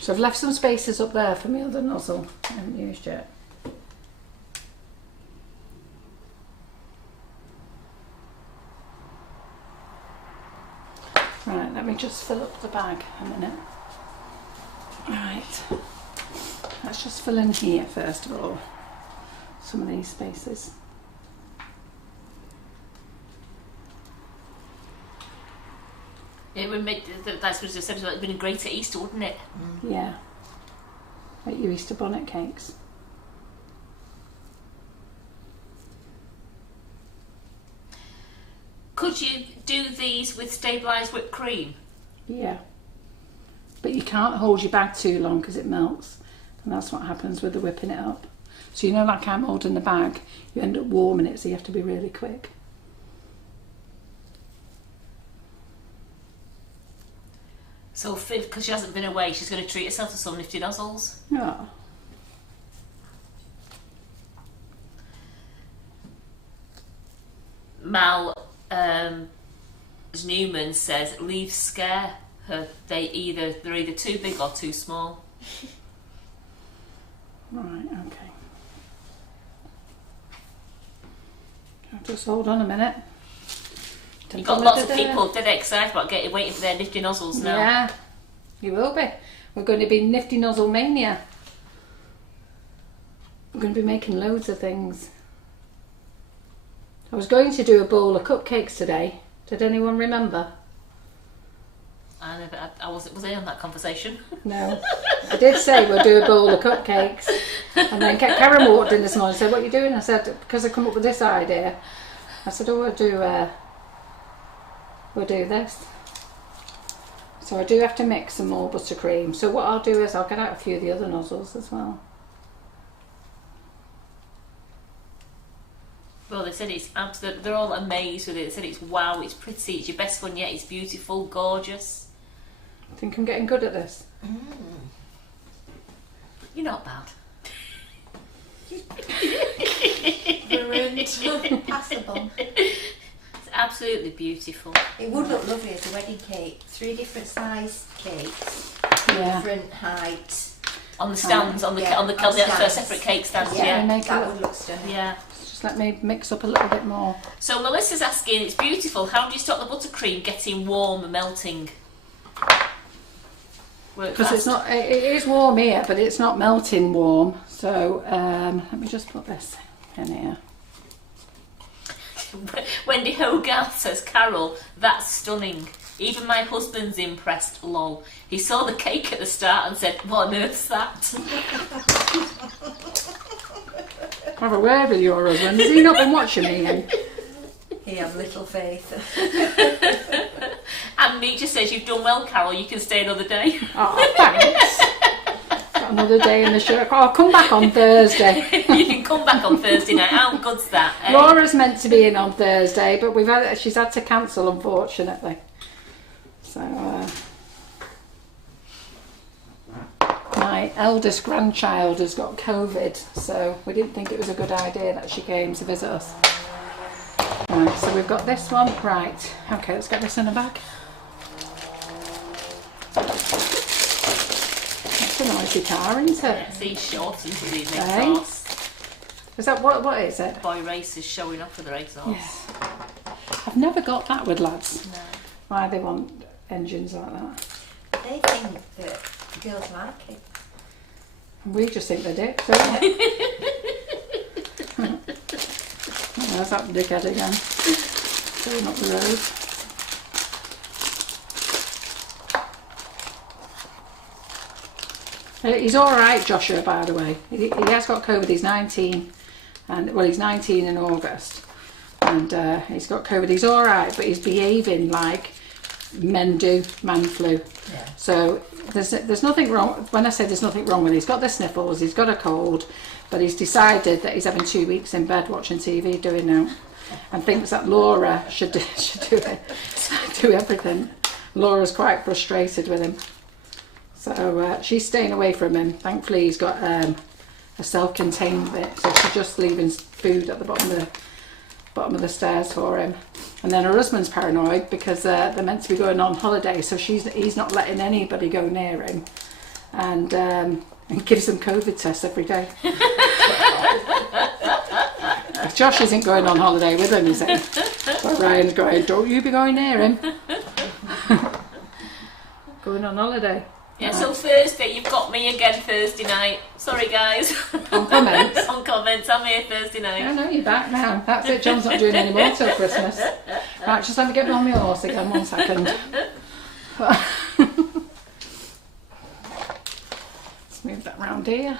So I've left some spaces up there for my other nozzle. I haven't used yet. Right, let me just fill up the bag a minute. Right, let's just fill in here first of all. Some of these spaces. It would make, that's what I said, it would have been great at Easter, wouldn't it? Yeah, like your Easter bonnet cakes. Could you do these with stabilised whipped cream? Yeah, but you can't hold your bag too long because it melts, and that's what happens with the whipping it up. So like I'm holding the bag, you end up warming it, so you have to be really quick. So, because she hasn't been away, she's going to treat herself to some Nifty Nozzles. Oh. Mal Newman says, leaves scare her. They're either too big or too small. Right, okay. Just hold on a minute. You've got lots of people dead excited about waiting for their Nifty Nozzles now. Yeah, you will be. We're going to be Nifty Nozzle Mania. We're going to be making loads of things. I was going to do a bowl of cupcakes today. Did anyone remember? I was I on that conversation? No. I did say we'll do a bowl of cupcakes. And then Karen walked in this morning and said, what are you doing? I said, because I come up with this idea. I said, oh, we'll do this. So I do have to mix some more buttercream. So what I'll do is I'll get out a few of the other nozzles as well. Well, they said it's absolute. They're all amazed with it. They said it's wow, it's pretty, it's your best one yet. It's beautiful, gorgeous. I think I'm getting good at this. You're not bad. Ruined. Passable. It's absolutely beautiful. It would look lovely as a wedding cake. 3 different sized cakes, Yeah. different heights. On the stands, on the stands. separate cake stands. Yeah, Yeah. Make that it- would look stunning. Yeah. Just let me mix up a little bit more. So Melissa's asking, it's beautiful. How do you stop the buttercream getting warm and melting? Because it's not, it is warm here, but it's not melting warm. So let me just put this in here. Wendy Hogarth says, Carol, that's stunning. Even my husband's impressed, lol. He saw the cake at the start and said, what on earth's that? Have a word with your husband. Has he not been watching me? He has little faith. And Meet just says, you've done well, Carol, you can stay another day. Oh, thanks. Got another day in the show. Oh, I'll come back on Thursday. You can come back on Thursday night. How good's that? Eh? Laura's meant to be in on Thursday, but she's had to cancel, unfortunately. So my eldest grandchild has got COVID, so we didn't think it was a good idea that she came to visit us. Right, so we've got this one. Right, okay, let's get this in a bag. That's a noisy car, isn't it? Yeah, see, short into these Hey. exhausts. Is that what is it? Boy racers showing off with their exhausts. Yeah. I've never got that with lads. No. Why they want engines like that. They think that girls like it. We just think they do, don't we? Oh, there's that dickhead again. Going up the road. He's alright, Joshua, by the way. He has got COVID, he's 19. And well, he's 19 in August. And he's got COVID, he's alright, but he's behaving like men do, man flu. Yeah. So there's nothing wrong. When I say there's nothing wrong with it, he's got the sniffles, he's got a cold, but he's decided that he's having 2 weeks in bed watching TV, doing now, and thinks that Laura should do it, do everything. Laura's quite frustrated with him, so she's staying away from him. Thankfully, he's got a self-contained bit, so she's just leaving food at the bottom of the stairs for him. And then her husband's paranoid because they're meant to be going on holiday, so he's not letting anybody go near him, and gives them COVID tests every day. Josh isn't going on holiday with him, is he? But Ryan's going, don't you be going near him. Going on holiday. Yeah, so Thursday, you've got me again Thursday night. Sorry, guys. On comments. On comments, I'm here Thursday night. I know you're back now. That's it, John's not doing any more till Christmas. Right, just let me get on my horse again, 1 second. Let's move that round here.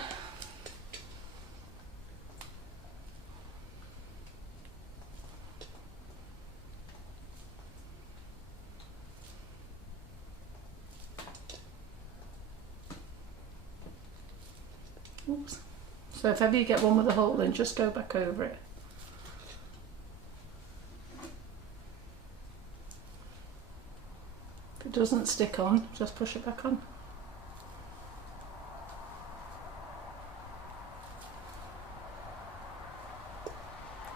Oops. So if ever you get one with a hole in, just go back over it. If it doesn't stick on, just push it back on.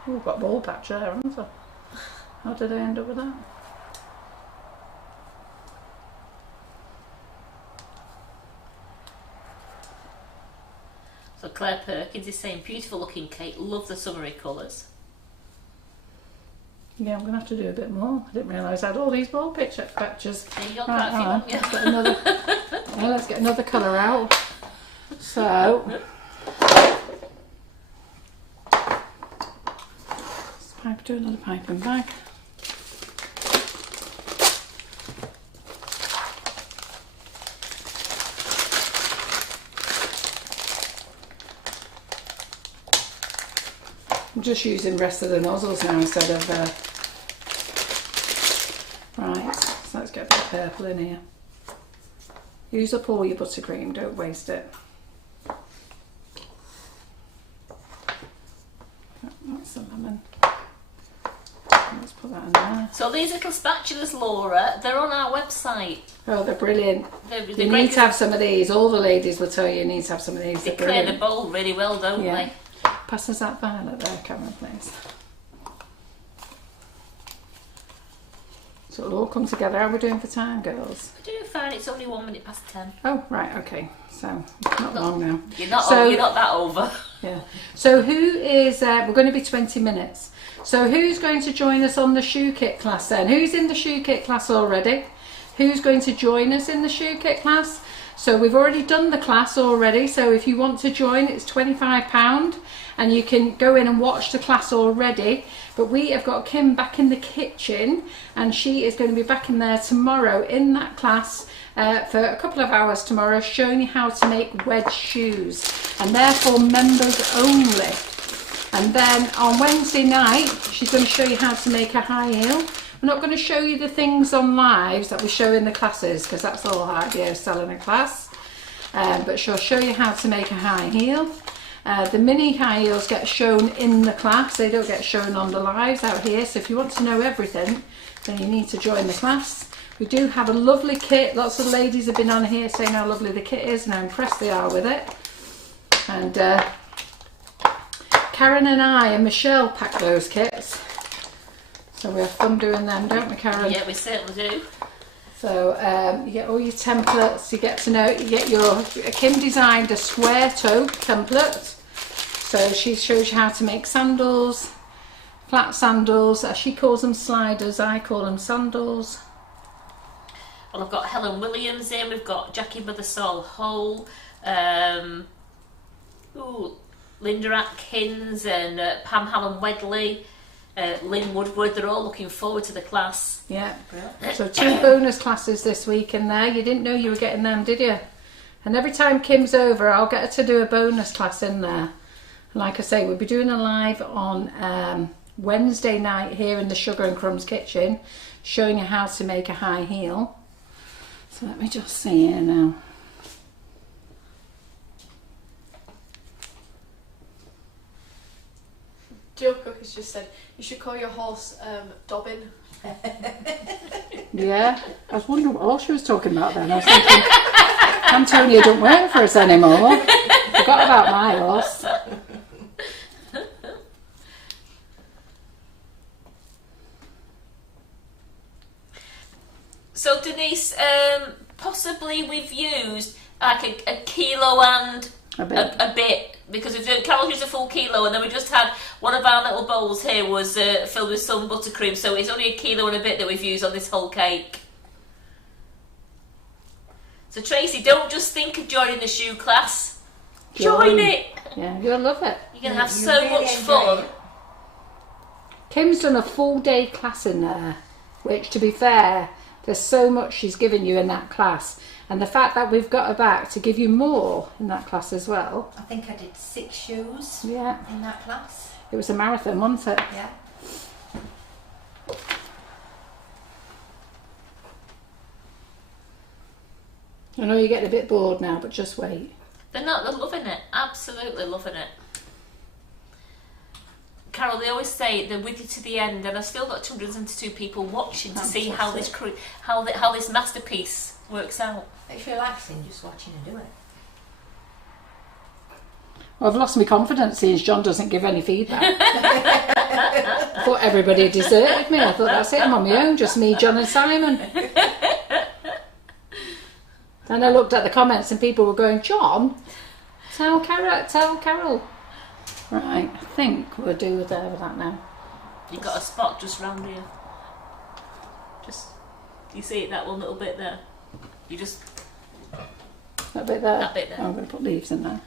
Oh, I've got a ball patch there, haven't I? How did I end up with that? So Claire Perkins is saying, beautiful looking cake, love the summery colours. Yeah, I'm going to have to do a bit more. I didn't realise I had all these ball patches. Yeah, you got Right, quite a few, on. haven't you? Let's get another, well, let's get another colour out. So, let's do another piping bag. I'm just using rest of the nozzles now instead of right, so let's get a bit of purple in here. Use up all your buttercream, don't waste it. That's the lemon. put that in there. So these little spatulas, Laura, they're on our website. Oh, they're brilliant. They're You need to have some of these. All the ladies will tell you need to have some of these. They They're clear the brilliant. bowl really well, don't Yeah. they? Pass us that violet there, Cameron, please. So it'll all come together. How are we doing for time, girls? We're doing fine. It's only 1 minute past 10. Oh, right, okay. So not long now. You're not that over. Yeah. So who is? We're going to be 20 minutes. So who's going to join us on the shoe kit class then? Who's in the shoe kit class already? Who's going to join us in the shoe kit class? So we've already done the class already. So if you want to join, it's £25, and you can go in and watch the class already. But we have got Kim back in the kitchen, and she is going to be back in there tomorrow in that class for a couple of hours tomorrow, showing you how to make wedge shoes, and therefore members only. And then on Wednesday night, she's going to show you how to make a high heel. We're not going to show you the things on lives that we show in the classes, because that's the whole idea of selling a class. But she'll show you how to make a high heel. The mini high heels get shown in the class. They don't get shown on the lives out here. So if you want to know everything, then you need to join the class. We do have a lovely kit. Lots of ladies have been on here saying how lovely the kit is and how impressed they are with it. And Karen and I and Michelle pack those kits. So we have fun doing them, don't we, Karen? Yeah, we certainly do. So you get all your templates, you get to know, you get your, Kim designed a square toe template. So she shows you how to make sandals, flat sandals, she calls them sliders, I call them sandals. Well, I've got Helen Williams in, we've got Jackie Mothersall Hole, Linda Atkins and Pam Hallam Wedley, Lynn Woodward, they're all looking forward to the class. Yeah, so 2 bonus classes this week in there. You didn't know you were getting them, did you? And every time Kim's over, I'll get her to do a bonus class in there. Like I say, we'll be doing a live on Wednesday night here in the Sugar and Crumbs kitchen, showing you how to make a high heel. So let me just see here now. Joe Cook has just said you should call your horse Dobbin. Yeah, I was wondering what else she was talking about then. I was thinking, Antonia don't work for us anymore. Forgot about my horse. So Denise, possibly we've used like a kilo and a bit, because Carol used a full kilo, and then we just had one of our little bowls here was filled with some buttercream, so it's only a kilo and a bit that we've used on this whole cake. So Tracy, don't just think of joining the shoe class, join it. Yeah, you'll love it. You're going to have so much fun. Kim's done a full day class in there, which, to be fair, there's so much she's given you in that class. And the fact that we've got her back to give you more in that class as well. I think I did 6 shoes in that class. It was a marathon, wasn't it? Yeah. I know you're getting a bit bored now, but just wait. They're loving it, absolutely loving it. Carol, they always say they're with you to the end, and I've still got 272 people watching to see how this masterpiece works out. It's relaxing just watching her do it. Well, I've lost my confidence since John doesn't give any feedback. I thought everybody deserted me. I thought that's it, I'm on my own, just me, John and Simon. Then I looked at the comments and people were going, John, tell Carol. Right, I think we'll do with that now. You've got a spot just round here. You see it, that one little bit there? That bit there? That bit there. Oh, I'm going to put leaves in there.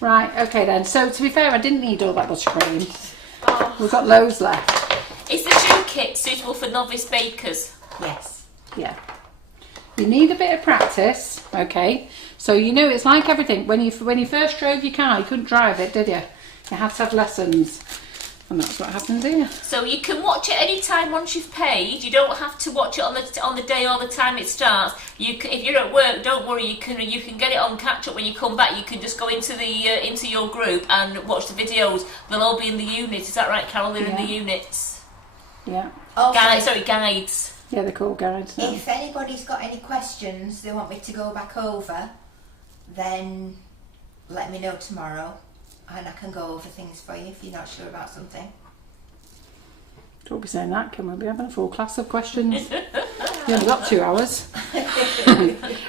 Right, okay then. So to be fair, I didn't need all that buttercream. Oh. We've got loads left. Is the shoe kit suitable for novice bakers? Yes. Yeah. You need a bit of practice, okay? So you know it's like everything. When you first drove your car, you couldn't drive it, did you? You had to have lessons. And that's what happened here. So you can watch it any time once you've paid. You don't have to watch it on the day or the time it starts. If you're at work, don't worry. You can get it on catch up when you come back. You can just go into your group and watch the videos. They'll all be in the unit. Is that right, Carol? They're in the units. Yeah. Also, Guides. Yeah, they're called guides now. if anybody's got any questions they want me to go back over, then let me know tomorrow and I can go over things for you if you're not sure about something. Don't be saying that, can we? Be having a full class of questions. We only got 2 hours.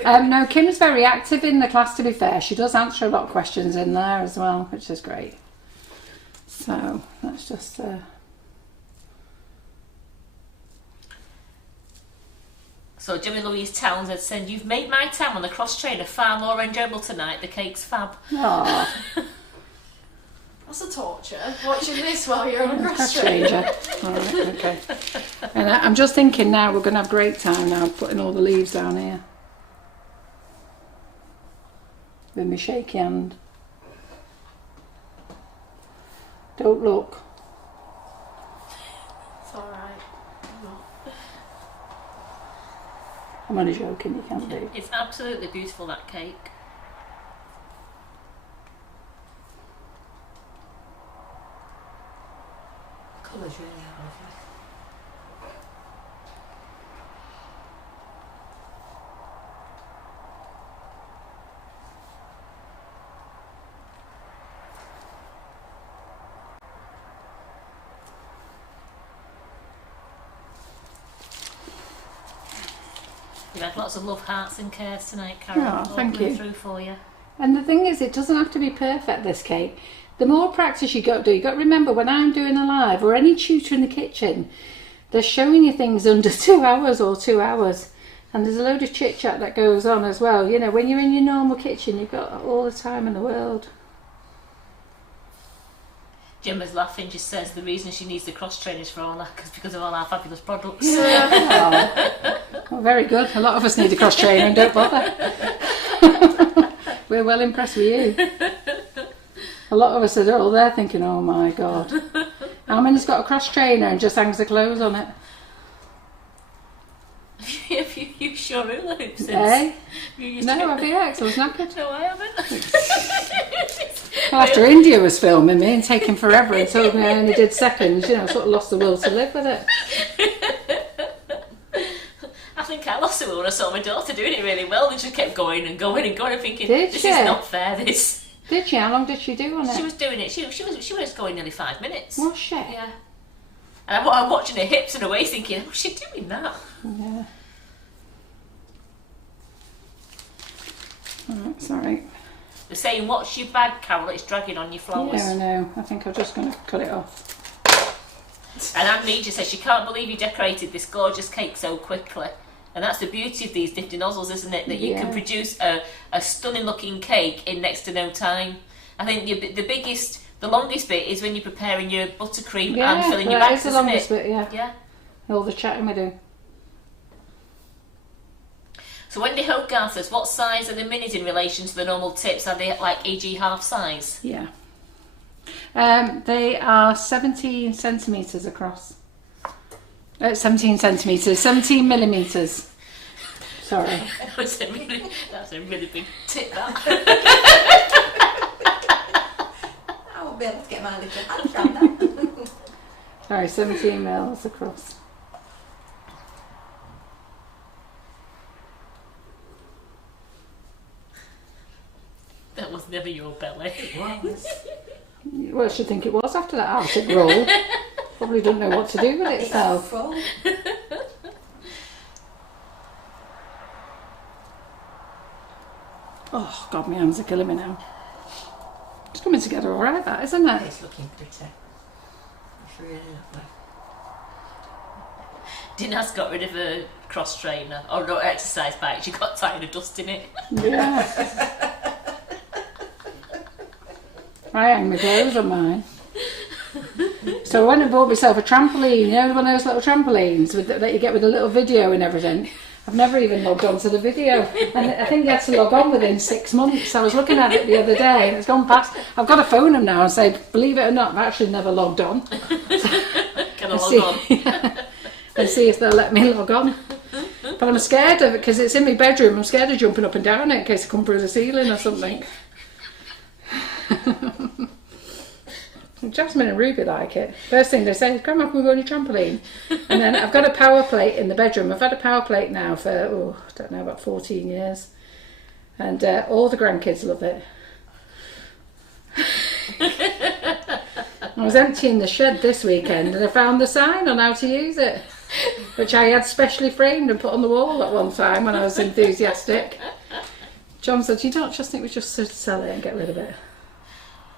No, Kim's very active in the class, to be fair. She does answer a lot of questions in there as well, which is great. So let's just... So Jimmy Louise Townsend said, "You've made my time on the cross trainer far more enjoyable tonight. The cake's fab." Aww. That's a torture, watching this while you're on a cross Stranger. Alright, okay. And I'm just thinking now we're going to have great time now putting all the leaves down here. With my shaky hand. Don't look. It's alright. I'm only joking, you can't do. It's absolutely beautiful, that cake. Colours really are lovely. You've had lots of love, hearts and cares tonight, Karen. Oh, All thank coming you. through for you. And the thing is, it doesn't have to be perfect, this cake. The more practice you got to do, you got to remember when I'm doing a live or any tutor in the kitchen, they're showing you things under 2 hours or 2 hours. And there's a load of chit chat that goes on as well. You know, when you're in your normal kitchen, you've got all the time in the world. Gemma's laughing, just says the reason she needs the cross trainers for all that is because of all our fabulous products. Oh. Well, very good. A lot of us need a cross trainer and don't bother. We're well impressed with you. A lot of us are all there thinking, oh my God. How many's got a cross trainer and just hangs the clothes on it? Have you used your hula hoop since? Eh? You used No, to- have you? Axel was knackered. No, I haven't. Well, after India was filming me and taking forever and told me I only did seconds, you know, I sort of lost the will to live with it. I think I lost it when I saw my daughter doing it really well and she just kept going and going and going and thinking, Did this she? is not fair, this. Did she? How long did she do on it? She was doing it, she was going nearly 5 minutes. Was she? Yeah. And I'm watching her hips and her waist thinking, how's she doing that? Yeah. Alright, sorry. They're saying, what's your bag, Carol? It's dragging on your flowers. Yeah, I know. I think I'm just going to cut it off. And Anne just says she can't believe you decorated this gorgeous cake so quickly. And that's the beauty of these Nifty Nozzles, isn't it? That you can produce a stunning looking cake in next to no time. I think the longest bit is when you're preparing your buttercream and filling your bags, the isn't longest it? bit, yeah. Yeah. All the chatting we do. So Wendy Hogarth says, what size are the minis in relation to the normal tips? Are they like e.g. half size? Yeah. They are 17 centimetres across. 17 centimetres, 17 millimetres. Sorry. That's a really big tip, that. I won't be able to get my little hands around that. Sorry, 17 mils across. That was never your belly. It was. Well, I should think it was after that Arctic roll. Probably don't know what to do with It's itself. full. Oh, God, my hands are killing me now. It's coming together all right, that, isn't it? It's looking pretty. It's really lovely. Dinah's got rid of her cross trainer, or no exercise bike. She got tired of dusting it. Yeah. I hang my clothes on mine. So I went and bought myself a trampoline, you know, one of those little trampolines that you get with a little video and everything. I've never even logged on to the video, and I think you had to log on within 6 months. I was looking at it the other day and it's gone past. I've got to phone them now and say, believe it or not, I've actually never logged on. Can I log on? And see if they'll let me log on. But I'm scared of it because it's in my bedroom. I'm scared of jumping up and down it in case I come through the ceiling or something. Jasmine and Ruby like it. First thing they say is, Grandma, can we go on your trampoline? And then I've got a power plate in the bedroom. I've had a power plate now for, I don't know, about 14 years. And all the grandkids love it. I was emptying the shed this weekend and I found the sign on how to use it, which I had specially framed and put on the wall at one time when I was enthusiastic. John said, you don't just think we just should sell it and get rid of it?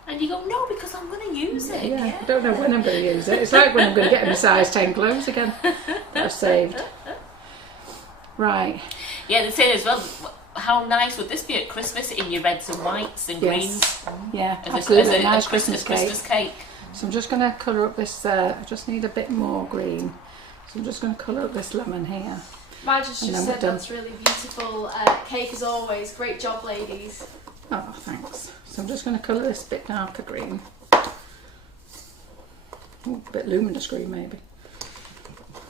And you go, no, because I'm going to use it. Yeah, I don't know when I'm going to use it. It's like when I'm going to get my size 10 clothes again that I've saved. Right. Yeah, they say as well, how nice would this be at Christmas in your reds and whites and greens? Yeah, As absolutely. a Nice Christmas cake. So I'm just going to colour up this, I just need a bit more green. So I'm just going to colour up this lemon here. Marge just And then said we're done. that's really beautiful cake as always. Great job, ladies. Oh, thanks. So I'm just going to colour this a bit darker green. Ooh, a bit luminous green maybe.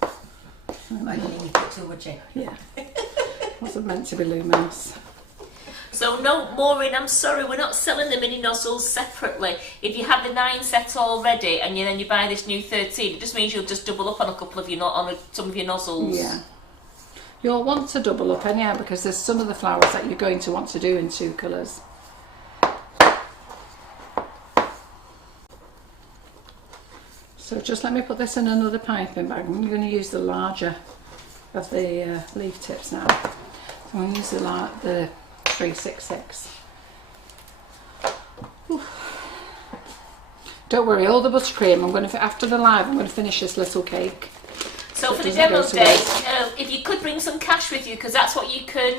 I didn't even put too much in. Yeah. Wasn't meant to be luminous. So no, Maureen, I'm sorry, we're not selling the mini nozzles separately. If you have the 9 set already and then you buy this new 13, it just means you'll just double up on a couple of your some of your nozzles. Yeah. You'll want to double up anyhow because there's some of the flowers that you're going to want to do in 2 colours. So just let me put this in another piping bag. I'm going to use the larger of the leaf tips now. So I'm going to use the 366. Ooh. Don't worry, all the buttercream, I'm going to, after the live, I'm going to finish this little cake. So for the doesn't go demo to day, waste. if you could bring some cash with you, because that's what you can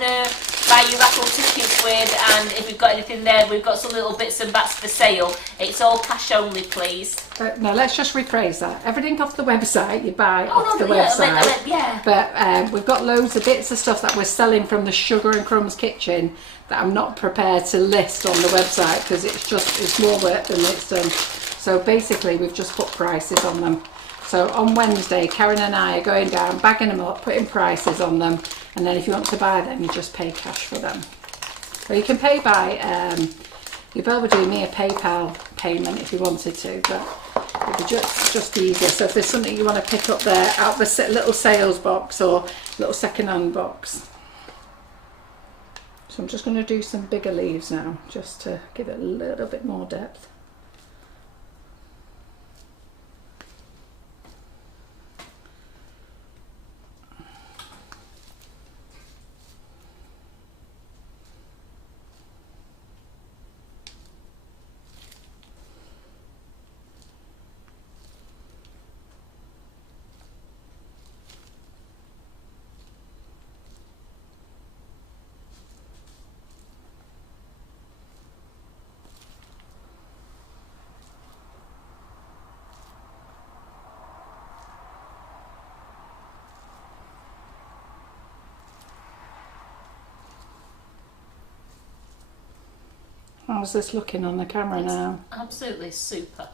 buy your raffle tickets with, and if we've got anything there, we've got some little bits and bats for sale. It's all cash only, please. No, let's just rephrase that. Everything off the website you buy off the yeah, website. yeah. But we've got loads of bits of stuff that we're selling from the Sugar and Crumbs kitchen that I'm not prepared to list on the website because it's more work than it's done. So basically we've just put prices on them. So on Wednesday, Karen and I are going down, bagging them up, putting prices on them, and then if you want to buy them, you just pay cash for them. Or you can pay by, you'd be able to do me a PayPal payment if you wanted to, but it'd be just easier. So if there's something you want to pick up there, out the little sales box or little second-hand box. So I'm just going to do some bigger leaves now, just to give it a little bit more depth. How's this looking on the camera now? Absolutely super.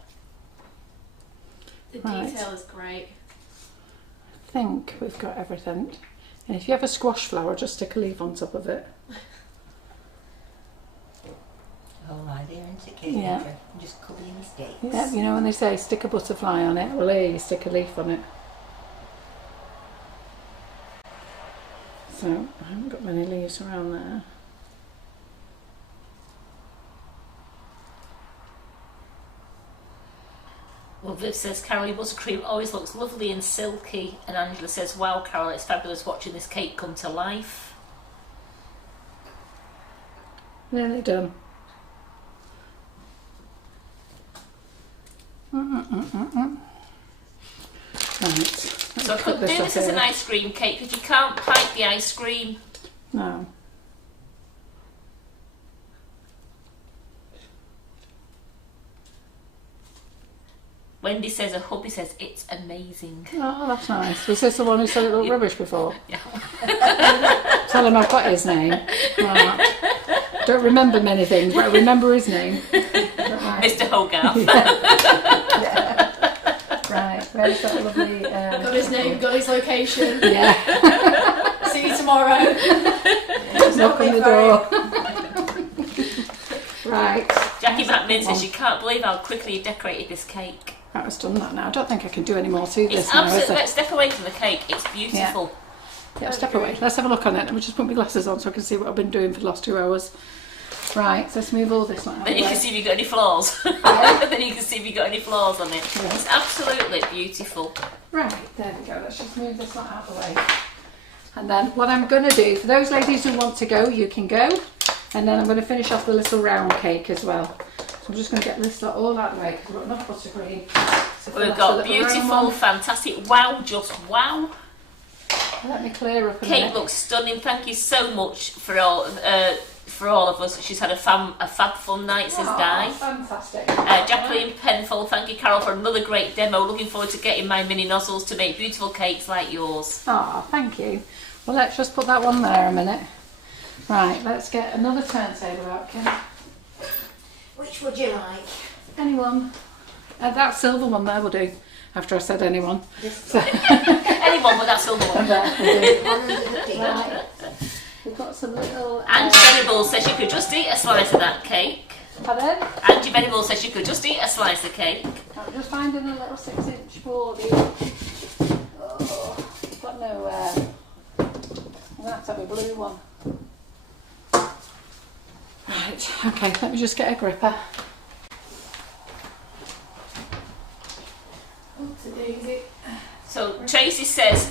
The Right. detail is great. I think we've got everything. And if you have a squash flower, just stick a leaf on top of it. Whole idea, isn't it, Kate? Yeah. Just cover your mistakes. Yeah, you know when they say stick a butterfly on it, well here you stick a leaf on it. So I haven't got many leaves around there. Well, Viv says, Carol, your buttercream always looks lovely and silky. And Angela says, wow, Carol, it's fabulous watching this cake come to life. Nearly done. Right. So I couldn't do this as an ice cream cake because you can't pipe the ice cream. No. Wendy says, her hubby says, it's amazing. Oh, that's nice. Was this the one who said it looked rubbish before? Yeah. Tell him I've got his name. Right. Don't remember many things, but I remember his name. Right. Mr. Hogarth. Yeah. Right, where's that lovely... Got his name, got his location. Yeah. See you tomorrow. Knock on the door. Right. Jackie McMinn says she can't believe how quickly you decorated this cake. That was done that now. I don't think I can do any more to this It's now, is absolutely. it? Let's step away from the cake. It's beautiful. Yeah, step away. Let's have a look on it. Let me just put my glasses on so I can see what I've been doing for the last 2 hours. Right, so let's move all this one out. Then you can see if you've got any flaws. Then you can see if you've got any flaws on it. Yeah. It's absolutely beautiful. Right, there we go. Let's just move this one out of the way. And then what I'm going to do, for those ladies who want to go, you can go. And then I'm going to finish off the little round cake as well. So I'm just going to get this lot all out of the way because we've got enough buttercream. So We've got beautiful, fantastic, wow, just wow. Let me clear up a Cake minute. looks stunning. Thank you so much for all of us. She's had a fab fun night since Di. Fantastic. Jacqueline Penfold, thank you Carol for another great demo. Looking forward to getting my mini nozzles to make beautiful cakes like yours. Oh, thank you. Well, let's just put that one there a minute. Right, let's get another turntable out, Kim. Which would you like? Anyone? That silver one there will do. After I said anyone. This Anyone but that silver one. There will do. one under the pink. Right. We've got some little... Angie Venables says you could just eat a slice of that cake. Pardon? Angie Venables says you could just eat a slice of cake. I'm just finding a little 6-inch board here. Oh, I've got no... I'm going to have to have a blue one. Right, okay, let me just get a gripper. So Tracy says,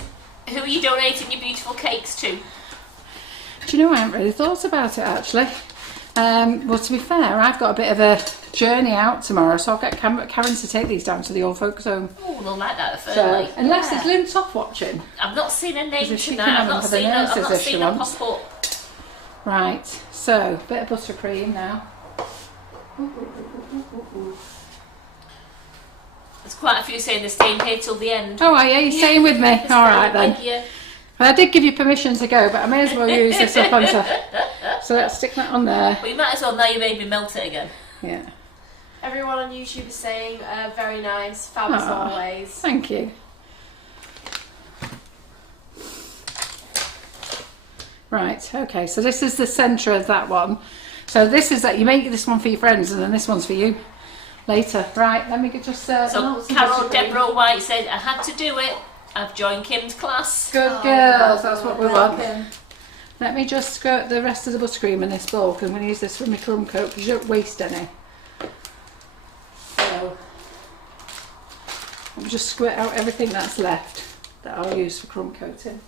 who are you donating your beautiful cakes to? Do you know, I haven't really thought about it actually. Well, to be fair, I've got a bit of a journey out tomorrow, so I'll get Karen to take these down to the old folks home. Oh, they'll like that at So, first. unless it's Lynn Toff watching. I've not seen her name Because if she tonight. can I've have not them for the seen her. I've nurses not if she seen her wants. pop up. Right, so bit of buttercream now. There's quite a few saying they're staying here till the end. Oh, are you? You're staying with me? All right then. Thank you. Well, I did give you permission to go, but I may as well use this up onto. So let's stick that on there. Well, you might as well now you made me melt it again. Yeah. Everyone on YouTube is saying very nice, fab as Aw. always. Thank you. Right, okay, so this is the centre of that one. So this is that you make this one for your friends and then this one's for you later. Right, let me just... So Carol Deborah White said, I had to do it. I've joined Kim's class. Good girls, that's what we want. Let me just squirt the rest of the buttercream in this bowl because I'm going to use this for my crumb coat because you don't waste any. So, let me just squirt out everything that's left that I'll use for crumb coating.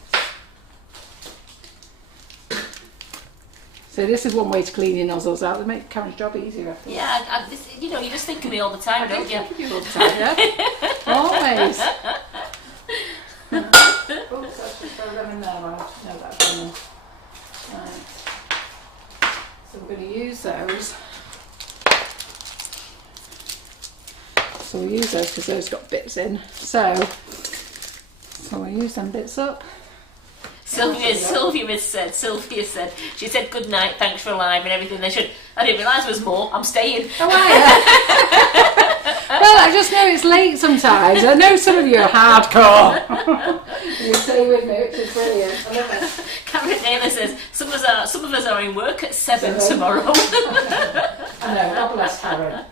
So this is one way to clean your nozzles out. They make Karen's job easier. Yeah, you know, you just think of me all the time, don't you? All the time, yeah? Always. Oops, I should throw them in there. Well, no, that's in there. Right. So we're going to use those. So we'll use those because those got bits in. So we'll use them bits up. Sylvia said, she said good night, thanks for live and everything. I didn't realise there was more. I'm staying. Oh, well, I just know it's late sometimes. I know some of you are hardcore. You stay with me, which is brilliant. I love it. Karen Taylor says some of us are in work at 7 tomorrow. I know, God bless Karen.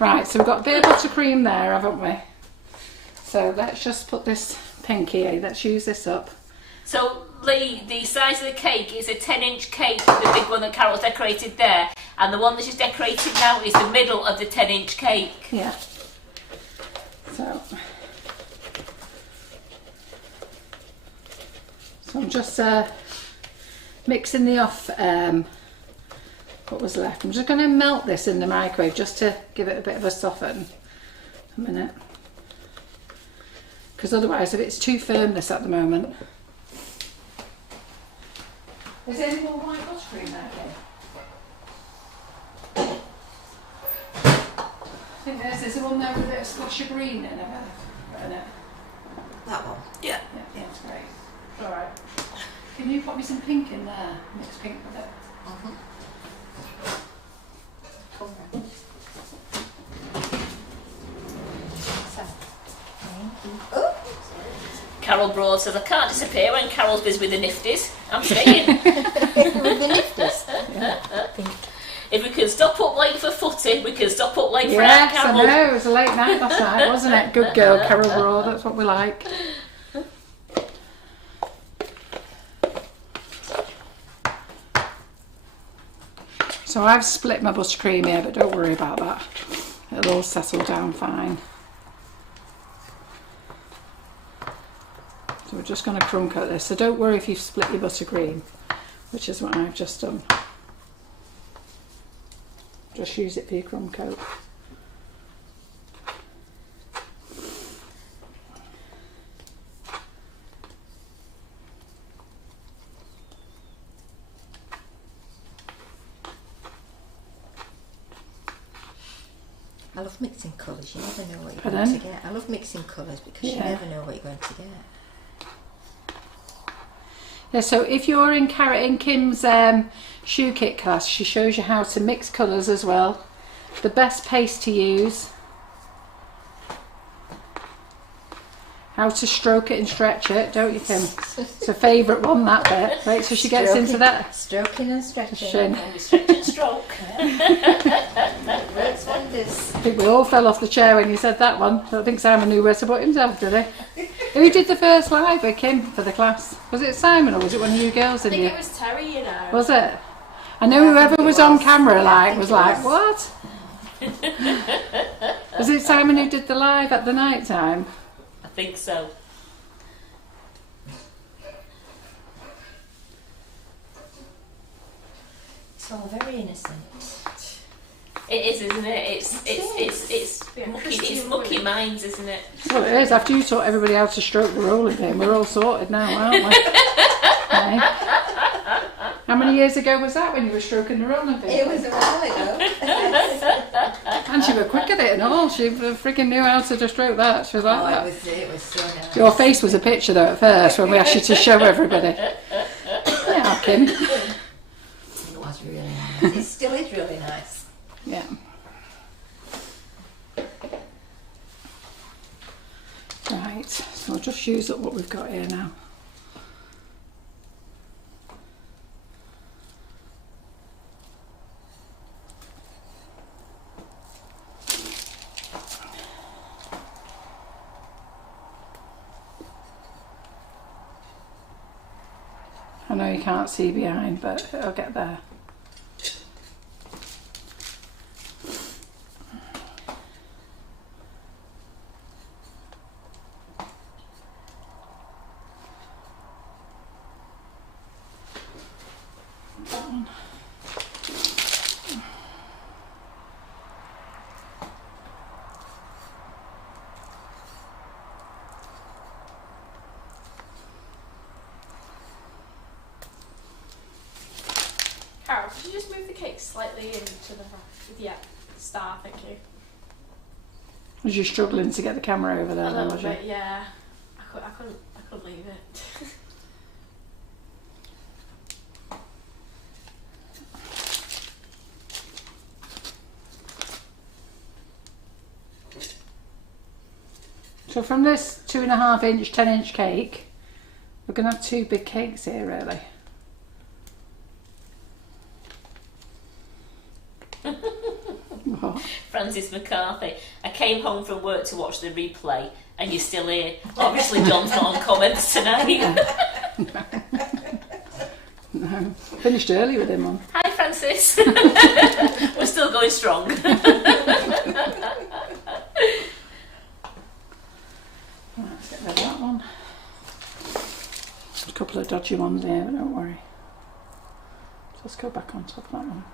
Right, so we've got a bit of buttercream there, haven't we? So let's just put this pink here. Let's use this up. So Lee, the size of the cake is a 10-inch cake, the big one that Carol's decorated there, and the one that she's decorated now is the middle of the 10-inch cake. Yeah. So I'm just mixing the off what was left. I'm just going to melt this in the microwave just to give it a bit of a soften. A minute. Because otherwise, if it's too firm this at the moment. Is there any more white buttercream there, Kim? I think there's the one there with a bit of splash of green in it. That one. Yeah. Yeah, that's great. Alright. Can you put me some pink in there? Mix pink with it. Carol Broad says, I can't disappear when Carol's busy with the Nifties. I'm staying. With the lifters. Foxy. We can stop up late for our Yes, I Carol. know. It was a late night last night, wasn't it? Good girl, Carol Broad. That's what we like. So I've split my buttercream here, but don't worry about that. It'll all settle down fine. So we're just going to crumb coat this. So don't worry if you've split your buttercream, which is what I've just done. Just use it for your crumb coat. I love mixing colours, you never know what you're Pardon? going to get. I love mixing colours because you never know what you're going to get. Yeah, so if you're in Kim's shoe kit class, she shows you how to mix colours as well. The best paste to use. How to stroke it and stretch it, don't you, Kim? It's a favourite one, that bit. Wait till she gets into that. Stroking and stretching. Stretch and stroke. Works wonders. I think we all fell off the chair when you said that one. I don't think Simon knew where to put himself, did he? Who did the first live with Kim for the class? Was it Simon or was it one of you girls I in think here? it was Terry, you know. Was it? I know whoever was on camera was like, what? Was it Simon who did the live at the night time? I think so. It's all very innocent. It is, isn't it? It's mucky minds, isn't it? Well, it is. After you taught everybody how to stroke the rolling pin, we're all sorted now, aren't we? Hey? How many years ago was that when you were stroking the rolling pin? It was a while ago. And she was quick at it and all. She freaking knew how to stroke that. She was like that. It was so nice. Your face was a picture though at first when we asked you to show everybody. Yeah, Kim. It was really nice. It still is really nice. Yeah. Right, so I'll just use up what we've got here now. I know you can't see behind, but it'll get there. Carol, could you just move the cake slightly into the yeah, star, thank you. Was you struggling to get the camera over there A then, little was you? bit, yeah. I couldn't leave it. So from this 2.5 inch, 10 inch cake, we're going to have two big cakes here really. What? Francis McCarthy. I came home from work to watch the replay, and you're still here. Obviously, John's not on comments tonight. No, finished early with him on. Hi, Francis. We're still going strong. Right, let's get rid of that one. There's a couple of dodgy ones here, but don't worry. So let's go back on top of that one.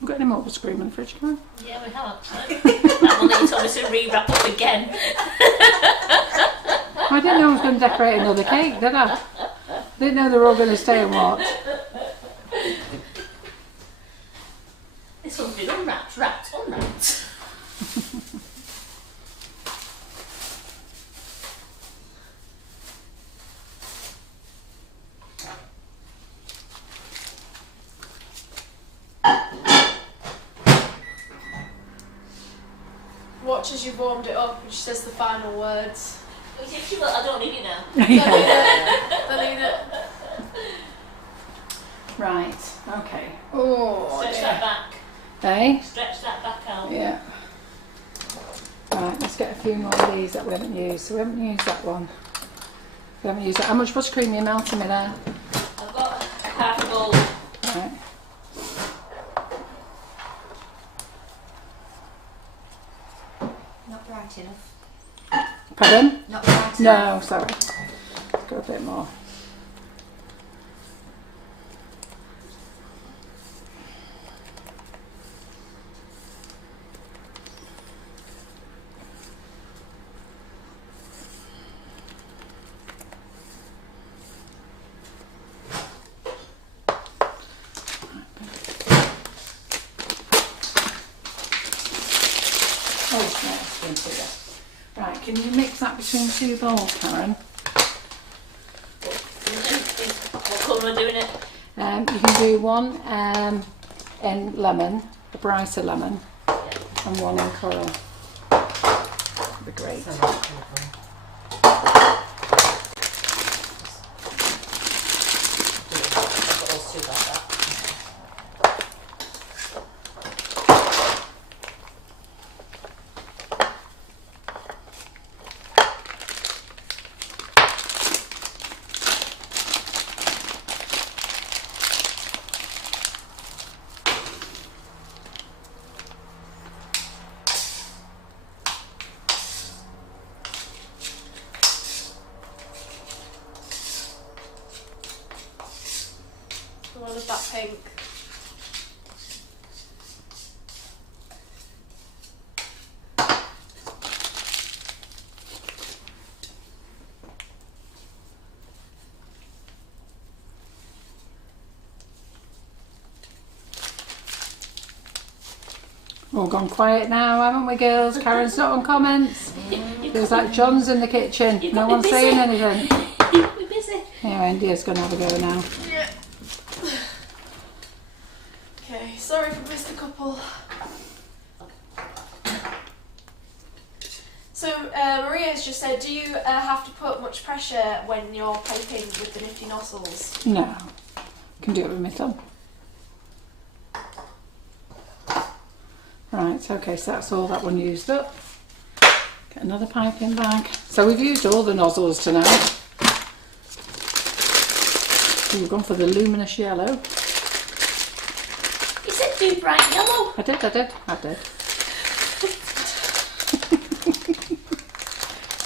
We've got any more buttercream in the fridge, come on. Yeah, we have actually. That one that you told me to re-wrap up again. I didn't know I was going to decorate another cake, did I? Didn't know they were all going to stay and watch. This one's been unwrapped, wrapped, unwrapped. watch as you've warmed it up and she says the final words. If she will, I don't need it now. Don't need it. Right, okay. Oh, Stretch that back. Eh? Stretch that back out. Yeah. Right, let's get a few more of these that we haven't used. So we haven't used that one. We haven't used that. How much buttercream are you melting me there? I've got half a bowl. Right. Not bright enough. Pardon? Not bright enough. No, sorry. Let's go a bit more. Oh, yes, into it. Right, can you mix that between two bowls, Karen? What colour am I doing it? You can do one in lemon, a brighter lemon, and one in coral. That'd be great. What is that pink? All gone quiet now, haven't we, girls? Karen's not on comments. Feels like John's in the kitchen. You've No got me one's busy. saying anything. We're busy. Yeah, India's going to have a go now. Yeah. Okay, sorry if I missed a couple. So Maria's just said, do you have to put much pressure when you're piping with the Nifty Nozzles? No, can do it with my thumb. Right, okay, so that's all that one used up. Get another piping bag. So we've used all the nozzles tonight. So we've gone for the luminous yellow. You said do bright yellow. I did. I did.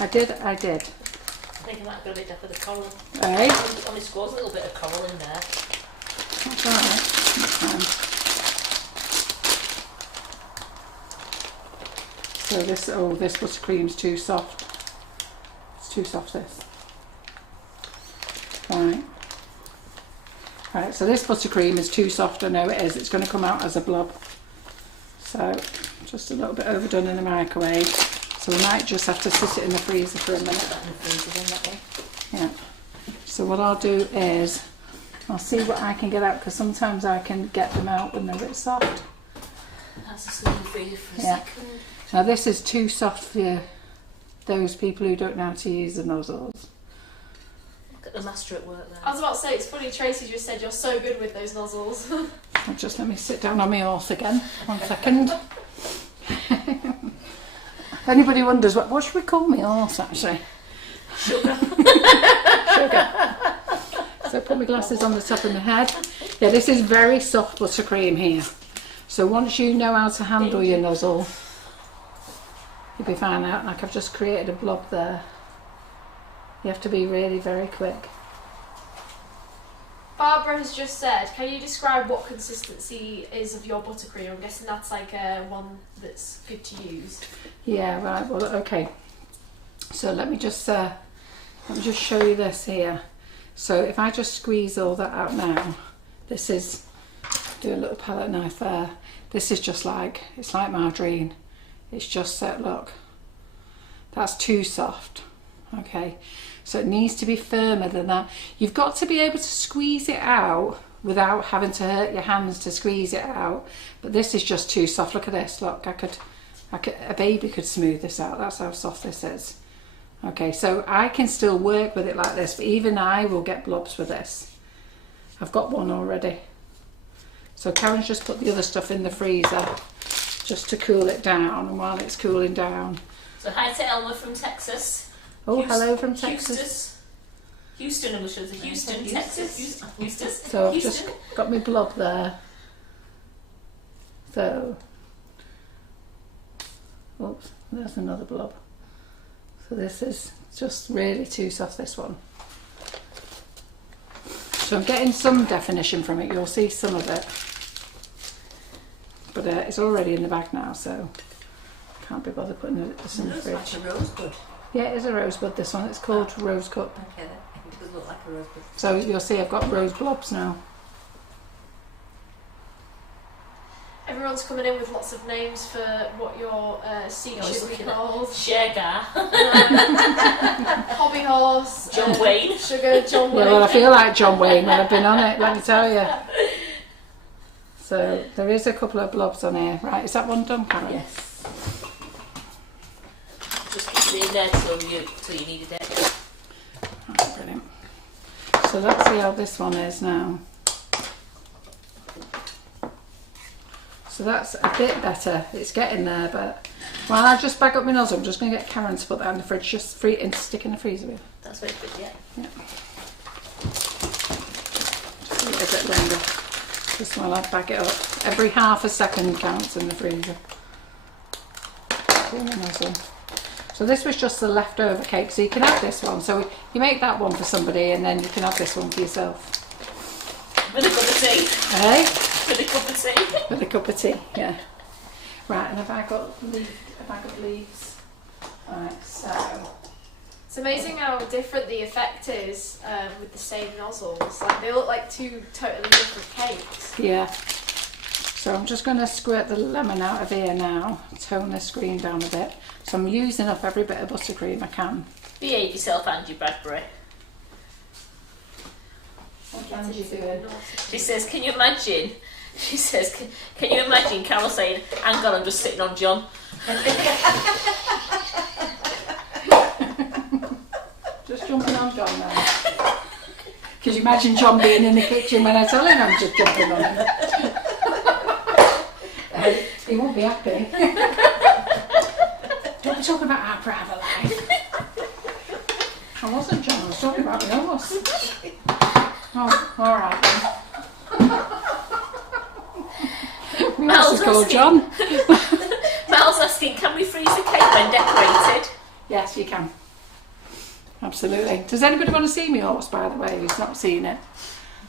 I think I might have got a bit up with the coral. Right. Only scores a little bit of coral in there. That's all right. That's fine. So this buttercream's too soft. It's too soft, this. Right. Right, so this buttercream is too soft, I know it is. It's going to come out as a blob. So, just a little bit overdone in the microwave. So we might just have to sit it in the freezer for a minute. Put that in the freezer then, that way. Yeah. So what I'll do is, I'll see what I can get out, because sometimes I can get them out when they're a bit soft. That's just in the freezer for a Yeah. second. Now this is too soft for those people who don't know how to use the nozzles. Look at the master at work there. I was about to say, it's funny Tracy just said you're so good with those nozzles. So just let me sit down on my horse again. 1 second. If anybody wonders, what should we call my horse actually? Sugar. Sugar. So put my glasses on the top of my head. Yeah, this is very soft buttercream here. So once you know how to handle your nozzle, you'll be fine out. Like I've just created a blob there. You have to be really very quick. Barbara has just said, can you describe what consistency is of your buttercream? I'm guessing that's like one that's good to use. Yeah, right. Well, okay. So let me just show you this here. So if I just squeeze all that out now, this is, do a little palette knife there. This is just like, it's like margarine. It's just set, look. That's too soft. Okay. So it needs to be firmer than that. You've got to be able to squeeze it out without having to hurt your hands to squeeze it out. But this is just too soft. Look at this. Look, I A baby could smooth this out. That's how soft this is. Okay, so I can still work with it like this, but even I will get blobs with this. I've got one already. So Karen's just put the other stuff in the freezer just to cool it down, and while it's cooling down. So hi to Elma from Texas. Oh, hello from Texas. Houston, I'm sure it's Houston, Texas. Houston. So I've just got my blob there. So, oops, there's another blob. So this is just really too soft, this one. So I'm getting some definition from it, you'll see some of it. But it's already in the bag now, so I can't be bothered putting it in the fridge. It's like a rosebud. Yeah, it is a rosebud, this one. It's called Rose Cup. Okay, it does look like a rosebud. So you'll see I've got rose blobs now. Everyone's coming in with lots of names for what your seat should be called. Sugar. Hobby horse. John Wayne. Sugar, John Wayne. Yeah, well, I feel like John Wayne when I've been on it, let me tell you. So there is a couple of blobs on here. Right, is that one done, Karen? Yes. Just keep it in there till you needed it. Right, brilliant. So let's see how this one is now. So that's a bit better. It's getting there, but while I just bag up my nozzle, I'm just going to get Karen to put that in the fridge, just free and stick in the freezer with. That's very good, yeah. Yeah. Just leave it a bit longer. Just while I bag it up. Every half a second counts in the freezer. In the nozzle. So this was just the leftover cake, so you can have this one. So you make that one for somebody, and then you can have this one for yourself. With a cup of tea. Hey? With a cup of tea. With a cup of tea, yeah. Right, and have I got leaves? Right, so It's amazing how different the effect is with the same nozzles. Like, they look like two totally different cakes. yeah. So I'm just going to squirt the lemon out of here now, tone the screen down a bit. So I'm using up every bit of buttercream I can. Behave yourself, Angie Bradbury. What's Angie doing? She says, can you imagine? She says, can you imagine Carol saying, hang on, I'm just sitting on John. Just jumping on John now. Could you imagine John being in the kitchen when I tell him I'm just jumping on him? He won't be happy. Don't be talking about our private life. I wasn't, John, I was talking about yours. Oh, alright then. We Mal's also call asking- John. Mal's asking, can we freeze the cake when decorated? Yes, you can. Absolutely. Does anybody want to see my horse, by the way, who's not seen it?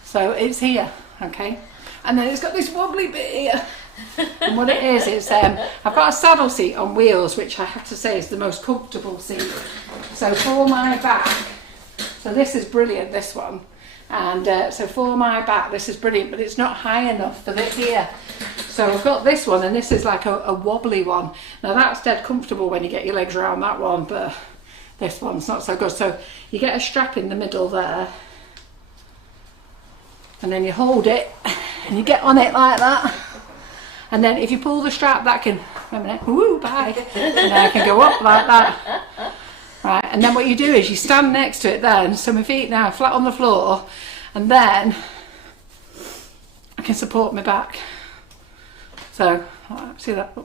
So it's here, okay? And then it's got this wobbly bit here. And what it is, it's I've got a saddle seat on wheels, which I have to say is the most comfortable seat. So for my back, so this is brilliant, this one. And so for my back, this is brilliant, but it's not high enough for this here. So I've got this one, and this is like a wobbly one. Now that's dead comfortable when you get your legs around that one, but this one's not so good. So you get a strap in the middle there, and then you hold it, and you get on it like that. And then if you pull the strap, that can, wait a minute, woo, bye. And then I can go up like that. Right, and then what you do is you stand next to it then, so my feet now are flat on the floor, and then I can support my back. So, see that?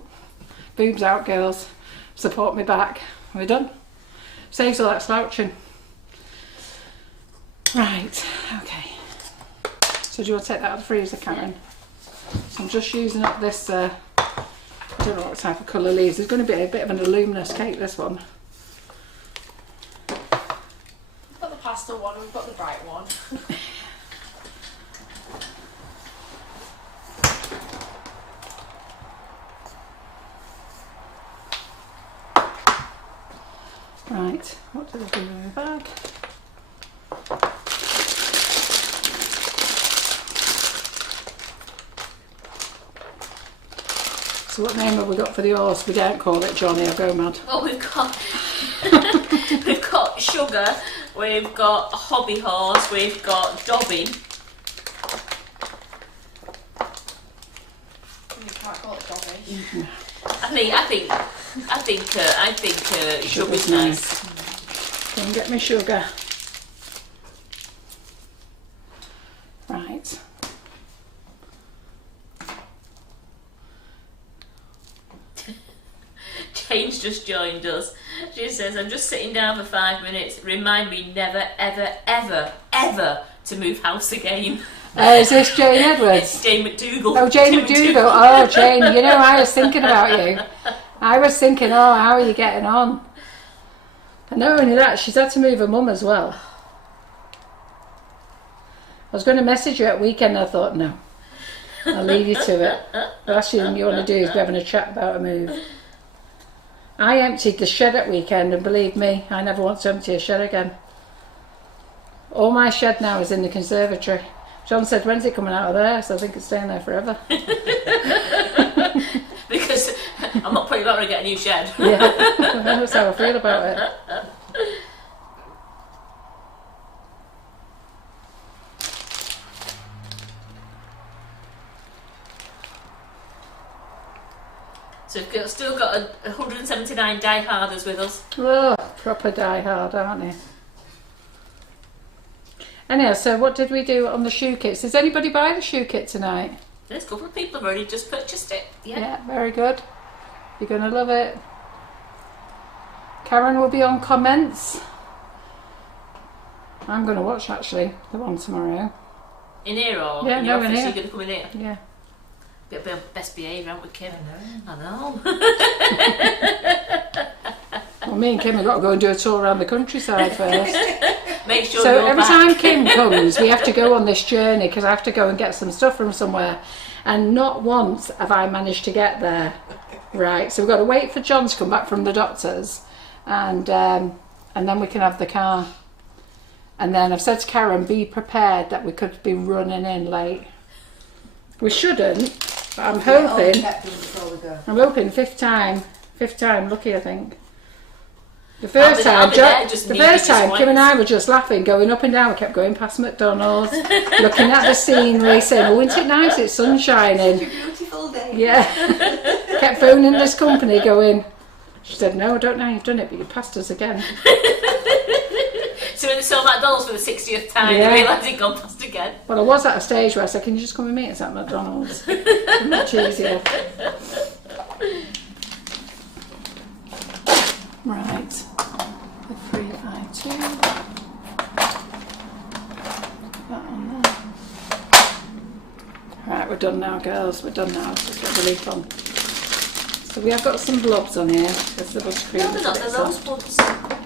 Boobs out, girls. Support my back. Are we done? Saves all that slouching. Right, okay. So do you want to take that out of the freezer, Karen? So I'm just using up this, I don't know what type of colour leaves. There's going to be a bit of an luminous cake, this one. We've got the pastel one, we've got the bright one. Right, what did I do with my bag? So what name have we got for the horse? We don't call it Johnny, I'll go mad. Well, we've got we've got Sugar, we've got Hobby Horse, we've got Dobbin. You can't call it Dobby. I think sugar's nice. Go and get me sugar. Right. Jane's just joined us. She says, I'm just sitting down for 5 minutes. Remind me never, ever, ever, ever to move house again. Is this Jane Edwards? It's Jane McDougall. Oh, Jane McDougall. Oh, Jane, you know, I was thinking about you. I was thinking, oh, how are you getting on? And not only that, she's had to move her mum as well. I was going to message you at weekend, I thought, no. I'll leave you to it. The last thing you want to do is be having a chat about a move. I emptied the shed at weekend, and believe me, I never want to empty a shed again. All my shed now is in the conservatory. John said, when's it coming out of there? So I think it's staying there forever. Because I'm not probably not going to get a new shed. Yeah, that's how I feel about it. So we've still got 179 die-harders with us. Oh, proper die-hard, aren't they? Anyhow, so what did we do on the shoe kits? Does anybody buy the shoe kit tonight? There's a couple of people have already just purchased it. Yeah, very good. You're going to love it. Karen will be on comments. I'm going to watch, actually, the one tomorrow. In here or yeah, in your office? In here. You're going to come in here? Yeah. Bit of best behaviour, aren't we, Kim? I know. Well, me and Kim have got to go and do a tour around the countryside first. Make sure so you're every back. time Kim comes, we have to go on this journey because I have to go and get some stuff from somewhere. And not once have I managed to get there. Right, so we've got to wait for John to come back from the doctor's, and then we can have the car. And then I've said to Karen, be prepared that we could be running in late. We shouldn't, but I'm hoping. I'm hoping fifth time lucky, I think. The first time, Kim and I were just laughing, going up and down. We kept going past McDonald's, looking at the scenery, saying, "Oh, isn't it nice? It's sun shining." It's a beautiful day. Yeah. Kept phoning this company, going. She said, "No, I don't know. You've done it, but you passed us again." So when they saw McDonald's for the 60th time, Yeah. they realised he'd gone past again. Well, I was at a stage where I said, "Can you just come and meet us at McDonald's?" Much easier. Right. The 352. That on there. Right, we're done now, girls. We're done now. Let's just get the leaf on. So we have got some blobs on here. There's the buttercream. No, they're not. They're rosebuds.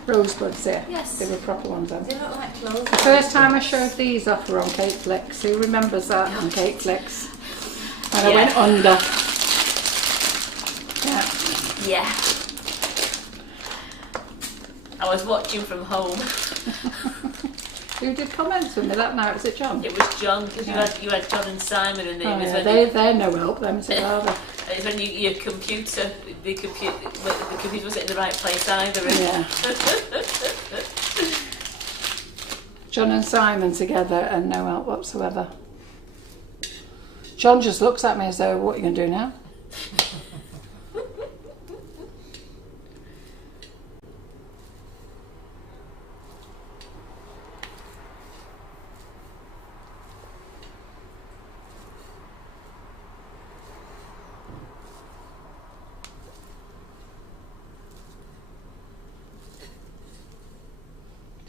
Rosebuds, yeah. Yes. They were proper ones then. They look like clothes. The first time I showed these off were on Cake Flicks. Who remembers that on Cake Flicks? And I went under. Yeah. Yeah. I was watching from home. Who did comments with me that night? Was it John? It was John, because you had John and Simon, and it Oh, was yeah. when They're no help, them too, are they? it's when your computer, the computer wasn't in the right place either. Yeah. John and Simon together and no help whatsoever. John just looks at me as though, what are you going to do now?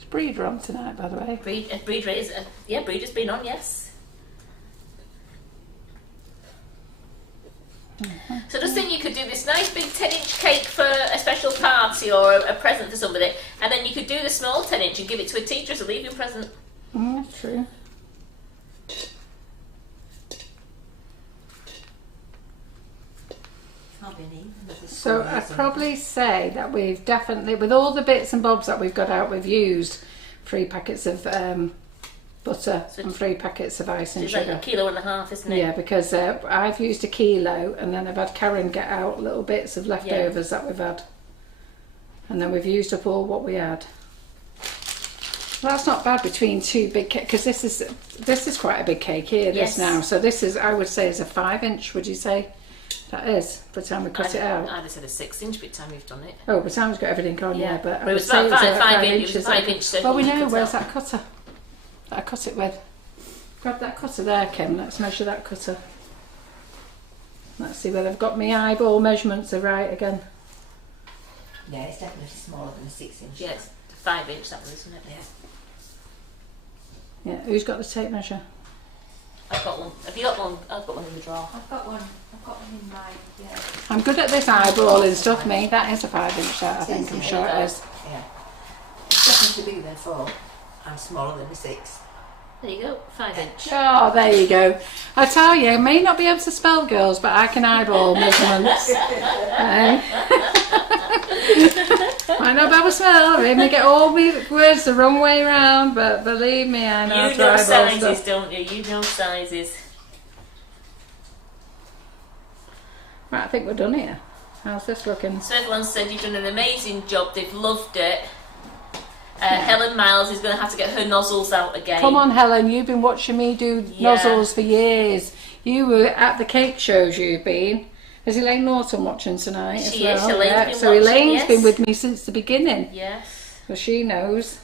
Breeder on tonight, by the way. Breeder's been on, yes. Mm-hmm. So just think you could do this nice big 10-inch cake for a special party or a present for somebody, and then you could do the small 10-inch and give it to a teacher as a leaving present. That's true. So I'd probably say that we've definitely, with all the bits and bobs that we've got out, we've used 3 packets of butter and 3 packets of icing sugar. Like 1.5 kilos, isn't it? Yeah, because I've used 1 kilo, and then I've had Karen get out little bits of leftovers that we've had, and then we've used up all what we had. Well, that's not bad between 2 big cakes, because this is quite a big cake here. This now, so this is, I would say, is a 5-inch. Would you say? That is, by the time we cut it out. I'd have said a 6-inch by the time you've done it. Oh, by the time it's got everything on, yeah. But it was about 5 inches. 5 inch. Well, we know, where's that cutter that I cut it with? Grab that cutter there, Kim. Let's measure that cutter. Let's see whether I've got my eyeball measurements are right again. Yeah, it's definitely smaller than a 6-inch. Yeah, it's 5 inch that one, isn't it? Yeah. Yeah, who's got the tape measure? I've got one. Have you got one? I've got one in the drawer. I've got one in mind, yeah. I'm good at this eyeballing stuff, me. That is a 5-inch that I think, I'm sure it is. Yeah. It's definitely bigger than 4 and smaller than a 6. There you go, 5 inch. Oh, there you go. I tell you, I may not be able to spell girls, but I can eyeball measurements. Might not be able to spell, I may get all my words the wrong way around, but believe me, I know how to eyeball sizes, stuff. don't you? You know sizes. Right, I think we're done here. How's this looking? So everyone said you've done an amazing job, they've loved it. Helen Miles is going to have to get her nozzles out again. Come on, Helen, you've been watching me do nozzles for years. You were at the cake shows you've been. Is Elaine Norton watching tonight as She well? is, Elaine's Yeah. been So watching, Elaine's yes. been with me since the beginning. Yes. So she knows.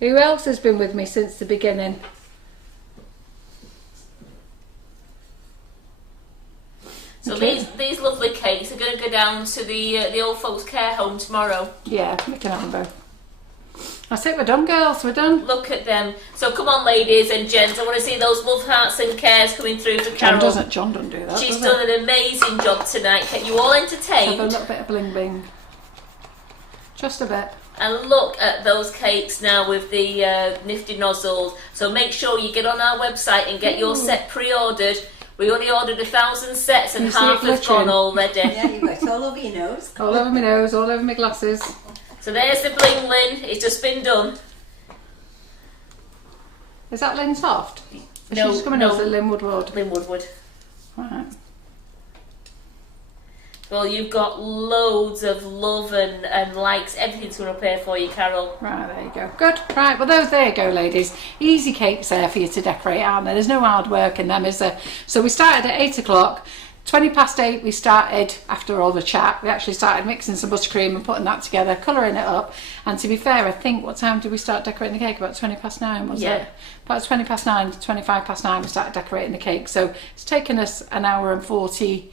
Who else has been with me since the beginning? So Okay. these lovely cakes are going to go down to the old folks' care home tomorrow. Yeah, we can have them both. That's it, we're done, girls, we're done. Look at them. So come on, ladies and gents, I want to see those love hearts and cares coming through for Carol. John doesn't do that, She's does done an amazing job tonight. Get you all Let's have a entertained. little bit of bling bling. Just a bit. And look at those cakes now with the Nifty Nozzles. So make sure you get on our website and get your set pre-ordered. We only ordered 1,000 sets and You see half it has gone glittering? already. Yeah, you've got it all over your nose. All over my nose, all over my glasses. So there's the bling Lynn. It's just been done. Is that Lynn Soft? Is No, she just coming no. over to Lynn Woodward? Lynn Woodward. Right. Well, you've got loads of love and likes. Everything's going to appear for you, Carol. Right, there you go. Good. Right, well, there you go, ladies. Easy cakes there for you to decorate, aren't there? There's no hard work in them, is there? So we started at 8 o'clock. 20 past 8 we started, after all the chat, we actually started mixing some buttercream and putting that together, colouring it up. And to be fair, I think, what time did we start decorating the cake? About 20 past 9, was it? About 20 past 9, 25 past 9 we started decorating the cake. So it's taken us an hour and 40,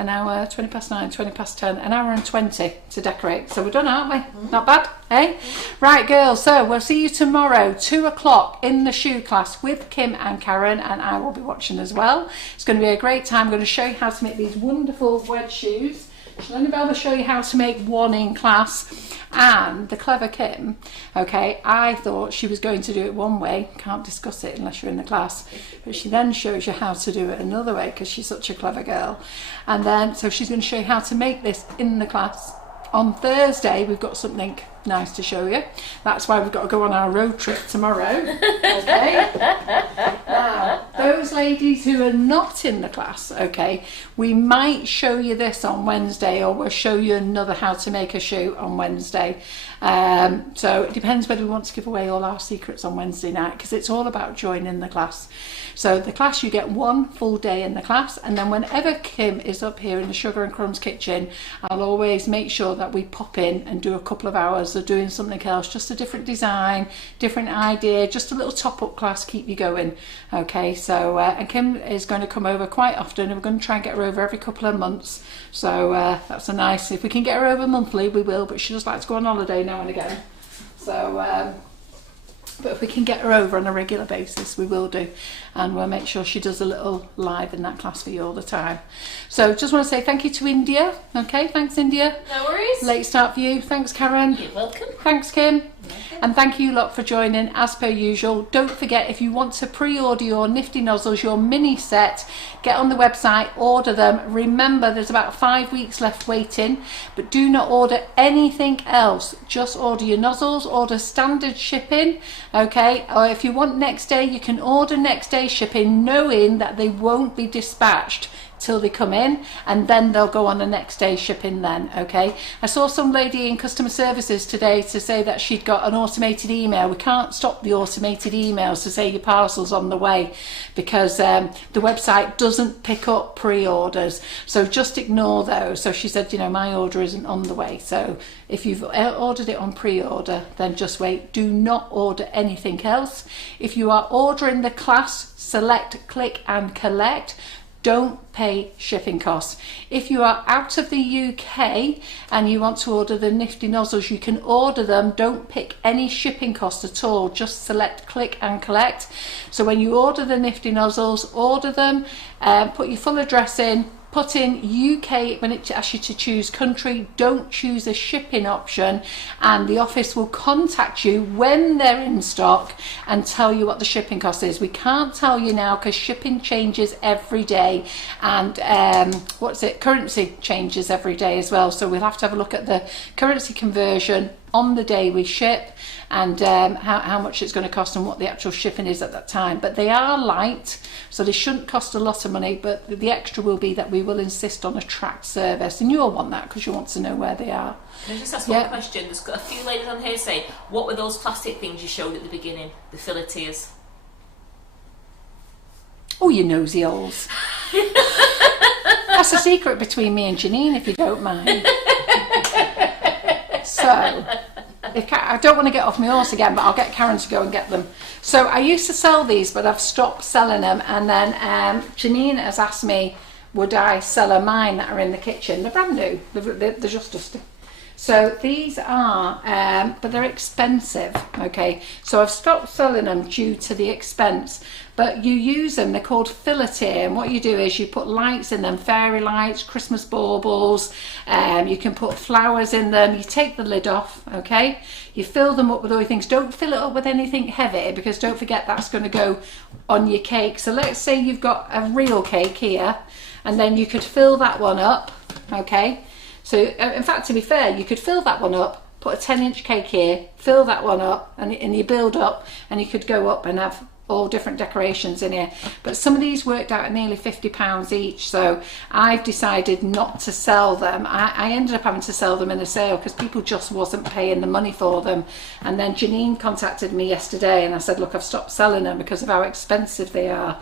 an hour, 20 past 9, 20 past 10, an hour and 20 to decorate. So we're done, aren't we? Not bad, eh? Right, girls, so we'll see you tomorrow, 2 o'clock in the shoe class with Kim and Karen, and I will be watching as well. It's going to be a great time. I'm going to show you how to make these wonderful wedge shoes. She'll only be able to show you how to make one in class. And the clever Kim, okay, I thought she was going to do it one way, can't discuss it unless you're in the class, but she then shows you how to do it another way because she's such a clever girl. And then, so she's going to show you how to make this in the class. On Thursday, we've got something nice to show you. That's why we've got to go on our road trip tomorrow. Okay. Now, those ladies who are not in the class, okay, we might show you this on Wednesday, or we'll show you another how to make a shoe on Wednesday. So it depends whether we want to give away all our secrets on Wednesday night, because it's all about joining the class. So the class, you get one full day in the class, and then whenever Kim is up here in the Sugar and Crumbs kitchen, I'll always make sure that we pop in and do a couple of hours of doing something else, just a different design, different idea, just a little top-up class, keep you going. Okay, so and Kim is going to come over quite often, and we're going to try and get her over every couple of months. So that's a nice, if we can get her over monthly we will, but she does like to go on holiday now and again. So but if we can get her over on a regular basis, we will do. And we'll make sure she does a little live in that class for you all the time. So just want to say thank you to India. Okay, thanks India. No worries. Late start for you. Thanks Karen. You're welcome. Thanks Kim. And thank you lot for joining as per usual. Don't forget, if you want to pre-order your Nifty Nozzles, your mini set, get on the website, order them. Remember, there's about 5 weeks left waiting, but do not order anything else. Just order your nozzles, order standard shipping, okay? Or if you want next day, you can order next day shipping, knowing that they won't be dispatched till they come in, and then they'll go on the next day shipping then, okay? I saw some lady in customer services today to say that she'd got an automated email. We can't stop the automated emails to say your parcel's on the way, because the website doesn't pick up pre-orders, so just ignore those. So she said, you know, my order isn't on the way, so if you've ordered it on pre-order, then just wait. Do not order anything else. If you are ordering the class, select click and collect. Don't pay shipping costs. If you are out of the UK and you want to order the Nifty Nozzles, you can order them. Don't pick any shipping cost at all. Just select click and collect. So when you order the Nifty Nozzles, order them, put your full address in, put in UK. When it asks you to choose country, don't choose a shipping option, and the office will contact you when they're in stock and tell you what the shipping cost is. We can't tell you now because shipping changes every day, and currency changes every day as well, so we'll have to have a look at the currency conversion on the day we ship, and how much it's going to cost and what the actual shipping is at that time. But they are light, so they shouldn't cost a lot of money, but the extra will be that we will insist on a tracked service, and you'll want that because you want to know where they are. Can I just ask one question? There's got a few ladies on here saying, what were those plastic things you showed at the beginning, the filletiers? Oh, you nosy holes. That's a secret between me and Janine, if you don't mind. So, I don't want to get off my horse again, but I'll get Karen to go and get them. So I used to sell these, but I've stopped selling them, and then Janine has asked me, would I sell her mine that are in the kitchen? They're brand new, they're just dusty. So these are, but they're expensive, okay? So I've stopped selling them due to the expense, but you use them, they're called filletier, and what you do is you put lights in them, fairy lights, Christmas baubles, you can put flowers in them, you take the lid off, okay? You fill them up with all your things. Don't fill it up with anything heavy, because don't forget that's going to go on your cake. So let's say you've got a real cake here, and then you could fill that one up, okay? So in fact, to be fair, you could fill that one up, put a 10-inch cake here, fill that one up, and you build up, and you could go up and have all different decorations in here. But some of these worked out at nearly £50 each, so I've decided not to sell them. I ended up having to sell them in a sale because people just wasn't paying the money for them. And then Janine contacted me yesterday, and I said, look, I've stopped selling them because of how expensive they are.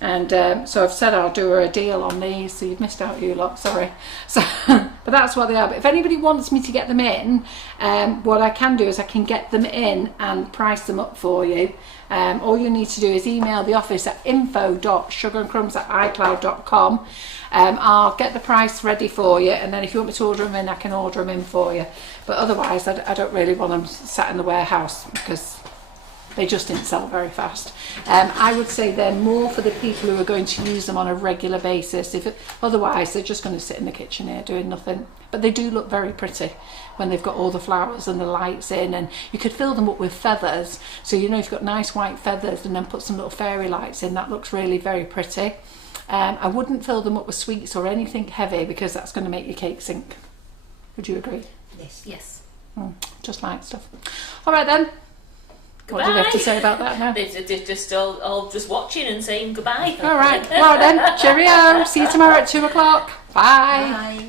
And so I've said I'll do her a deal on these, so you've missed out, you lot, sorry. So, but that's what they are. But if anybody wants me to get them in, what I can do is I can get them in and price them up for you. All you need to do is email the office at info.sugarandcrumbs@icloud.com. I'll get the price ready for you, and then if you want me to order them in, I can order them in for you. But otherwise, I don't really want them sat in the warehouse because they just didn't sell very fast. I would say they're more for the people who are going to use them on a regular basis. Otherwise, they're just going to sit in the kitchen here doing nothing. But they do look very pretty when they've got all the flowers and the lights in, and you could fill them up with feathers. So you know, if you've got nice white feathers and then put some little fairy lights in, that looks really very pretty. I wouldn't fill them up with sweets or anything heavy because that's going to make your cake sink. Would you agree? Yes. Yes. Just light stuff. All right then. Goodbye. What do we have to say about that now? They're just all just watching and saying goodbye. All right. Well then, cheerio. See you tomorrow at 2 o'clock. Bye. Bye.